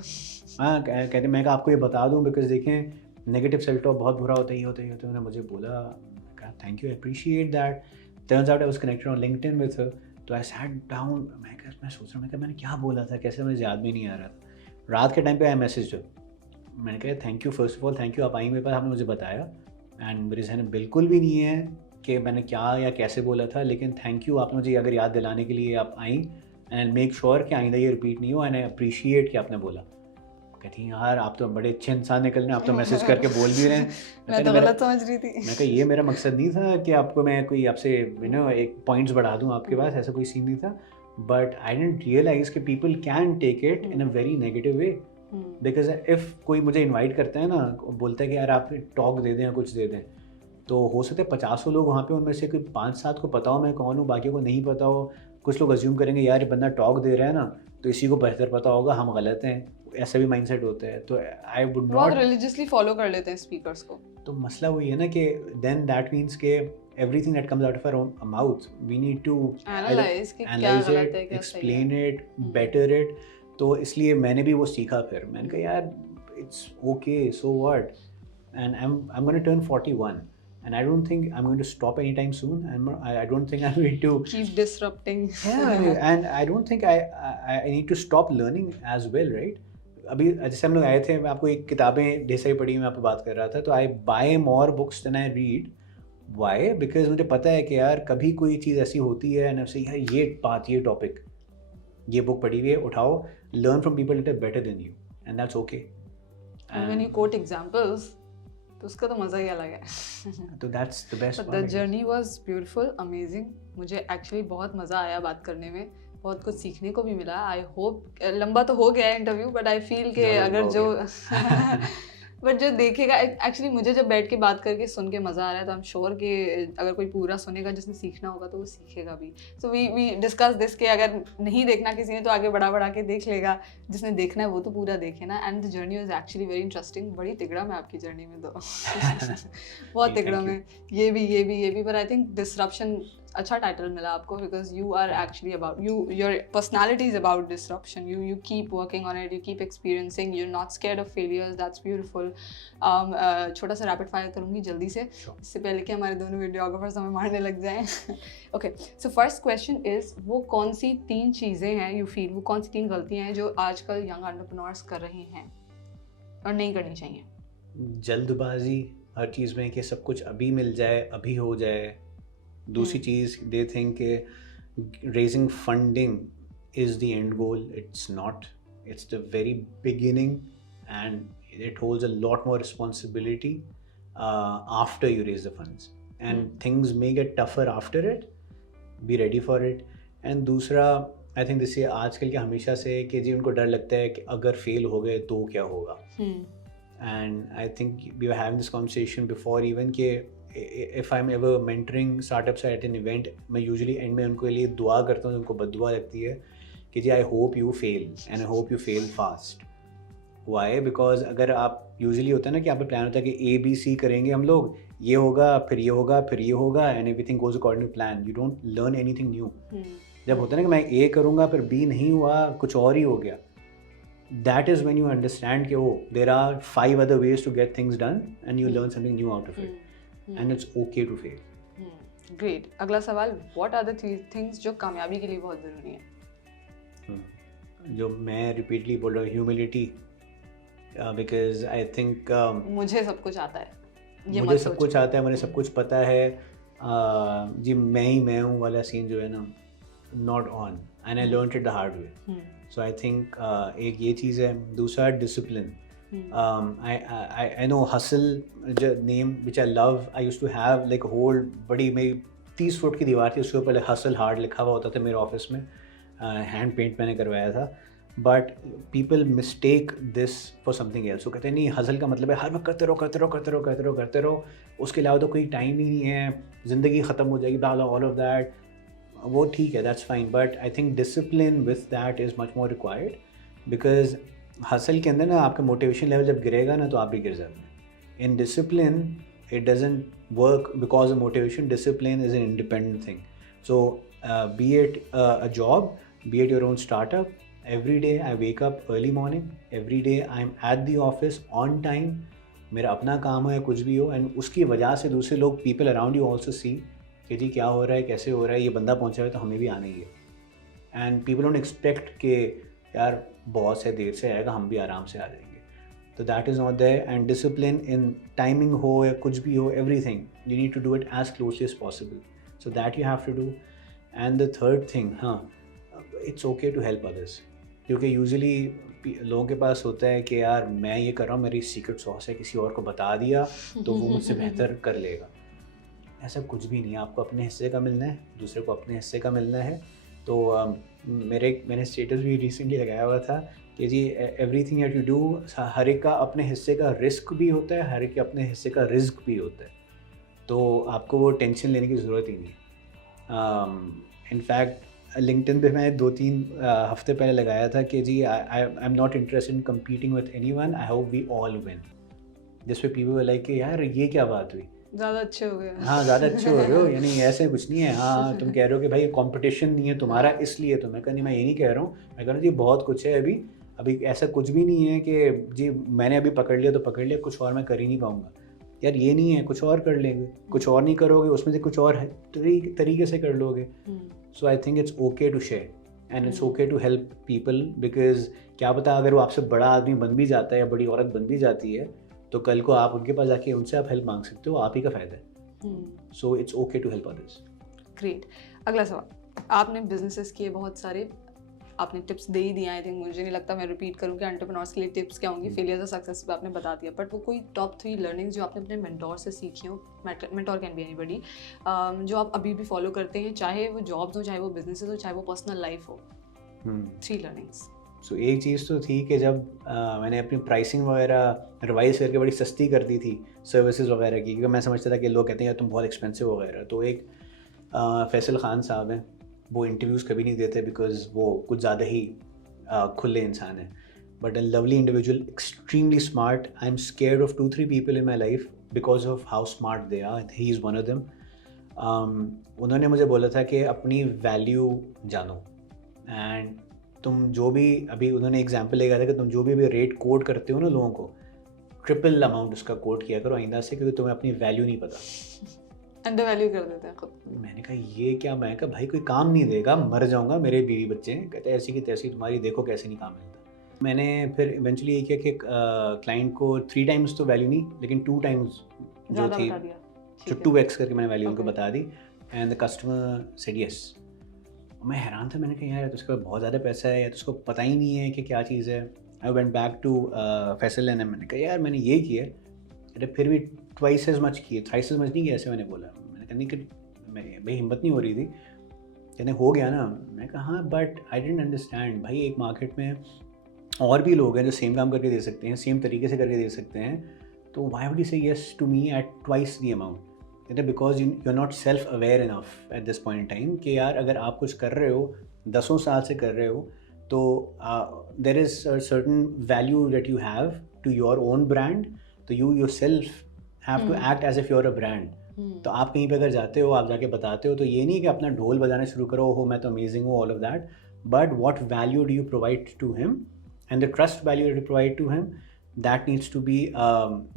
हाँ कहते मैं आपको ये बता दूँ बिकॉज देखें नेगेटिव सेल्फ टॉक बहुत बुरा होता है, ये होता है, ये होता है। उन्होंने मुझे बोला, कहा thank you, I appreciate that. Turns out I was connected on LinkedIn with her, तो आई सैट डाउन, मैं सोच रहा हूँ मैंने क्या बोला था, कैसे मुझे याद भी नहीं आ रहा था। रात के टाइम पे आई मैसेज जो मैंने कहा thank you, first of all thank you, आप आई मेरे पास, आपने मुझे बताया, एंड मेरे जहन में बिल्कुल भी नहीं है कि मैंने क्या या कैसे बोला था, लेकिन थैंक यू आपने मुझे अगर याद दिलाने के लिए आप आई, एंड मेक श्योर कि आइंदा ये रिपीट नहीं हो, एंड आई अप्रिशिएट कि आपने बोला। कहती हैं यार आप तो बड़े अच्छे इंसान निकल रहे हैं, आप तो मैसेज करके बोल भी रहे हैं। मैं तो गलत समझ रही थी। मैं कहा ये मेरा मकसद नहीं था कि आपको मैं कोई आपसे एक पॉइंट्स बढ़ा दूं आपके पास, ऐसा कोई सीन नहीं था, बट आई डिडंट रियलाइज कि people can take it in a very negative way. Because if कोई मुझे इन्वाइट करता है ना, बोलता है कि यार आप टॉक दे दें या कुछ दे दें, तो हो सकता है 50 लोग वहाँ पे, उनमें से कोई 5-7 को पता हो मैं कौन हूँ, बाकी को नहीं पता हो। कुछ लोग अज्यूम करेंगे यार ये बंदा टॉक दे रहा है ना तो इसी को बेहतर पता होगा, हम गलत हैं, ऐसा भी माइंडसेट होता है। तो I would not religiously follow कर लेते हैं स्पीकर्स को। तो मसला वही है ना कि देन दैट मीन्स के everything that comes out of our mouth we need to analyse it, explain it, better it. तो इसलिए मैंने भी वो सीखा। फिर मैंने कहा यार it's okay, so what, and I am gonna turn 41 and I don't think I'm going to stop anytime soon. I don't think I'm going to keep disrupting. Yeah, and I don't think I need to stop learning as well, right? अभी जैसे हम लोग आए थे, मैं आपको एक किताबें ढेर सारी पढ़ी, मैं आपको बात कर रहा था, तो I buy more books then I read. Why? Because मुझे पता है कि यार कभी कोई चीज़ ऐसी होती है एंड आपसे यार ये बात, ये टॉपिक, ये बुक पढ़ी हुई है, उठाओ, learn from people that are better than you, and that's okay. And when you quote examples तो उसका तो मज़ा ही अलग है। तो that's the best. The journey was beautiful, amazing. मुझे एक्चुअली बहुत मज़ा आया बात करने में, बहुत कुछ सीखने को भी मिला। आई होप लंबा तो हो गया है इंटरव्यू, बट आई फील कि अगर जो बट जो देखेगा, एक्चुअली मुझे जब बैठ के बात करके सुन के मज़ा आ रहा है, तो आई एम श्योर कि अगर कोई पूरा सुनेगा, जिसने सीखना होगा तो वो सीखेगा भी। सो वी डिस्कस दिस कि अगर नहीं देखना किसी ने तो आगे बढ़ा के देख लेगा, जिसने देखना है वो तो पूरा देखे ना। And the journey was actually very interesting. बड़ी तिगड़ा में आपकी जर्नी में तो बहुत तिगड़ा में, ये भी, पर आई थिंक डिसरप्शन अच्छा टाइटल मिला आपको, because you are actually about your personality is about disruption. You keep working on it, you keep experiencing, you are not scared of failures, that's beautiful. छोटा सा रैपिड फायर करूँगी जल्दी से, इससे पहले कि हमारे दोनों वीडियोग्राफर्स हमें मारने लग जाएं। Okay, so first question is, वो कौन सी 3 चीज़ें हैं यू फील, वो कौन सी 3 गलतियाँ हैं जो आजकल यंग एंटरप्रेन्योर्स कर रहे हैं और नहीं करनी चाहिए? जल्दबाजी हर चीज़ में कि सब कुछ अभी मिल जाए, अभी हो जाए। दूसरी चीज़, दे थिंक कि raising funding is the end goal. It's not, it's the very beginning and it holds a lot more responsibility after you raise the funds, and things may get tougher after it, be ready for it. And दूसरा, I think this आजकल के हमेशा से कि जी उनको डर लगता है कि अगर फेल हो गए तो क्या होगा। And I think we were having this conversation before even कि if I'm ever mentoring startups at an event, मैं usually end में उनको लिए दुआ करता हूँ, उनको बद्दुआ लगती है कि जी I hope you fail and I hope you fail fast. Why? Because अगर आप usually होता है ना कि आप प्लान होता है कि ABC करेंगे हम लोग, ये होगा, फिर ये होगा, फिर ये होगा, and everything goes according to plan. You don't learn anything new. जब होता है ना कि मैं A करूँगा फिर B नहीं हुआ, कुछ और ही हो गया, that is when you understand कि there are 5 other ways to get things done and you learn something new out of it. And it's okay to fail. Great. अगला सवाल, what are the 3 things जो कामयाबी के लिए बहुत ज़रूरी है? जो मैं repeatedly बोल रहा हूँ, humility, because I think मुझे सब कुछ आता है, मुझे सब कुछ आता है, मुझे सब कुछ पता है, जी मैं ही मैं हूँ वाला सीन जो है ना, not on, and I learned it the hard way. So I think एक ये चीज़ है। दूसरा discipline. I know hustle, name which I love. I used to have like a whole बड़ी मेरी 30 फुट की दीवार थी, उसके ऊपर hustle hard लिखा हुआ होता था मेरे ऑफिस में, हैंड पेंट मैंने करवाया था। But people mistake this for something else. वो कहते हैं नहीं, हसल का मतलब है हर वक्त करते रहो करते रहो करते रहो करते रहो करते रहो, उसके अलावा तो कोई टाइम ही नहीं है, ज़िंदगी ख़त्म हो जाएगी, ब्ला ऑल ऑफ दैट। वो ठीक है, that's fine, but I think discipline with that is much more required. Because hustle के अंदर ना आपका मोटिवेशन लेवल जब गिरेगा ना तो आप भी गिर जाते हैं। In discipline it doesn't work because of motivation. Discipline is an independent thing. So be it a job, be it your own startup, every day I wake up early morning, every day I'm at the office on time, मेरा अपना काम हो या कुछ भी हो, and उसकी वजह से दूसरे लोग, people around you also see कि जी क्या हो रहा है, कैसे हो रहा है, ये बंदा पहुंचा है तो हमें भी आना ही है। एंड पीपल डोंट एक्सपेक्ट कि यार बॉस है देर से आएगा, हम भी आराम से आ जाएंगे। तो that is not there. And discipline in timing हो या कुछ भी हो, everything you need to do it as closely as possible, so that you have to do. And the third thing, हाँ, it's okay to help others, क्योंकि usually लोगों के पास होता है कि यार मैं ये कर रहा हूँ, मेरी सीक्रेट सॉस है, किसी और को बता दिया तो वो मुझसे बेहतर कर लेगा। ऐसा कुछ भी नहीं है, आपको अपने हिस्से का मिलना है, दूसरे को अपने हिस्से का मिलना है। तो मैंने स्टेटस भी रिसेंटली लगाया हुआ था कि जी एवरीथिंग दैट यू डू, हर एक का अपने हिस्से का रिस्क भी होता है, हर एक के अपने हिस्से का रिस्क भी होता है, तो आपको वो टेंशन लेने की ज़रूरत ही नहीं। इनफैक्ट लिंक्डइन पे मैं 2-3 हफ्ते पहले लगाया था कि जी I am not interested in competing with anyone, I hope we all win. जिस पे पीपल लाइक कि यार ये क्या बात हुई, ज़्यादा अच्छे हो गए। हाँ ज़्यादा अच्छे हो रहे हो, यानी ऐसे कुछ नहीं है। हाँ तुम कह रहे हो कि भाई कंपटीशन नहीं है तुम्हारा इसलिए, तो मैं कहनी मैं ये नहीं कह रहा हूँ, मैं कह रहा हूँ जी बहुत कुछ है अभी, अभी ऐसा कुछ भी नहीं है कि जी मैंने अभी पकड़ लिया तो पकड़ लिया, कुछ और मैं कर ही नहीं पाऊँगा। यार ये नहीं है, कुछ और कर लेंगे, कुछ और नहीं करोगे उसमें से कुछ और तरीके से कर लोगे। So I think it's okay to share and it's okay to help people, because क्या पता अगर वो आपसे बड़ा आदमी बन भी जाता है या बड़ी औरत बन भी जाती है तो कल को आप उनके पास जाके उनसे आप हेल्प मांग सकते हो, आप ही का फ़ायदा है। So it's okay to help others. Great. अगला सवाल, आपने बिजनेसेस किए बहुत सारे, आपने टिप्स दे ही दिया, आई थिंक मुझे नहीं लगता मैं रिपीट करूँ कि एंटरप्रेन्योर्स के लिए टिप्स क्या होंगी, फेलियर और सक्सेस पे आपने बता दिया, बट वो कोई टॉप 3 लर्निंग्स जो आपने अपने मेंटोर से सीखी हो, मेंटोर कैन बी एनीबॉडी, जो आप अभी भी फॉलो करते हैं, चाहे वो जॉब्स हो, चाहे वो बिजनेसेस हो, चाहे वो पर्सनल लाइफ हो, 3 लर्निंग्स। सो एक चीज़ तो थी कि जब मैंने अपनी प्राइसिंग वगैरह रिवाइज करके बड़ी सस्ती कर दी थी सर्विसेज वगैरह की, क्योंकि मैं समझता था कि लोग कहते हैं यार तुम बहुत एक्सपेंसिव वगैरह। तो एक फैसल खान साहब हैं, वो इंटरव्यूज़ कभी नहीं देते बिकॉज वो कुछ ज़्यादा ही खुले इंसान हैं, but a lovely individual, extremely smart. I am scared of 2-3 people in my life because of how smart they are, he is one of them. उन्होंने मुझे बोला था कि अपनी वैल्यू जानो, एंड तुम जो भी, अभी उन्होंने एग्जांपल लेगा था कि तुम जो भी अभी रेट कोड करते हो ना लोगों को, ट्रिपल अमाउंट उसका कोड किया करो आइंदा से, क्योंकि तुम्हें अपनी वैल्यू नहीं पता, अंडर वैल्यू कर देते हैं खुद। मैंने कहा ये क्या, मैं कहा भाई कोई काम नहीं देगा, मर जाऊंगा, मेरे बीवी बच्चे हैं। कहते ऐसी की तैसी तुम्हारी, देखो कैसे नहीं काम मिलता। मैंने फिर इवेंचुअली ये किया कि क्लाइंट को 3 टाइम्स तो वैल्यू नहीं, लेकिन 2 टाइम्स जो थी, जो 2x करके मैंने वैल्यू उनको बता दी, and the customer said yes. मैं हैरान था, मैंने कहा यार तो उसका बहुत ज़्यादा पैसा है या तो उसको पता ही नहीं है कि क्या चीज़ है। I went back to Faisal and मैंने कहा यार मैंने ये किया, अरे फिर भी ट्वाइस एज मच किए, थ्राइस एज मच नहीं किया, ऐसे मैंने बोला। मैंने कहा नहीं कि भाई हिम्मत नहीं हो रही थी, कहने हो गया ना। मैं कहा हाँ, बट आई डेंट अंडरस्टैंड भाई, एक मार्केट में और भी लोग हैं जो सेम काम करके दे सकते हैं, सेम तरीके से करके दे सकते हैं, तो why would you say yes to me at twice the amount? कहते because you are not self aware enough at this point in time कि यार अगर आप कुछ कर रहे हो, 10 साल से कर रहे हो, तो there is certain value that you have to your own brand, तो you yourself have to act as if you're a brand. तो आप कहीं पे अगर जाते हो, आप जाके बताते हो, तो ये नहीं कि अपना ढोल बजाना शुरू करो, हो मैं तो अमेजिंग हूँ, all of that, but what value do you provide to him and the trust value do provide to him, that needs to be,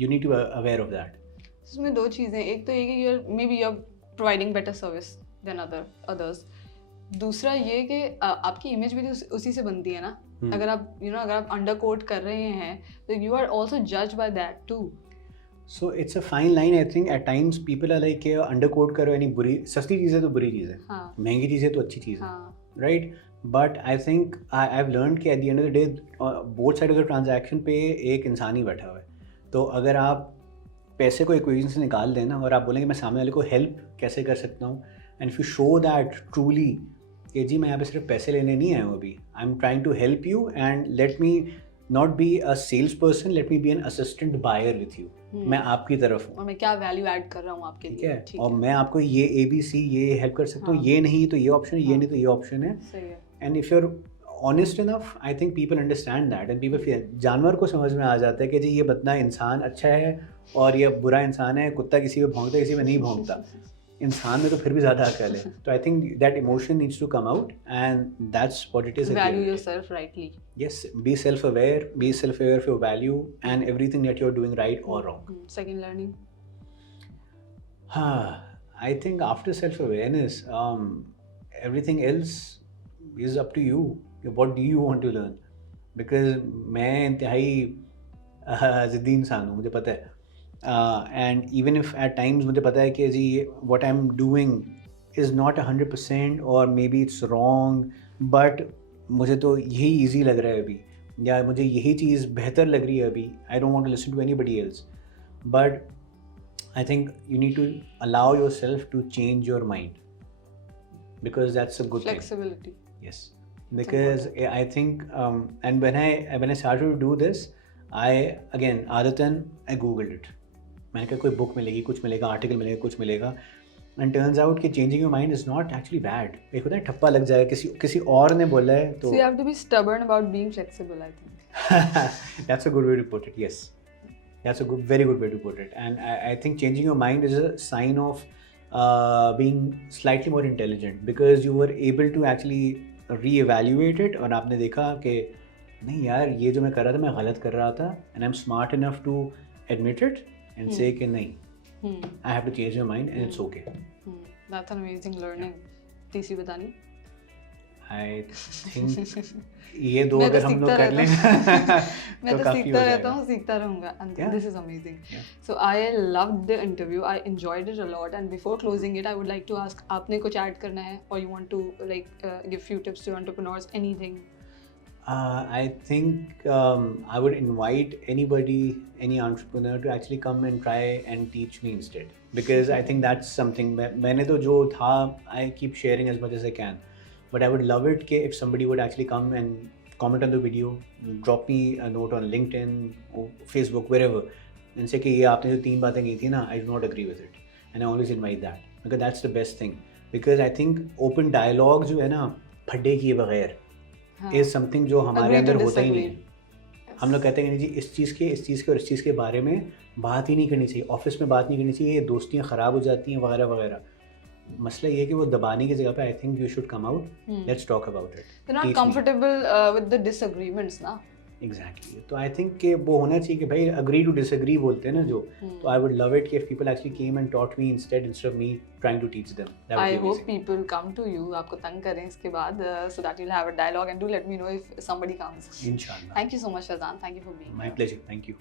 you need to aware of that. इसमें 2 चीज़ें, एक तो ये कि you are maybe you are providing better service than others, दूसरा ये कि आपकी इमेज भी तो उसी से बनती है ना। अगर आप अगर आप अंडर कोड कर रहे हैं तो यू आर ऑल्सो जज by that too. So it's a fine line, I think at times people are like under code करो, यानी बुरी सस्ती चीज़ है तो बुरी चीज़ है, हाँ, महंगी चीज़ है तो अच्छी चीज़ है, right. But I think I have learn कि at the end of the day both side of the transaction पे एक इंसान ही बैठा हुआ है। तो अगर आप पैसे को इक्वेशन से निकाल देना और आप बोलेंगे मैं सामने वाले को हेल्प कैसे कर सकता हूँ, and if you show that truly कि जी मैं यहाँ पे सिर्फ पैसे लेने नहीं आया हूँ अभी, I am trying to help you and let me not be a sales person, let me be an assistant buyer with you. मैं आपकी तरफ हूँ, और मैं क्या वैल्यू ऐड कर रहा हूँ आपके ठीक लिए। है, ठीक और है, मैं आपको ये ABC ये हेल्प कर सकता हूँ, हाँ। ये नहीं तो ये ऑप्शन है, ये हाँ। नहीं तो ये ऑप्शन है। सही है। And if you are honest enough, I think people understand that and people feel, जानवर को समझ में आ जाता है कि जी ये बंदा इंसान अच्छा है और ये बुरा इंसान है, कुत्ता किसी पे भौंकता है किसी पे नहीं भौंकता, इंसान में तो फिर भी ज़्यादा अकल है। तो I think that emotion needs to come out and that's what it is. Value yourself rightly. Yes, be self-aware, be self-aware of your value and everything that you're doing right or wrong. Second learning. I think after self-awareness, everything else is up to you. What do you want to learn? Because मैं इंतहाई ज़िद्दी इंसान हूँ, मुझे पता है, and even if at times मुझे पता है कि जी what I'm doing is not 100% or maybe it's wrong, but मुझे तो यही ईजी लग रहा है अभी, या मुझे यही चीज़ बेहतर लग रही है अभी, I don't want to listen to anybody else, but I think you need to allow yourself to change your mind because that's a good thing. Flexibility. Yes, because I think and when I started to do this, I again आदतन I googled it, मैंने कहा कोई book मिलेगी, कुछ मिलेगा, article मिलेगा, कुछ मिलेगा, एंड टर्न्स आउट कि changing your mind is not actually bad. एक होता है ठप्पा लग जाए, किसी और ने बोला है तो So you have to be stubborn about being flexible, I think. that's a good way to put it. Yes, that's a very good way to put it. And I think changing your mind is a sign of being slightly more intelligent because you were able to actually re-evaluate it और आपने देखा कि नहीं यार ये जो मैं कर रहा था मैं गलत कर रहा था, and I'm smart enough to admit it and say कि नहीं, I have to change my mind and it's okay. That's an amazing learning. तीसरी बतानी? I think ये दो मैं तो अगर हम लोग सीखता कर लें मैं तो तो काफ़ी सीखता हो रहता जाएगा। हूँ, सीखता रहूँगा, and Yeah. this is amazing. Yeah. So I loved the interview. I enjoyed it a lot. And before closing it, I would like to ask, आपने कुछ ऐड करना है, or you want to like give few tips to entrepreneurs, anything? I think I would invite anybody, any entrepreneur to actually come and try and teach me instead, because I think that's something मैंने तो जो था I keep sharing as much as I can, but I would love it कि if somebody would actually come and comment on the video, drop me a note on LinkedIn or Facebook, wherever, and say कि ये आपने जो 3 बातें की थी ना, I do not agree with it, and I always invite that because that's the best thing, because I think open dialogue जो है ना फड्डे किए बगैर is something जो हमारे Agree to अंदर होता ही नहीं disagree. है। हम लोग कहते हैं कि नहीं जी इस चीज़ के और इस चीज़ के बारे में बात ही नहीं करनी चाहिए, ऑफिस में बात नहीं करनी चाहिए, दोस्तियाँ ख़राब हो जाती हैं वगैरह वगैरह। मसला ये है कि वो दबाने की जगह पे आई think you should come out, let's talk about it. You're not comfortable with the disagreements, ना? एग्जैक्टली, तो आई थिंक कि वो होना चाहिए कि भाई अग्री टू डिसएग्री बोलते हैं ना जो, तो आई वुड लव इट कि if people actually came and taught me instead of me trying to teach them. I hope people come to you, आपको तंग करें इसके बाद, so that you'll have a dialogue, and do let me know if somebody comes. इंशाल्लाह। Thank you so much, Fazan. Thank you for being my here. Pleasure, thank you.